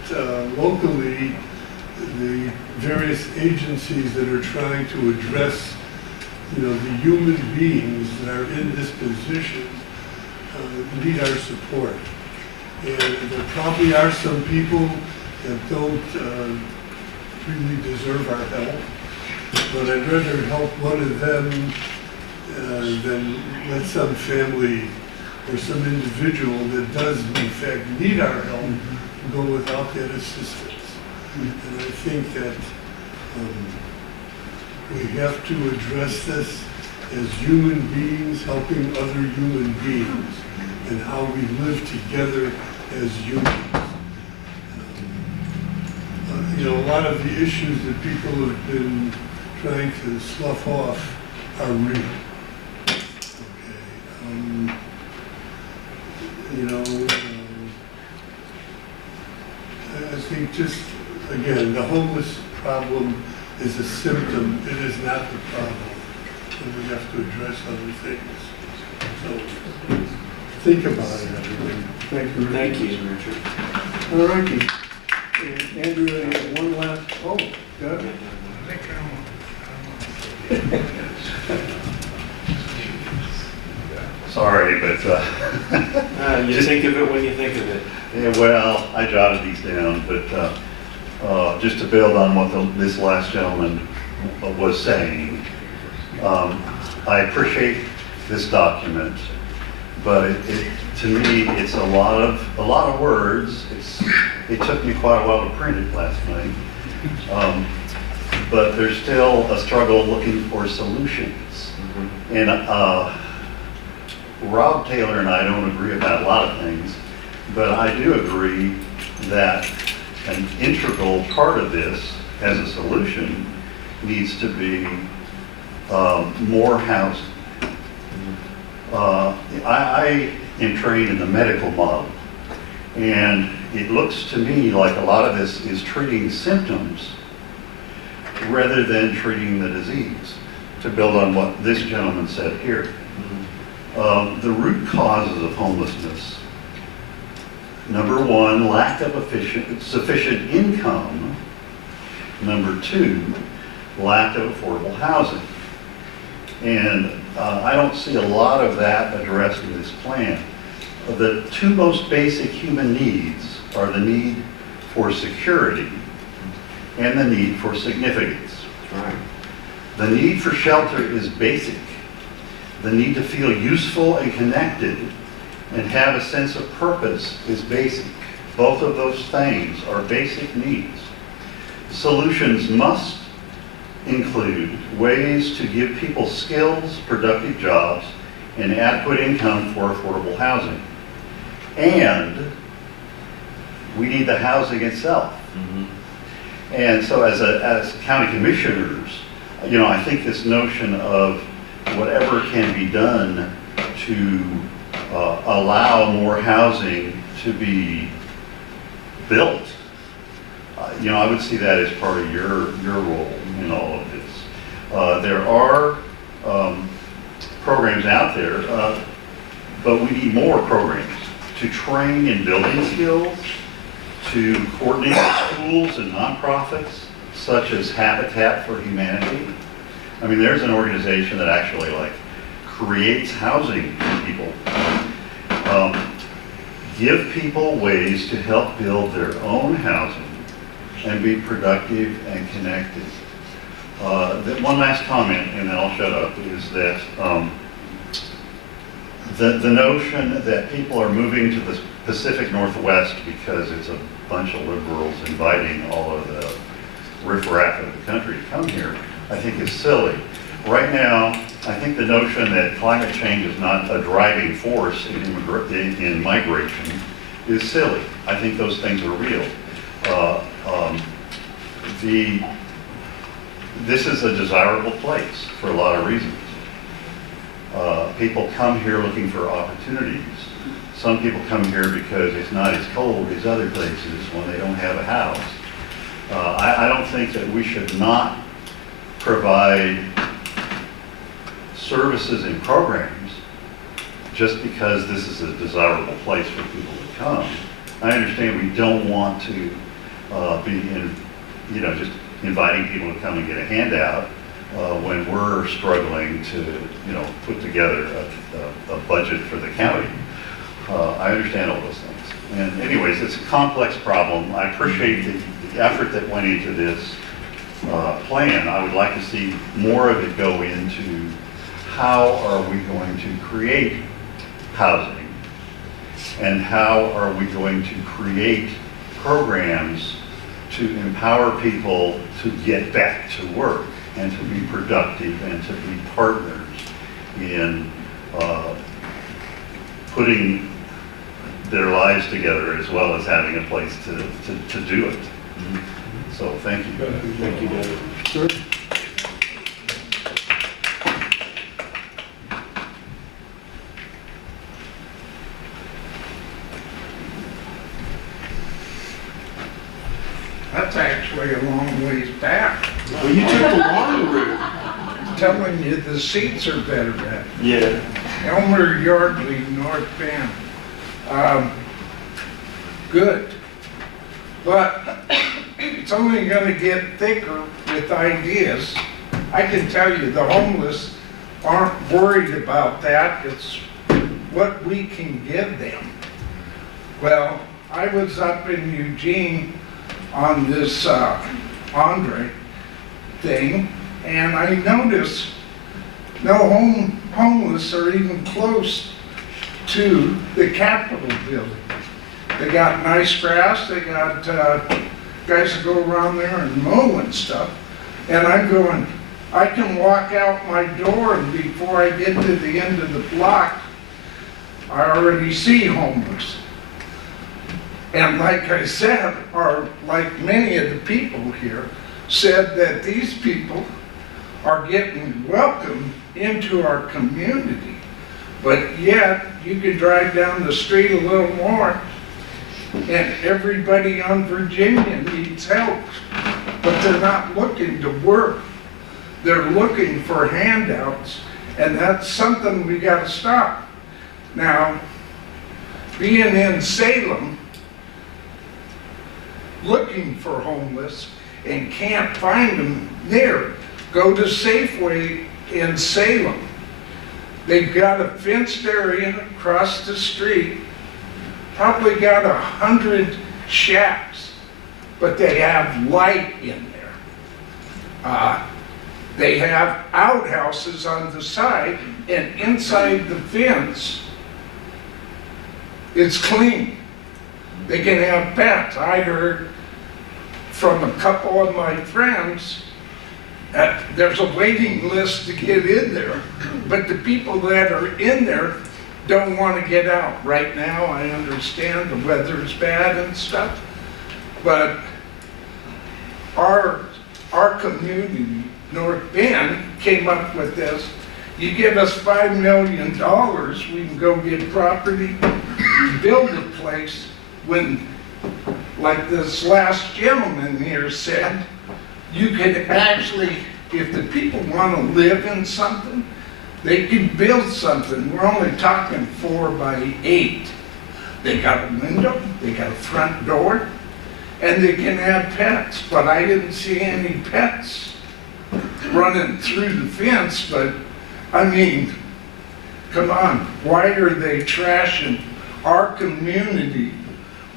locally, the various agencies that are trying to address, the human beings that are in this position need our support. And there probably are some people that don't really deserve our help, but I'd rather help one of them than let some family or some individual that does in fact need our help go without that assistance. And I think that we have to address this as human beings helping other human beings and how we live together as humans. A lot of the issues that people have been trying to slough off are real. I think just, again, the homeless problem is a symptom. It is not the problem. And we have to address other things. So think about it, everyone. Thank you, Thank you, Richard. All righty. And Andrew, you have one last, oh, Doug? Sorry, but, You think of it when you think of it. yeah, well, I jotted these down, but, just to build on what this last gentleman was saying, I appreciate this document, but to me, it's a lot of words. It took me quite a while to print it last night. But there's still a struggle looking for solutions. And Rob Taylor and I don't agree about a lot of things, but I do agree that an integral part of this as a solution needs to be more housing. I am trained in the medical model, and it looks to me like a lot of this is treating symptoms rather than treating the disease, to build on what this gentleman said here. The root causes of homelessness: number one, lack of sufficient income; number two, lack of affordable housing. And I don't see a lot of that addressed in this plan. The two most basic human needs are the need for security and the need for significance. Right. The need for shelter is basic. The need to feel useful and connected and have a sense of purpose is basic. Both of those things are basic needs. Solutions must include ways to give people skills, productive jobs, and adequate income for affordable housing. And we need the housing itself. And so as county commissioners, you know, I think this notion of whatever can be done to allow more housing to be built, you know, I would see that as part of your role in all of this. There are programs out there, but we need more programs to train in building skills, to coordinate schools and nonprofits, such as Habitat for Humanity. I mean, there's an organization that actually creates housing for people. Give people ways to help build their own housing and be productive and connected. One last comment, and then I'll shut up, is that the notion that people are moving to the Pacific Northwest because it's a bunch of liberals inviting all of the riffraff of the country to come here, I think is silly. Right now, I think the notion that climate change is not a driving force in migration is silly. I think those things are real. This is a desirable place for a lot of reasons. People come here looking for opportunities. Some people come here because it's not as cold as other places when they don't have a house. I don't think that we should not provide services and programs just because this is a desirable place for people to come. I understand we don't want to just inviting people to come and get a handout when we're struggling to, put together a budget for the county. I understand all those things. And anyways, it's a complex problem. I appreciate the effort that went into this plan. I would like to see more of it go into how are we going to create housing and how are we going to create programs to empower people to get back to work and to be productive and to be partners in putting their lives together as well as having a place to do it. So thank you. Thank you, David. Sure. That's actually a long ways back. Well, you took the long route. Telling you the seats are better back. Yeah. Elmer Yardley, North Bend. Good. but it's only gonna get thicker with ideas. I can tell you, the homeless aren't worried about that. It's what we can give them. Well, I was up in Eugene on this Andre thing, and I noticed no homeless are even close to the Capitol building. They got nice grass, they got guys that go around there and mow and stuff. And I'm going, I can walk out my door and before I get to the end of the block, I already see homeless. And like I said, or like many of the people here said, that these people are getting welcomed into our community. But yet, you can drive down the street a little more and everybody on Virginia needs help. But they're not looking to work. They're looking for handouts, and that's something we gotta stop. Now, being in Salem, looking for homeless and can't find them there, go to Safeway in Salem. They've got a fenced area across the street, probably got 100 shacks, but they have light in there. They have outhouses on the side, and inside the fence, it's clean. They can have pets. I heard from a couple of my friends that there's a waiting list to get in there, but the people that are in there don't want to get out. Right now, I understand the weather's bad and stuff, but our community, North Bend, came up with this. You give us $5 million, we can go get property, build a place. When, like this last gentleman here said, you could actually, if the people want to live in something, they can build something. We're only talking 4 by 8. They got a window, they got a front door, and they can have pets. But I didn't see any pets running through the fence. But I mean, come on, why are they trashing our community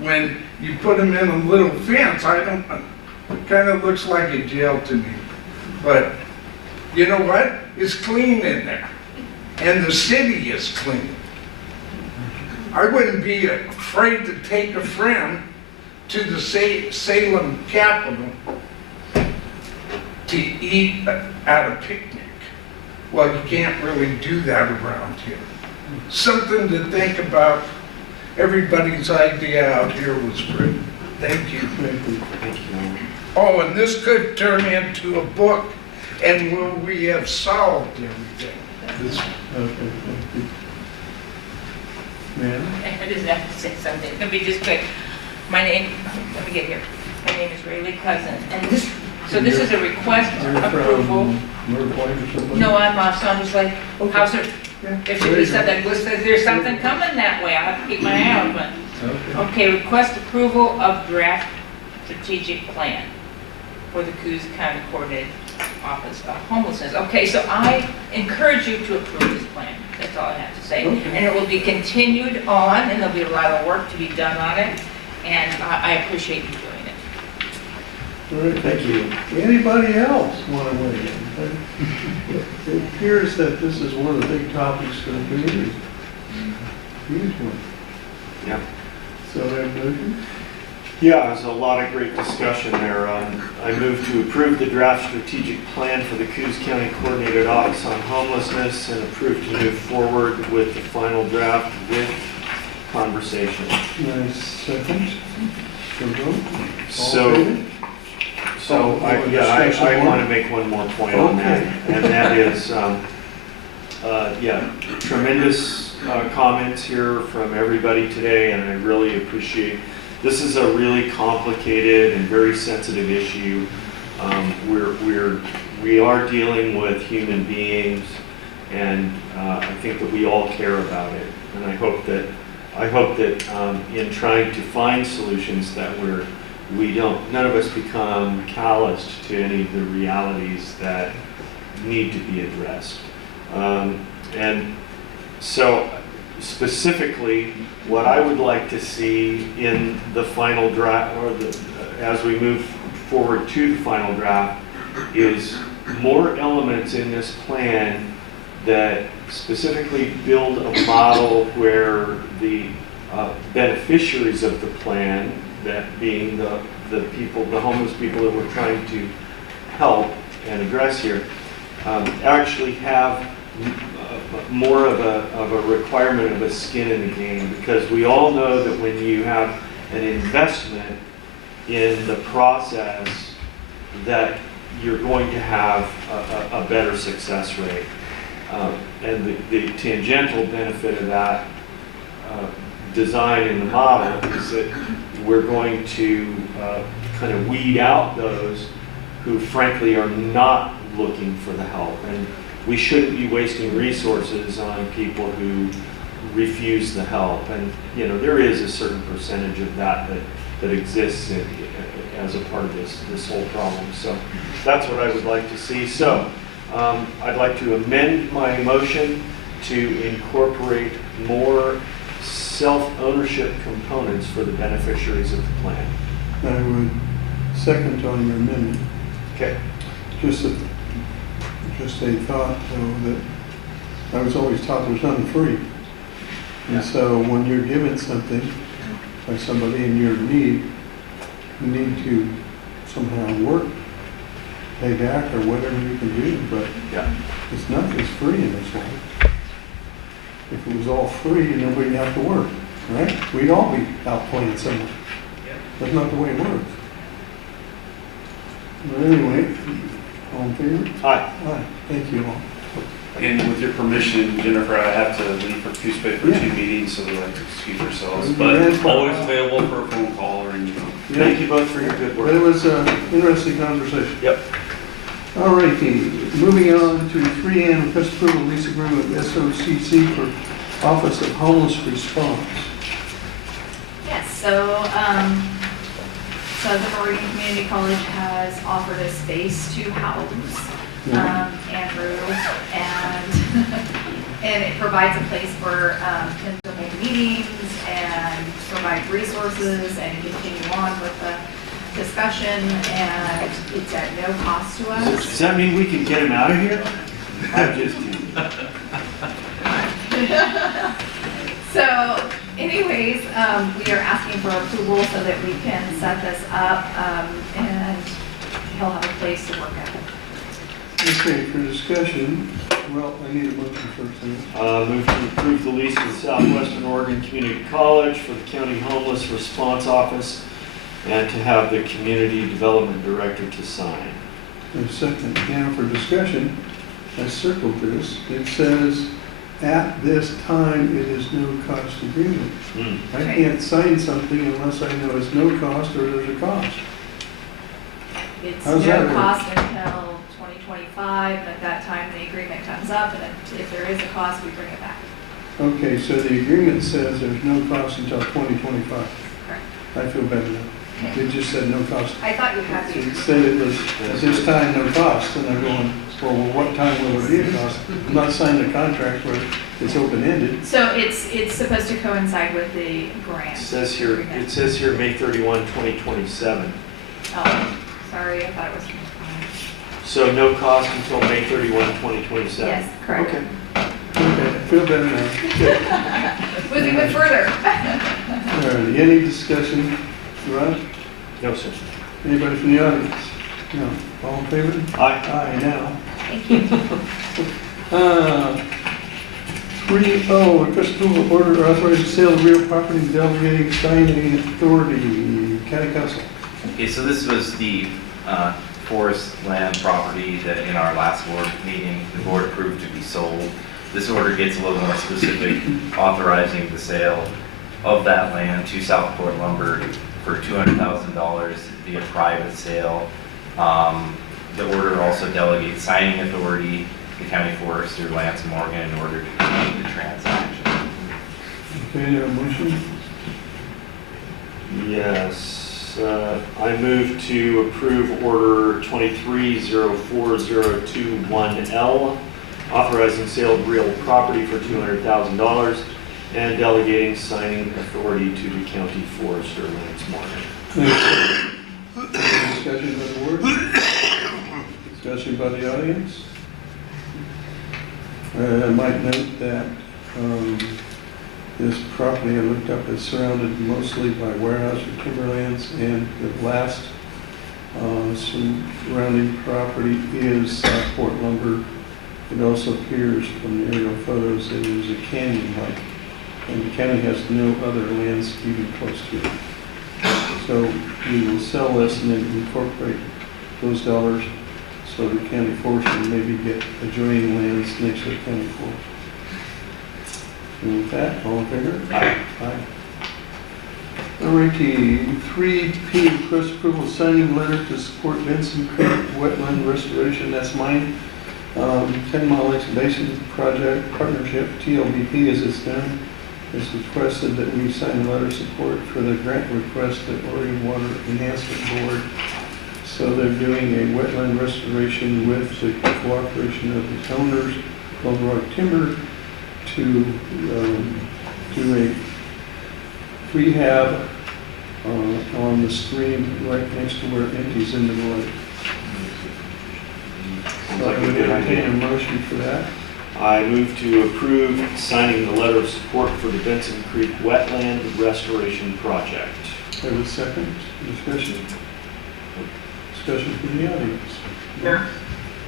when you put them in a little fence? It kind of looks like a jail to me. But you know what? It's clean in there. And the city is clean. I wouldn't be afraid to take a friend to the Salem Capitol to eat at a picnic. Well, you can't really do that around here. Something to think about. Everybody's idea out here was great. Thank you. Thank you. Oh, and this could turn into a book, and will we have solved everything? Okay, thank you. Ma'am? I just have to say something. It'll be just quick. My name, let me get here. My name is Rayleigh Cousin, and this is a request approval. North Point or something? No, so I'm just like, how's it? There should be something, there's something coming that way. I'll have to keep my eye out, but. Okay, request approval of draft strategic plan for the Coos County Coordinated Office of Homelessness. Okay, so I encourage you to approve this plan. That's all I have to say. Okay. And it will be continued on, and there'll be a lot of work to be done on it, and I appreciate you doing it. All right, thank you. Anybody else want to weigh in? It appears that this is one of the big topics for the community. Huge one. Yeah. So I have motion? Yeah, there's a lot of great discussion there. I move to approve the draft strategic plan for the Coos County Coordinated Office on Homelessness and approve to move forward with the final draft with conversation. Nice second. So I want to make one more point on that, and that is, tremendous comments here from everybody today, and I really appreciate. This is a really complicated and very sensitive issue. We are dealing with human beings, and I think that we all care about it. And I hope that in trying to find solutions that we're none of us become calloused to any of the realities that need to be addressed. And so specifically, what I would like to see in the final draft, or as we move forward to the final draft, is more elements in this plan that specifically build a model where the beneficiaries of the plan, that being the people, the homeless people that we're trying to help and address here, actually have more of a requirement of a skin in the game, because we all know that when you have an investment in the process, that you're going to have a better success rate. And the tangential benefit of that design in the model is that we're going to kind of weed out those who frankly are not looking for the help. And we shouldn't be wasting resources on people who refuse the help. And there is a certain percentage of that exists as a part of this whole problem. So that's what I would like to see. So I'd like to amend my motion to incorporate more self-ownership components for the beneficiaries of the plan. I would second on your amendment. Okay. Just a thought, though, that I was always taught there's nothing free. And so when you're given something by somebody in your need, you need to somehow work, pay back, or whatever you can do. But it's nothing's free in this life. If it was all free, nobody'd have to work, right? We'd all be out playing somewhere. That's not the way it works. But anyway, all in favor? Aye. Aye. Thank you all. And with your permission, Jennifer, I have to leave for Coos Bay for 2 meetings, so we like to excuse ourselves. But always available for a phone call or email. Thank you both for your good work. But it was an interesting conversation. Yep. All righty, moving on to 3N, request approval lease agreement with SOCC for Office of Homeless Response. Yes, so the Oregon Community College has offered a space to house Andrew, and it provides a place for him to hold meetings and provide resources and continue on with the discussion, and it's at no cost to us. Does that mean we can get him out of here? I'm just kidding. So anyways, we are asking for approval so that we can set this up, and he'll have a place to work at. Okay, for discussion, well, I need a motion first. Move to approve the lease with Southwestern Oregon Community College for the County Homeless Response Office, and to have the Community Development Director to sign. And second, now for discussion, I circled this. It says, at this time, it is no cost agreement. I can't sign something unless I know it's no cost or there's a cost. It's How's that no work? cost until 2025, and at that time, the agreement comes up, and if there is a cost, we bring it back. Okay, so the agreement says there's no cost until 2025. Correct. I feel better now. It just said no cost. I thought you had It to. said it was, at this time, no cost, and I'm going, well, what time will there be a cost? I'm not signing a contract where it's open-ended. So it's supposed to coincide with the grant. It says here May 31, 2027. Oh, sorry, I thought it was. So no cost until May 31, 2027. Yes, correct. Okay. Okay, I feel better now. Was even further. All right, any discussion? Ron? No, sir. Anybody from the audience? No. All in favor? Aye. Aye, now. Thank you. 3O, request approval order authorizing sale of real property and delegating signing authority, county council. Okay, so this was the forest land property that in our last board meeting, the board approved to be sold. This order gets a little more specific, authorizing the sale of that land to Southport Lumber for $200,000 via private sale. The order also delegates signing authority to the county forester, Lance Morgan, in order to complete the transaction. Okay, motion? Yes. I move to approve order 2304-021L, authorizing sale of real property for $200,000 and delegating signing authority to the county forester Lance Morgan. Discussion by the board? Discussion by the audience? I might note that this property I looked up is surrounded mostly by warehouse or timberlands, and the last surrounding property is Southport lumber. It also appears from the aerial photos that it is a canyon-like, and the county has no other lands even close to it. So we will sell this and then incorporate those dollars so the county forester can maybe get adjoining lands next to the county forest. And with that, all in favor? Aye. Aye. Alrighty, 3P, request approval of signing letter to support Benson Creek wetland restoration. That's mine. 10 Mile Lakes Basin Project Partnership, TLBP as it's known, has requested that we sign a letter of support for the grant request at Oregon Water Enhancement Board. So they're doing a wetland restoration with the cooperation of the owners, Lone Rock Timber, to do a rehab on the stream right next to where it empties into the lake. So I would entertain a motion for that. I move to approve signing the letter of support for the Benson Creek Wetland Restoration Project. Have a second discussion. Discussion from the audience. Yeah.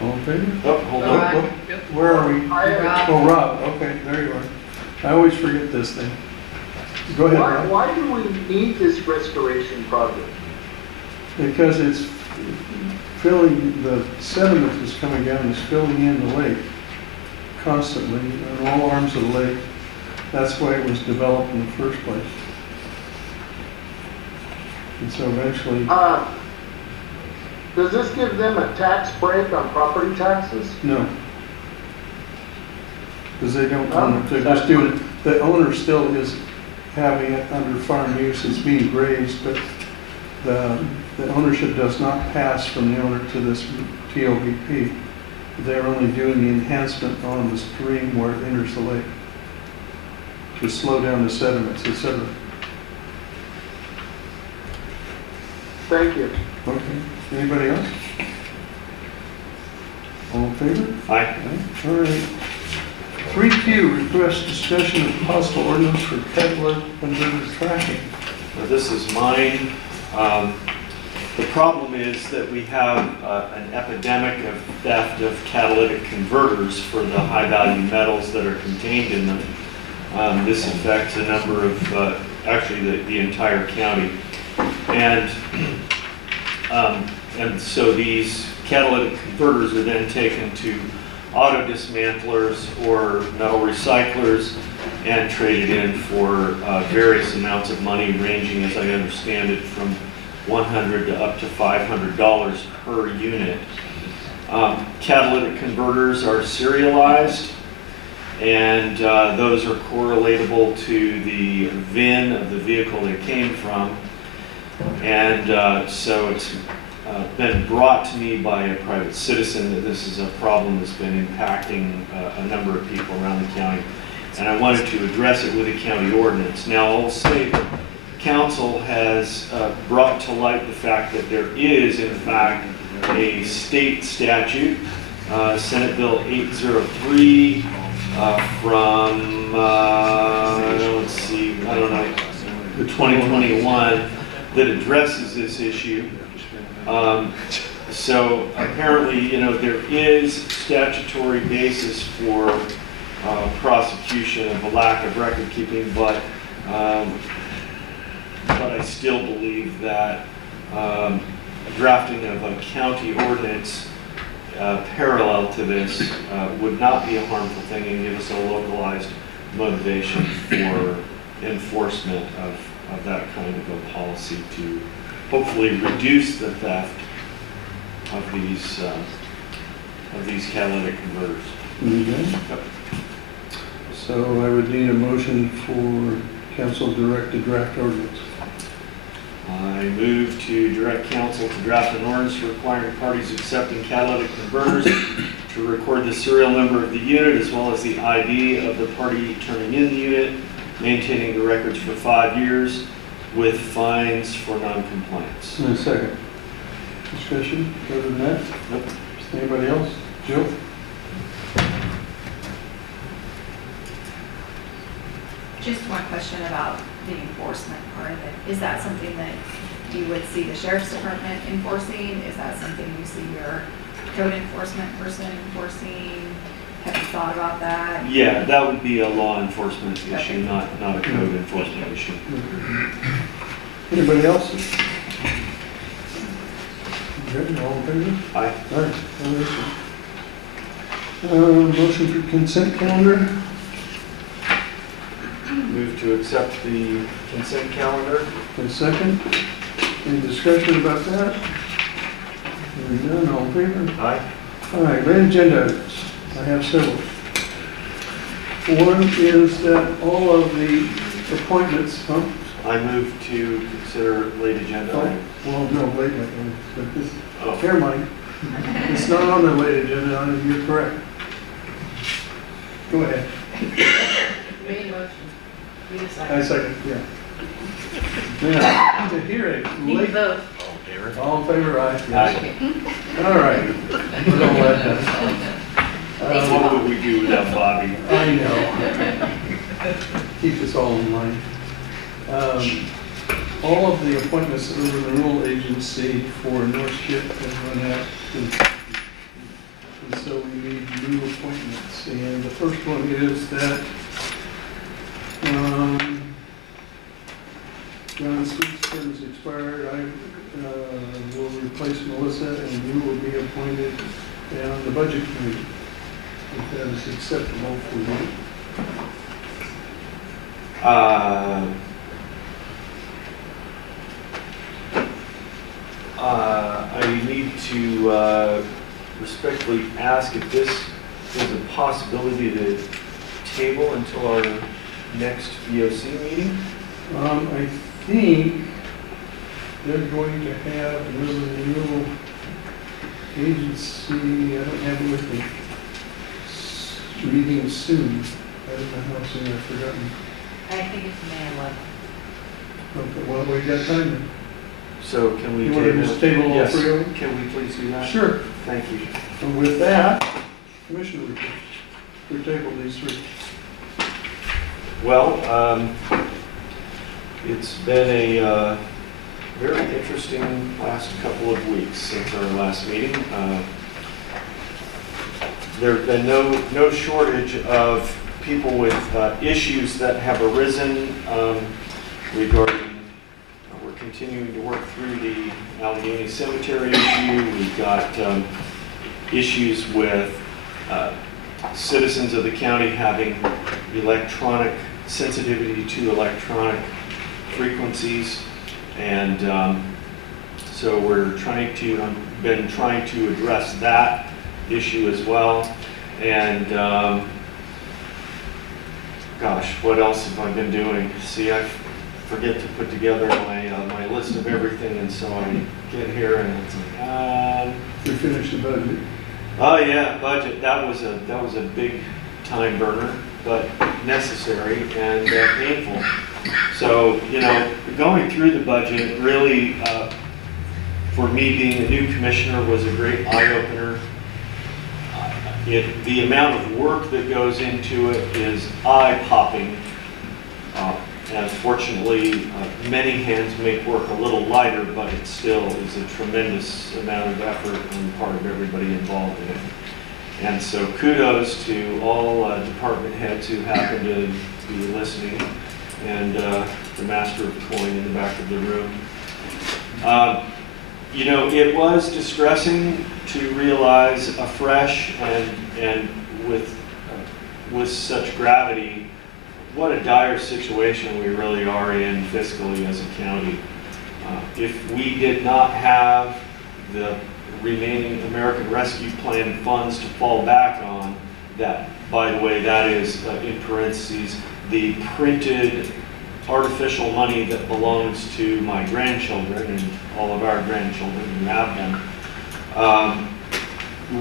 All in favor? Oh, hold on. Where are we? I have- Oh, Rob, okay, there you are. I always forget this thing. Go ahead, Rob. Why do we need this restoration project? Because it's filling, the sediment that's coming down is filling in the lake constantly, on all arms of the lake. That's why it was developed in the first place. And so eventually, Does this give them a tax break on property taxes? no. Because they don't own it, they're just doing it. The owner still is having it under farm use, it's being grazed, but the ownership does not pass from the owner to this TLBP. They're only doing the enhancement on the stream where it enters the lake to slow down the sediments, etc. Thank you. Okay, anybody else? All in favor? Aye. All right. 3Q, request discussion of possible ordinance for peddler converter tracking. Now, this is mine. The problem is that we have an epidemic of theft of catalytic converters for the high-value metals that are contained in them. This affects a number of, actually the entire county. And so these catalytic converters are then taken to auto dismantlers or metal recyclers and traded in for various amounts of money, ranging, as I understand it, from $100 to up to $500 per unit. Catalytic converters are serialized, and those are correlatable to the VIN of the vehicle they came from. And so it's been brought to me by a private citizen that this is a problem that's been impacting a number of people around the county. And I wanted to address it with a county ordinance. Now, I'll say that council has brought to light the fact that there is, in fact, a state statute, Senate Bill 803 from, let's see, I don't know, the 2021, that addresses this issue. So apparently, you know, there is statutory basis for prosecution of a lack of record keeping, but I still believe that drafting of a county ordinance parallel to this would not be a harmful thing and give us a localized motivation for enforcement of that kind of a policy to hopefully reduce the theft of these catalytic converters. Okay. Yep. So I would need a motion for council direct to draft ordinance. I move to direct council to draft an ordinance requiring parties accepting catalytic converters to record the serial number of the unit as well as the ID of the party turning in the unit, maintaining the records for 5 years with fines for non-compliance. And a second. Discussion, other than that? Nope. Anybody else? Jill? Just one question about the enforcement part of it. Is that something that you would see the sheriff's department enforcing? Is that something you see your code enforcement person enforcing? Have you thought about that? Yeah, that would be a law enforcement issue, not a code enforcement issue. Anybody else? Okay, all in favor? Aye. All right, no issue. Motion for consent calendar? Move to accept the consent calendar. And second, any discussion about that? Hearing none, all in favor? Aye. All right, late agenda items. I have several. One is that all of the appointments, I move to consider late agenda oh, item. well, no, late, but this, Oh. never mind. It's not on the late agenda item, you're correct. Go ahead. Made a motion. Need a I second. second, yeah. Now, to hear a Need to late, vote. all in favor, aye? Aye. All right. We don't let that. What would we do without Bobby? I know. Keep us all in line. All of the appointments of the renewal agency for North Ship have run out. And so we need new appointments. And the first one is that John Sweet's term is expired. I will replace Melissa and you will be appointed on the budget committee. If that is acceptable for you. I need to respectfully ask if this is a possibility to table until our next VOC meeting. I think they're going to have another renewal agency, I don't have it with me, meeting soon. I don't know how soon, I've forgotten. I think it's May 11th. Okay, well, we got time then. So can we You want to just table all Yes. three of them? Can we please do that? Sure. Thank you. And with that, Commissioner reports. We table these three. Well, it's been a very interesting last couple of weeks since our last meeting. There have been no shortage of people with issues that have arisen regarding, we're continuing to work through the Allegheny Cemetery issue. We've got issues with citizens of the county having electronic sensitivity to electronic frequencies. And so we're been trying to address that issue as well. And gosh, what else have I been doing? See, I forget to put together my list of everything, and so I get here and it's like, We finished the budget. oh yeah, budget. That was a big time burner, but necessary and painful. So, going through the budget really, for me being a new commissioner, was a great eye-opener. The amount of work that goes into it is eye-popping. And fortunately, many hands make work a little lighter, but it still is a tremendous amount of effort on the part of everybody involved in it. And so kudos to all department heads who happen to be listening, and the master of coin in the back of the room. It was distressing to realize afresh and with such gravity what a dire situation we really are in fiscally as a county. If we did not have the remaining American Rescue Plan funds to fall back on, that, by the way, that is in parentheses, the printed artificial money that belongs to my grandchildren and all of our grandchildren who have them,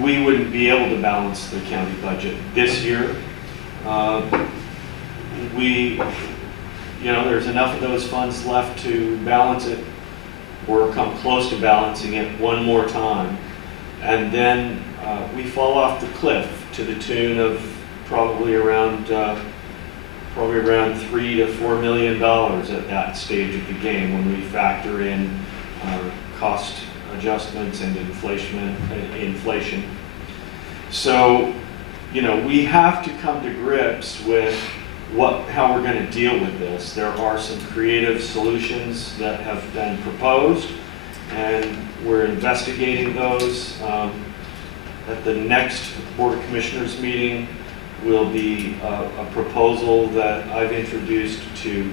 we wouldn't be able to balance the county budget this year. There's enough of those funds left to balance it or come close to balancing it one more time. And then we fall off the cliff to the tune of probably around $3 to $4 million at that stage of the game when we factor in cost adjustments and inflation. So, we have to come to grips with how we're going to deal with this. There are some creative solutions that have been proposed, and we're investigating those. At the next Board of Commissioners meeting will be a proposal that I've introduced to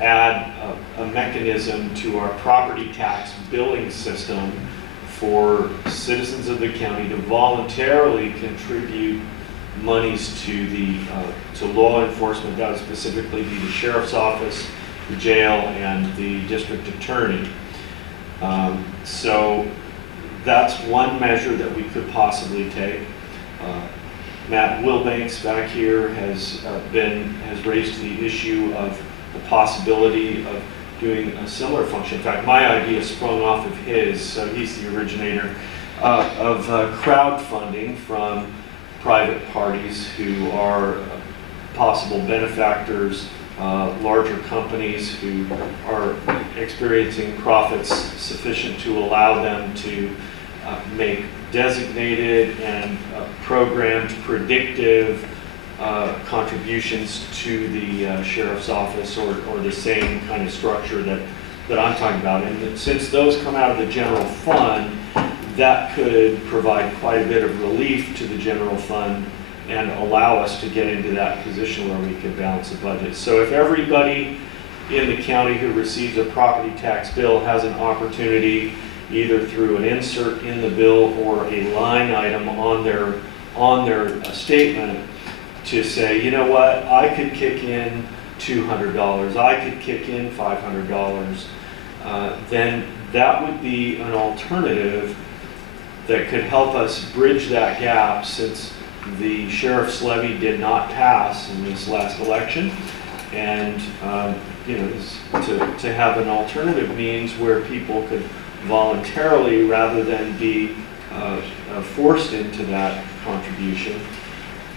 add a mechanism to our property tax billing system for citizens of the county to voluntarily contribute monies to law enforcement. That would specifically be the sheriff's office, the jail, and the district attorney. So that's one measure that we could possibly take. Matt Wilbanks back here has raised the issue of the possibility of doing a similar function. In fact, my idea sprung off of his, so he's the originator of crowdfunding from private parties who are possible benefactors, larger companies who are experiencing profits sufficient to allow them to make designated and programmed predictive contributions to the sheriff's office or the same kind of structure that I'm talking about. And since those come out of the general fund, that could provide quite a bit of relief to the general fund and allow us to get into that position where we could balance the budget. So if everybody in the county who receives a property tax bill has an opportunity, either through an insert in the bill or a line item on their statement, to say, you know what, I could kick in $200, I could kick in $500, then that would be an alternative that could help us bridge that gap, since the sheriff's levy did not pass in this last election. And to have an alternative means where people could voluntarily, rather than be forced into that contribution,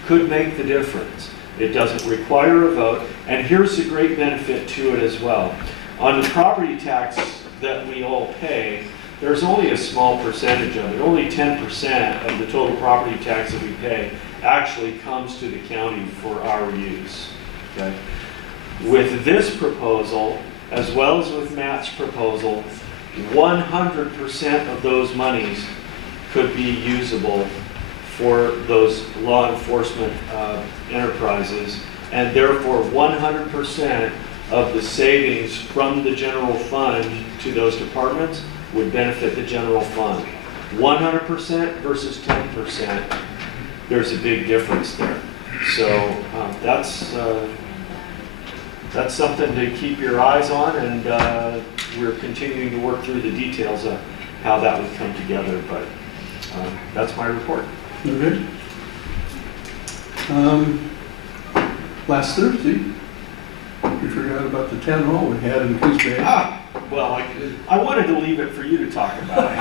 could make the difference. It doesn't require a vote, and here's the great benefit to it as well. On the property tax that we all pay, there's only a small percentage of it. Only 10% of the total property tax that we pay actually comes to the county for our use. Okay? With this proposal, as well as with Matt's proposal, 100% of those monies could be usable for those law enforcement enterprises, and therefore 100% of the savings from the general fund to those departments would benefit the general fund. 100% versus 10%, there's a big difference there. So that's something to keep your eyes on, and we're continuing to work through the details of how that would come together, but that's my report. Okay. Last Thursday, we forgot about the town hall we had in Coos Bay. Well, I wanted to leave it for you to talk about.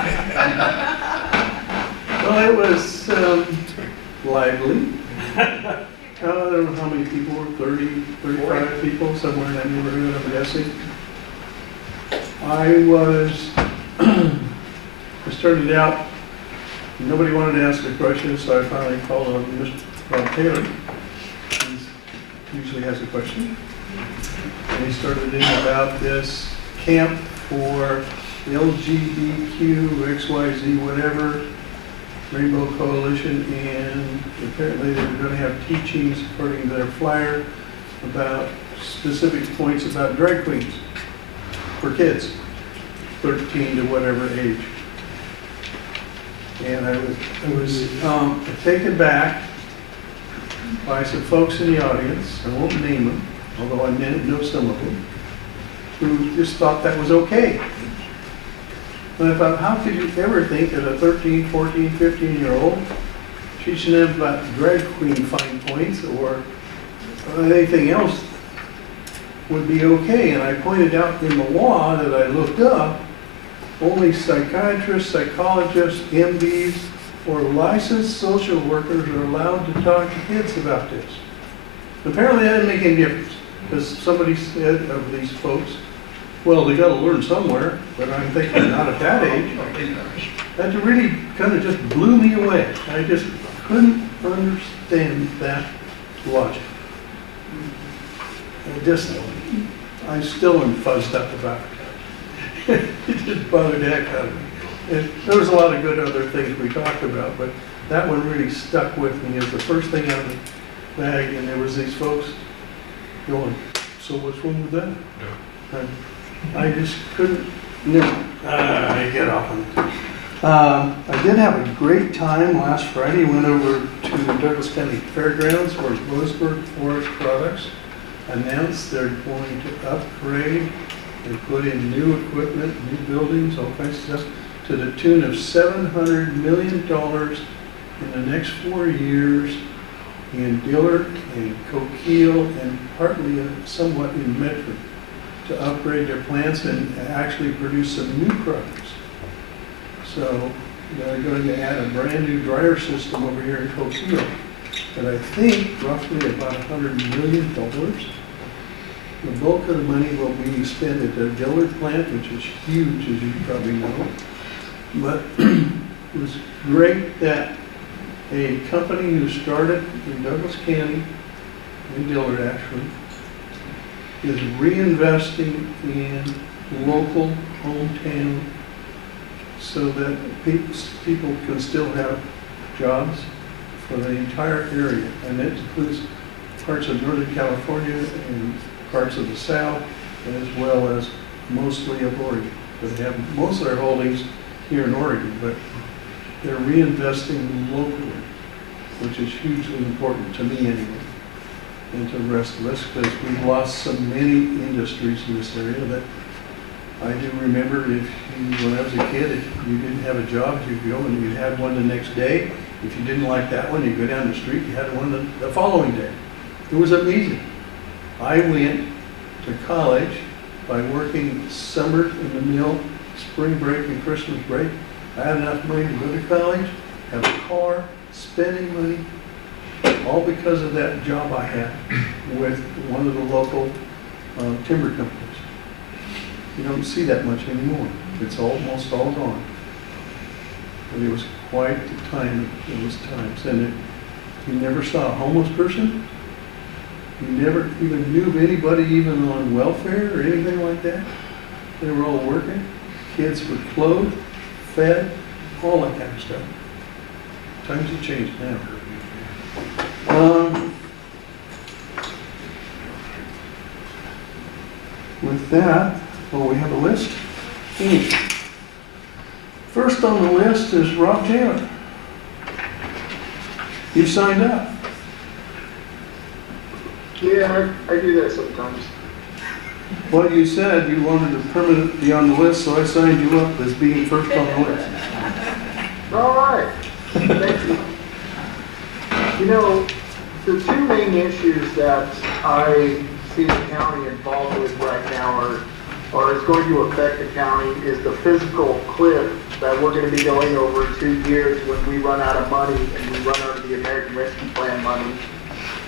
Well, it was lively. I don't know how many people were, 30, 35 people, somewhere in that neighborhood, I'm guessing. I started out, nobody wanted to ask a question, so I finally called on Mr. Bob Taylor. He usually has a question. And he started in about this camp for LGBTQ, XYZ, whatever, Rainbow Coalition, and apparently they were going to have teachings, according to their flyer, about specific points about drag queens for kids, 13 to whatever age. And I was taken back by some folks in the audience, I won't name them, although I know some of them, who just thought that was okay. And I thought, how could you ever think that a 13, 14, 15-year-old teaching them about drag queen fine points or anything else would be okay? And I pointed out in the law that I looked up, only psychiatrists, psychologists, MDs, or licensed social workers are allowed to talk to kids about this. Apparently that didn't make any difference, because somebody said of these folks, well, they got to learn somewhere, but I'm thinking not at that age. That really kind of just blew me away. I just couldn't understand that logic. I still am fuzzed up about it. It just bothered the heck out of me. And there was a lot of good other things we talked about, but that one really stuck with me as the first thing out of the bag, and there was these folks going, so what's wrong with that? And I just couldn't, I get off on it. I did have a great time last Friday. Went over to the Douglas County Fairgrounds where Lewisburg Forest Products announced they're going to upgrade and put in new equipment, new buildings, all kinds of stuff, to the tune of $700 million in the next 4 years in Dillard and Coquille and partly somewhat in Medford to upgrade their plants and actually produce some new products. So they're going to add a brand new dryer system over here in Coquille. And I think roughly about $100 million. The bulk of the money will be spent at the Dillard plant, which is huge, as you probably know. But it was great that a company who started in Douglas County, in Dillard actually, is reinvesting in local hometown so that people can still have jobs for the entire area. And that includes parts of Northern California and parts of the South, as well as mostly of Oregon. But they have most of their holdings here in Oregon, but they're reinvesting locally, which is hugely important to me anyway, and to the rest of us, because we've lost so many industries in this area that I do remember when I was a kid, if you didn't have a job, you'd go and you'd have one the next day. If you didn't like that one, you'd go down the street, you had one the following day. It was amazing. I went to college by working summer in the mill, spring break and Christmas break. I had enough money to go to college, have a car, spending money, all because of that job I had with one of the local timber companies. You don't see that much anymore. It's almost all gone. But it was quite the time, those times. And you never saw a homeless person. You never even knew of anybody even on welfare or anything like that. They were all working. Kids were clothed, fed, all that kind of stuff. Times have changed now. With that, we have a list. First on the list is Rob Jalen. You signed up. Yeah, I do that sometimes. Well, you said you wanted to permanently be on the list, so I signed you up as being first on the list. All right. Thank you. You know, the two main issues that I see the county involved with right now or is going to affect the county is the physical cliff that we're going to be going over in 2 years when we run out of money and we run out of the American Rescue Plan money.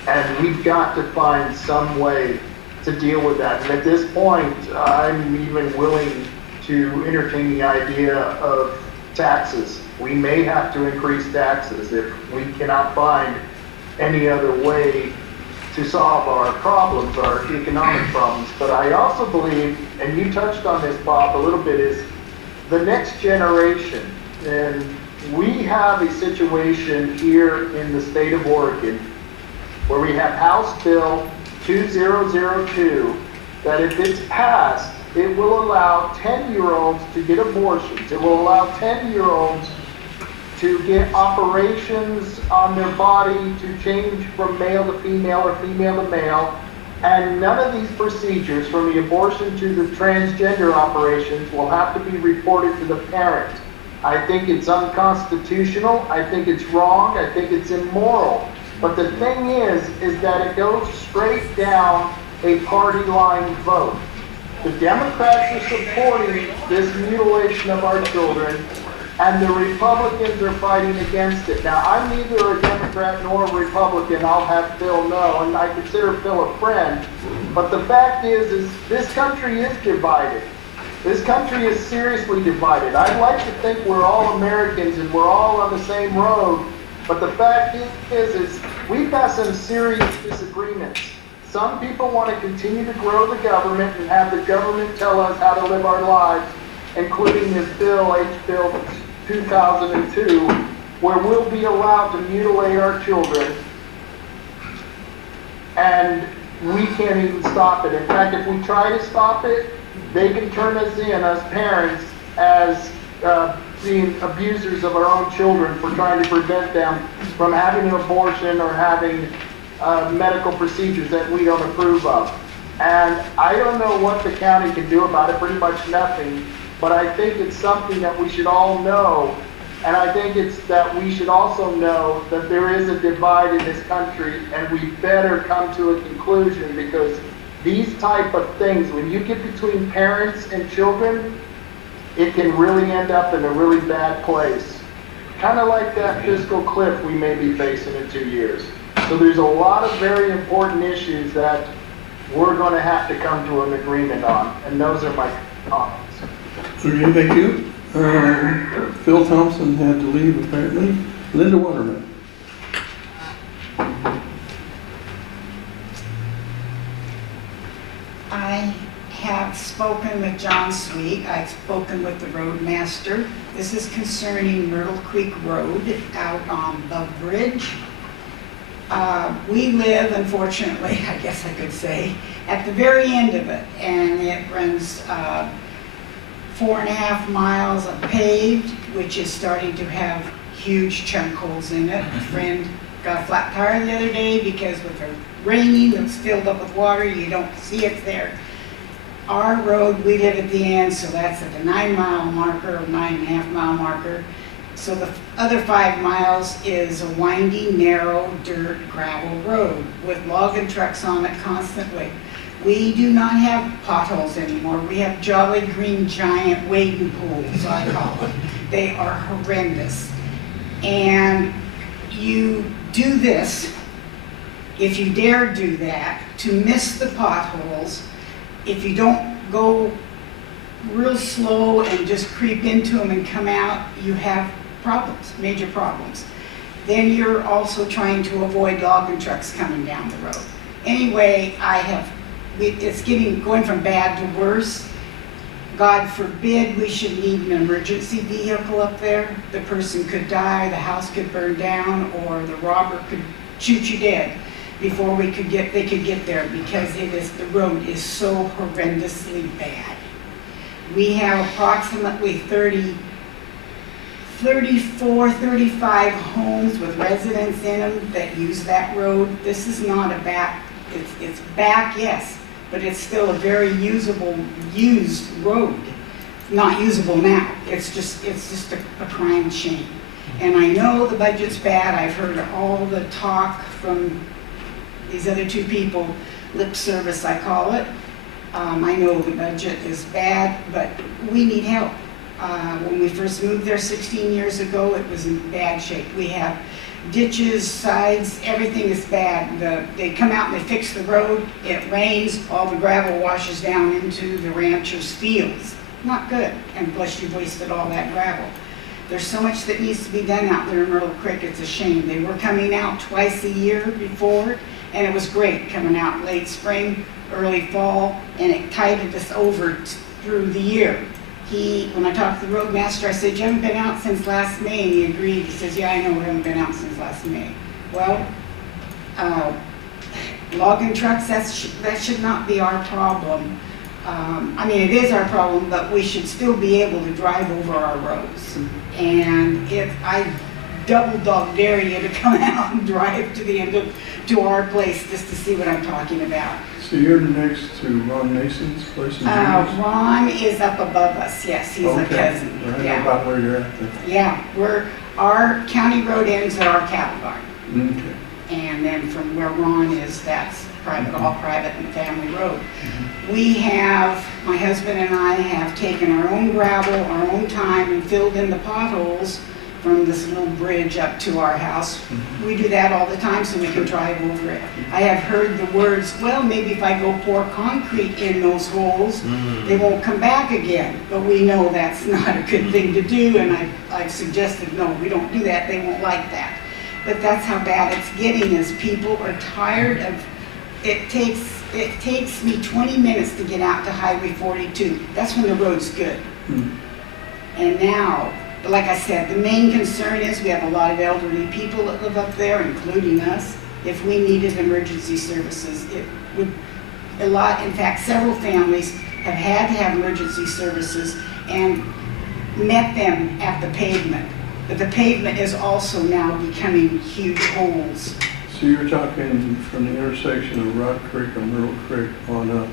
And we've got to find some way to deal with that. And at this point, I'm even willing to entertain the idea of taxes. We may have to increase taxes if we cannot find any other way to solve our problems, our economic problems. But I also believe, and you touched on this, Bob, a little bit, is the next generation. And we have a situation here in the state of Oregon where we have House Bill 2002 that if it's passed, it will allow 10-year-olds to get abortions. It will allow 10-year-olds to get operations on their body to change from male to female or female to male. And none of these procedures, from the abortion to the transgender operations, will have to be reported to the parent. I think it's unconstitutional, I think it's wrong, I think it's immoral. But the thing is that it goes straight down a party line vote. The Democrats are supporting this mutilation of our children, and the Republicans are fighting against it. Now, I'm neither a Democrat nor a Republican, I'll have Phil know, and I consider Phil a friend. But the fact is this country is divided. This country is seriously divided. I'd like to think we're all Americans and we're all on the same road, but the fact is we've got some serious disagreements. Some people want to continue to grow the government and have the government tell us how to live our lives, including this bill, H-Bill 2002, where we'll be allowed to mutilate our children, and we can't even stop it. In fact, if we try to stop it, they can turn us in, as parents, as being abusers of our own children for trying to prevent them from having an abortion or having medical procedures that we don't approve of. And I don't know what the county can do about it, pretty much nothing, but I think it's something that we should all know. And I think it's that we should also know that there is a divide in this country, and we better come to a conclusion, because these type of things, when you get between parents and children, it can really end up in a really bad place. Kind of like that fiscal cliff we may be facing in 2 years. So there's a lot of very important issues that we're going to have to come to an agreement on, and those are my comments. Okay, thank you. Phil Thompson had to leave apparently. Linda Waterman. I have spoken with John Sweet. I've spoken with the roadmaster. This is concerning Myrtle Creek Road out on Love Bridge. We live, unfortunately, I guess I could say, at the very end of it, and it runs 4.5 miles of paved, which is starting to have huge chunk holes in it. A friend got a flat tire the other day because with the raining, it's filled up with water, you don't see it there. Our road, we live at the end, so that's at the 9-mile marker, or 9.5 mile marker. So the other 5 miles is a windy, narrow, dirt, gravel road with logging trucks on it constantly. We do not have potholes anymore. We have jolly green giant wading pools, I call them. They are horrendous. And you do this, if you dare do that, to miss the potholes. If you don't go real slow and just creep into them and come out, you have problems, major problems. Then you're also trying to avoid logging trucks coming down the road. Anyway, it's going from bad to worse. God forbid we should need an emergency vehicle up there. The person could die, the house could burn down, or the robber could shoot you dead before they could get there, because the road is so horrendously bad. We have approximately 34, 35 homes with residents in them that use that road. This is not a back, it's back, yes, but it's still a very used road. Not usable now. It's just a crying shame. And I know the budget's bad. I've heard all the talk from these other two people, lip service I call it. I know the budget is bad, but we need help. When we first moved there 16 years ago, it was in bad shape. We have ditches, sides, everything is bad. They come out and they fix the road, it rains, all the gravel washes down into the ranchers' fields. Not good, and plus you've wasted all that gravel. There's so much that needs to be done out there in Myrtle Creek, it's a shame. They were coming out twice a year before, and it was great, coming out late spring, early fall, and it tided us over through the year. When I talked to the roadmaster, I said, you haven't been out since last May, and he agreed. He says, yeah, I know, we haven't been out since last May. Well, logging trucks, that should not be our problem. I mean, it is our problem, but we should still be able to drive over our roads. And I double dog dare you to come out and drive to the end of, to our place just to see what I'm talking about. So you're next to Ron Mason's place in Ron is up above us, yes, he's a cousin. I know Yeah. about where you're at then. Yeah, our county road ends at our cattle barn. Okay. And then from where Ron is, that's private, all private and family road. We have, my husband and I have taken our own gravel, our own time, and filled in the potholes from this little bridge up to our house. We do that all the time so we can drive over it. I have heard the words, well, maybe if I go pour concrete in those holes, they won't come back again. But we know that's not a good thing to do, and I've suggested, no, we don't do that, they won't like that. But that's how bad it's getting, is people are tired of, it takes me 20 minutes to get out to Highway 42. That's when the road's good. And now, like I said, the main concern is we have a lot of elderly people that live up there, including us. If we needed emergency services, it would, in fact, several families have had to have emergency services and met them at the pavement. But the pavement is also now becoming huge holes. So you're talking from the intersection of Rock Creek and Myrtle Creek on up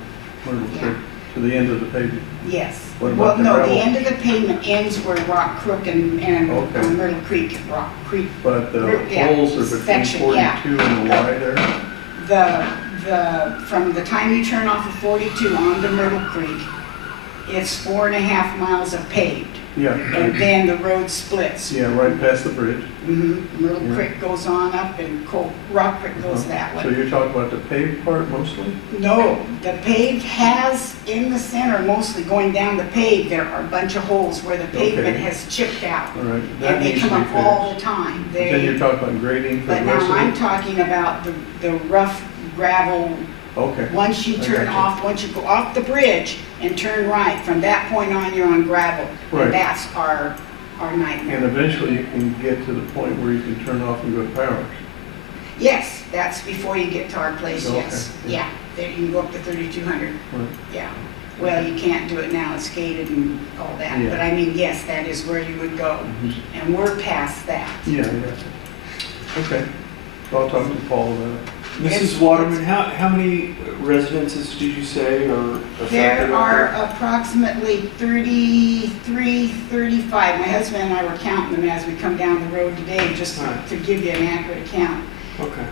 Myrtle Creek to the end of the pavement? Yes. What Well, about the no, gravel? the end of the pavement ends where Rock Crook and Myrtle Creek, Rock Creek. But the holes are between section, 42 and the Y there? From the time you turn off of 42 onto Myrtle Creek, it's 4.5 miles of paved. Yeah. And then the road splits. Yeah, right past the bridge. Myrtle Creek goes on up and Rock Creek goes that way. So you're talking about the paved part mostly? No, the paved has, in the center, mostly going down the paved, there are a bunch of holes where the pavement has chipped out. All right, that And they needs to come be up all fixed. the time. But then you're talking about grading for the But now rest of I'm it? talking about the rough gravel. Okay. Once you I turn gotcha. off, once you go off the bridge and turn right, from that point on, you're on gravel. Right. And that's our nightmare. And eventually you can get to the point where you can turn off and go to Powers. Yes, that's before you get to our place, Okay. yes. Yeah, there you can go up to 3,200. Right. Yeah. Well, you can't do it now, it's gated and all that. Yeah. But I mean, yes, that is where you would go. And we're past that. Yeah, yeah. Okay. I'll talk to Paul about it. Mrs. Waterman, how many residences did you say are affected? There are approximately 33, 35. My husband and I were counting them as we come down the road today, just to give you an accurate account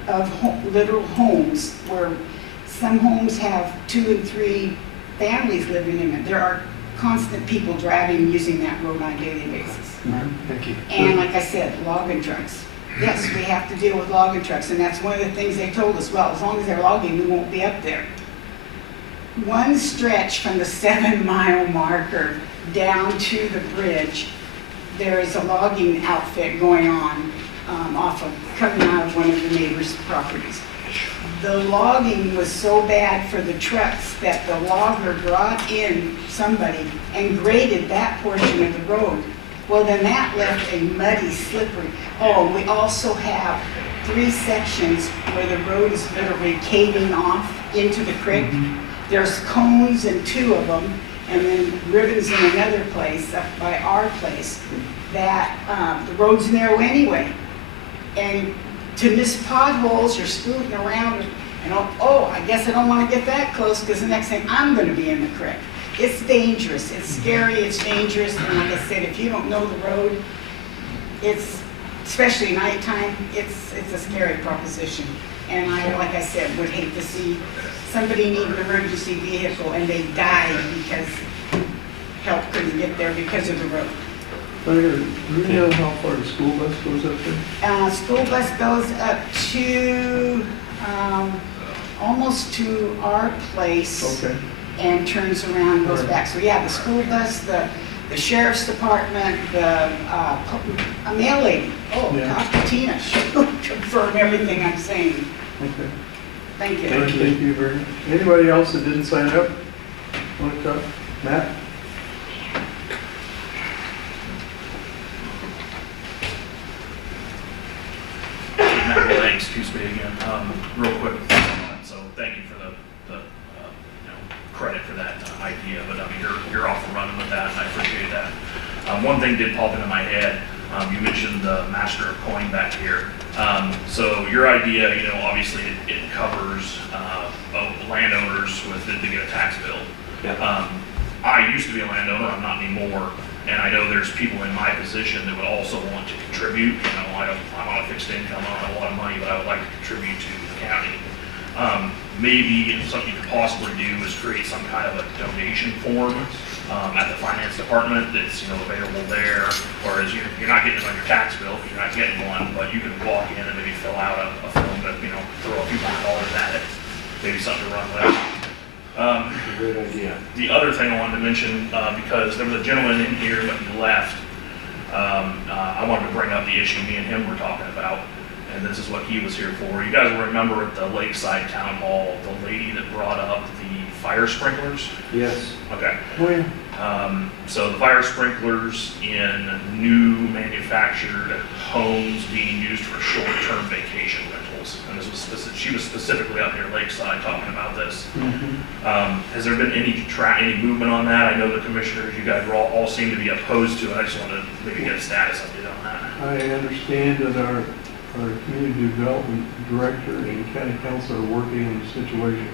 of literal homes, where some homes have 2 and 3 families living in it. There are constant people driving, using that road on a daily basis. Thank you. And like I said, logging trucks. Yes, we have to deal with logging trucks, and that's one of the things they told us. Well, as long as they're logging, we won't be up there. One stretch from the 7-mile marker down to the bridge, there is a logging outfit going on coming out of one of the neighbors' properties. The logging was so bad for the trucks that the logger brought in somebody and graded that portion of the road. Well, then that left a muddy, slippery. Oh, we also have 3 sections where the road is literally caving off into the creek. There's cones in 2 of them, and then ribbons in another place up by our place, that the road's narrow anyway. And to miss potholes, you're scooting around and I guess I don't want to get that close because the next thing I'm going to be in the creek. It's dangerous, it's scary, it's dangerous, and like I said, if you don't know the road, it's, especially nighttime, it's a scary proposition. And I, like I said, would hate to see somebody need an emergency vehicle and they die because help couldn't get there because of the road. Do you know how far the school bus goes up there? School bus goes up to, almost to our place. Okay. And turns around and goes back. So yeah, the school bus, the sheriff's department, a mail lady. Talk to Tina, she'll confirm everything I'm saying. Okay. Thank you. Thank you very much. Anybody else that didn't sign up? Want to talk? Matt? Thanks, Coos again. Real quick, so thank you for the credit for that idea, but I mean, you're off and running with that, and I appreciate that. One thing did pop into my head. You mentioned the master of coin back here. So your idea, you know, obviously it covers landowners with to get a tax bill. Yeah. I used to be a landowner, I'm not anymore, and I know there's people in my position that would also want to contribute. You know, I'm on a fixed income, I don't have a lot of money, but I would like to contribute to the county. Maybe something you could possibly do is create some kind of a donation form at the finance department that's, you know, available there, or as you're not getting it on your tax bill, you're not getting one, but you can walk in and maybe fill out a form that, you know, throw a few $100 at it, maybe something to run with. Great idea. The other thing I wanted to mention, because there was a gentleman in here but he left, I wanted to bring up the issue me and him were talking about, and this is what he was here for. You guys will remember at the Lakeside Town Hall, the lady that brought up the fire sprinklers? Yes. Okay. Oh, yeah. So the fire sprinklers in new manufactured homes being used for short-term vacation rentals. And this was she was specifically up here Lakeside talking about this. Has there been any movement on that? I know the commissioners, you guys all seem to be opposed to it. I just wanted to maybe get a status update on that. I understand that our community development director and county council are working on the situation.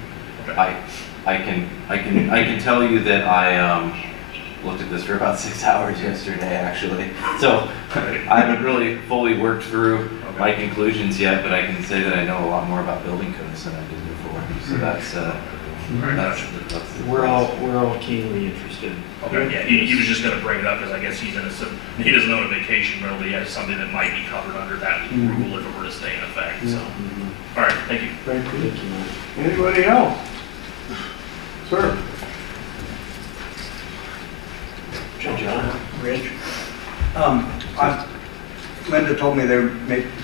I can tell you that I looked at this for about 6 hours yesterday, actually. So I haven't really fully worked through my conclusions yet, but I can say that I know a lot more about building codes than I did before. So that's we're all keenly interested. Okay, yeah, he was just gonna bring it up because I guess he doesn't own a vacation rental, but he has something that might be covered under that rule if it were to stay in effect, so. All right, thank you. Thank you. Anybody else? Sir? John? Rich? Linda told me they were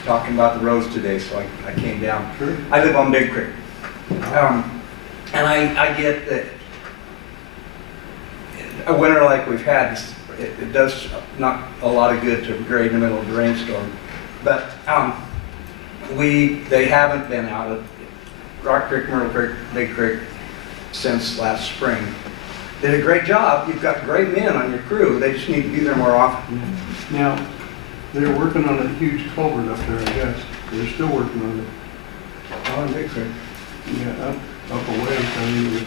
talking about the roads today, so I came down. Sure. I live on Big Creek. And I get that a winter like we've had, it does not a lot of good to grade in the middle of the rainstorm. But they haven't been out of Rock Creek, Myrtle Creek, Big Creek since last spring. Did a great job. You've got great men on your crew. They just need to be there more often. Now, they're working on a huge culvert up there, I guess. They're still working on it. Oh, Big Creek. Yeah, up a ways. I mean, it was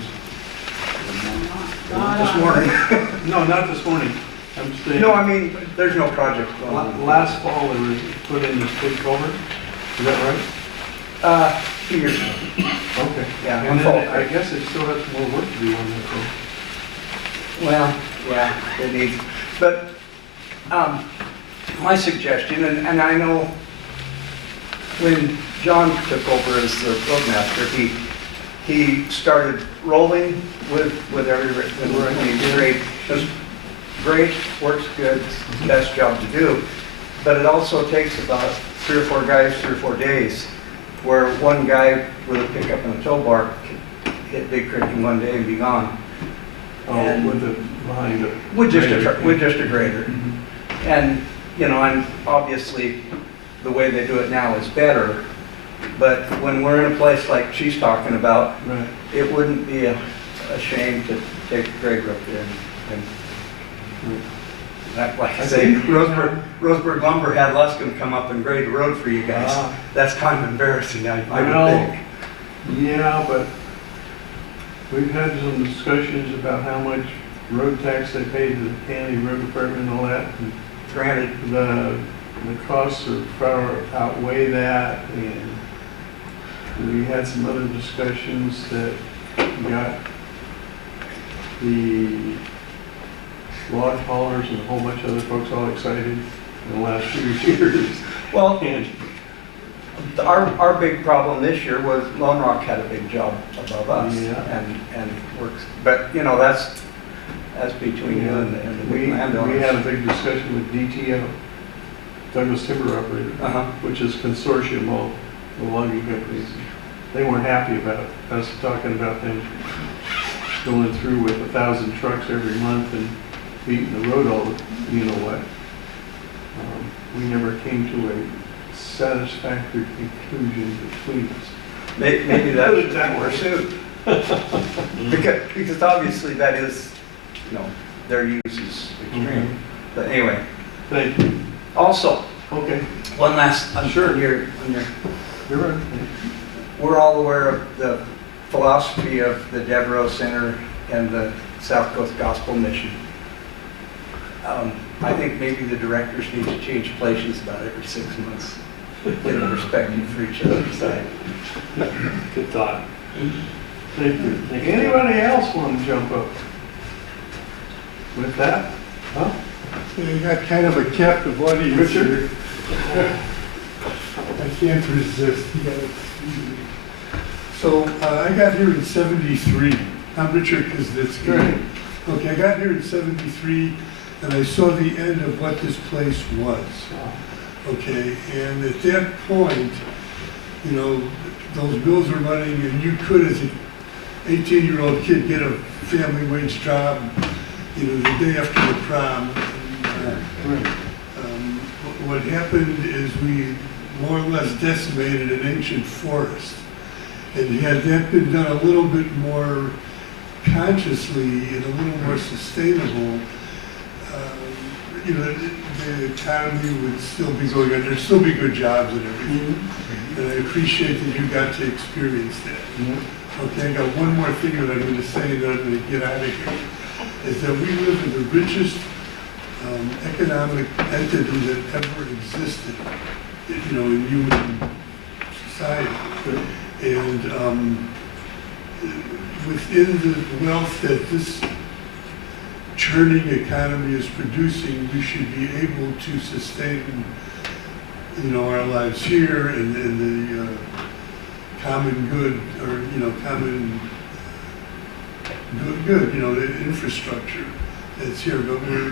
This morning. No, not this morning. I'm saying. No, I mean, there's no project going on. Last fall, they were put in this big culvert. Is that right? 2 years ago. Okay. Yeah, And fall. then I guess it still has more work to do on that thing. Well, yeah, it needs, but my suggestion, and I know when John took over as the roadmaster, he started rolling with grade. Just great, works good, best job to do. But it also takes about 3 or 4 guys, 3 or 4 days, where one guy with a pickup and a tow bar could hit Big Creek in 1 day and be gone. And with the behind it. With just a grader. And, you know, and obviously the way they do it now is better. But when we're in a place like she's talking about, right, it wouldn't be a shame to take a grader up there and like I say, Roseburg Lumber had Luscombe come up and grade the road for you guys. That's kind of embarrassing, I would think. Yeah, but we've had some discussions about how much road tax they pay to the county road department and all that. And granted, the costs are far outweigh that, and we had some other discussions that got the log haulers and a whole bunch of other folks all excited in the last few years. Well, our big problem this year was Lone Rock had a big job above us, and works. But you know that's between you and the big landowners. We had a big discussion with DTO, Douglas Timber Operator, which is a consortium of the logging companies. They weren't happy about us talking about them going through with 1,000 trucks every month and beating the road all the, you know what. We never came to a satisfactory conclusion between us. Maybe that should be more soon. Because obviously that is, you know, their use is extreme. But anyway. Thank you. Also, Okay, one last, on Sure. your, you're right. we're all aware of the philosophy of the Devereaux Center and the South Coast Gospel Mission. I think maybe the directors need to change places about every 6 months, get a perspective for each other's side. Good thought. Thank you. Thank you. Anybody else want to jump up? With that, huh? I got kind of a captive audience Richard? here. I can't resist. You gotta excuse me. So I got here in '73. I'm Richard Kuznitsky. Right. Okay, I got here in '73 and I saw the end of what this place was. Okay, and at that point, you know, those bills were running and you could, as an 18-year-old kid, get a family wage job, you know, the day after the prom. What happened is we more or less decimated an ancient forest. And had that been done a little bit more consciously and a little more sustainable, you know, the economy would still be going on. There'd still be good jobs and everything. And I appreciate that you got to experience that. Okay, I got one more thing that I'm going to say and then I'm going to get out of here. Is that we live in the richest economic entity that ever existed, you know, in human society. And within the wealth that this churning economy is producing, we should be able to sustain, you know, our lives here and the common good, or, you know, common good, you know, the infrastructure that's here. But we're,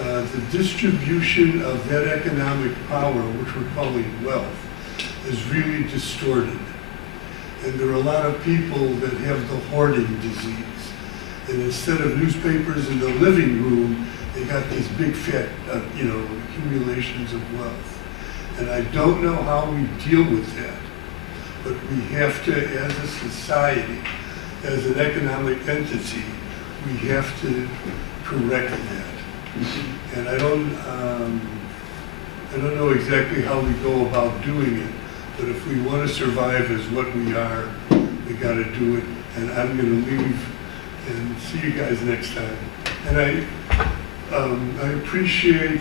the distribution of that economic power, which we're calling wealth, is really distorted. And there are a lot of people that have the hoarding disease. And instead of newspapers in the living room, they got these big fat, you know, accumulations of wealth. And I don't know how we deal with that, but we have to, as a society, as an economic entity, we have to correct that. And I don't know exactly how we go about doing it, but if we want to survive as what we are, we got to do it. And I'm going to leave and see you guys next time. And I appreciate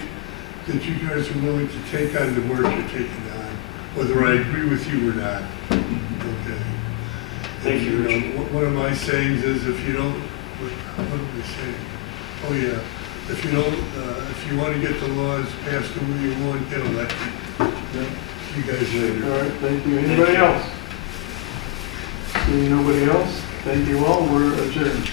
that you guys are willing to take on the work you're taking on, whether I agree with you or not. Okay. Thank you, Richard. One of my sayings is, if you don't, what am I saying? Oh yeah, if you don't, if you want to get the laws passed the way you want, get elected. See you guys later. All right, thank you. Anybody else? Seeing nobody else, thank you all. We're adjourned.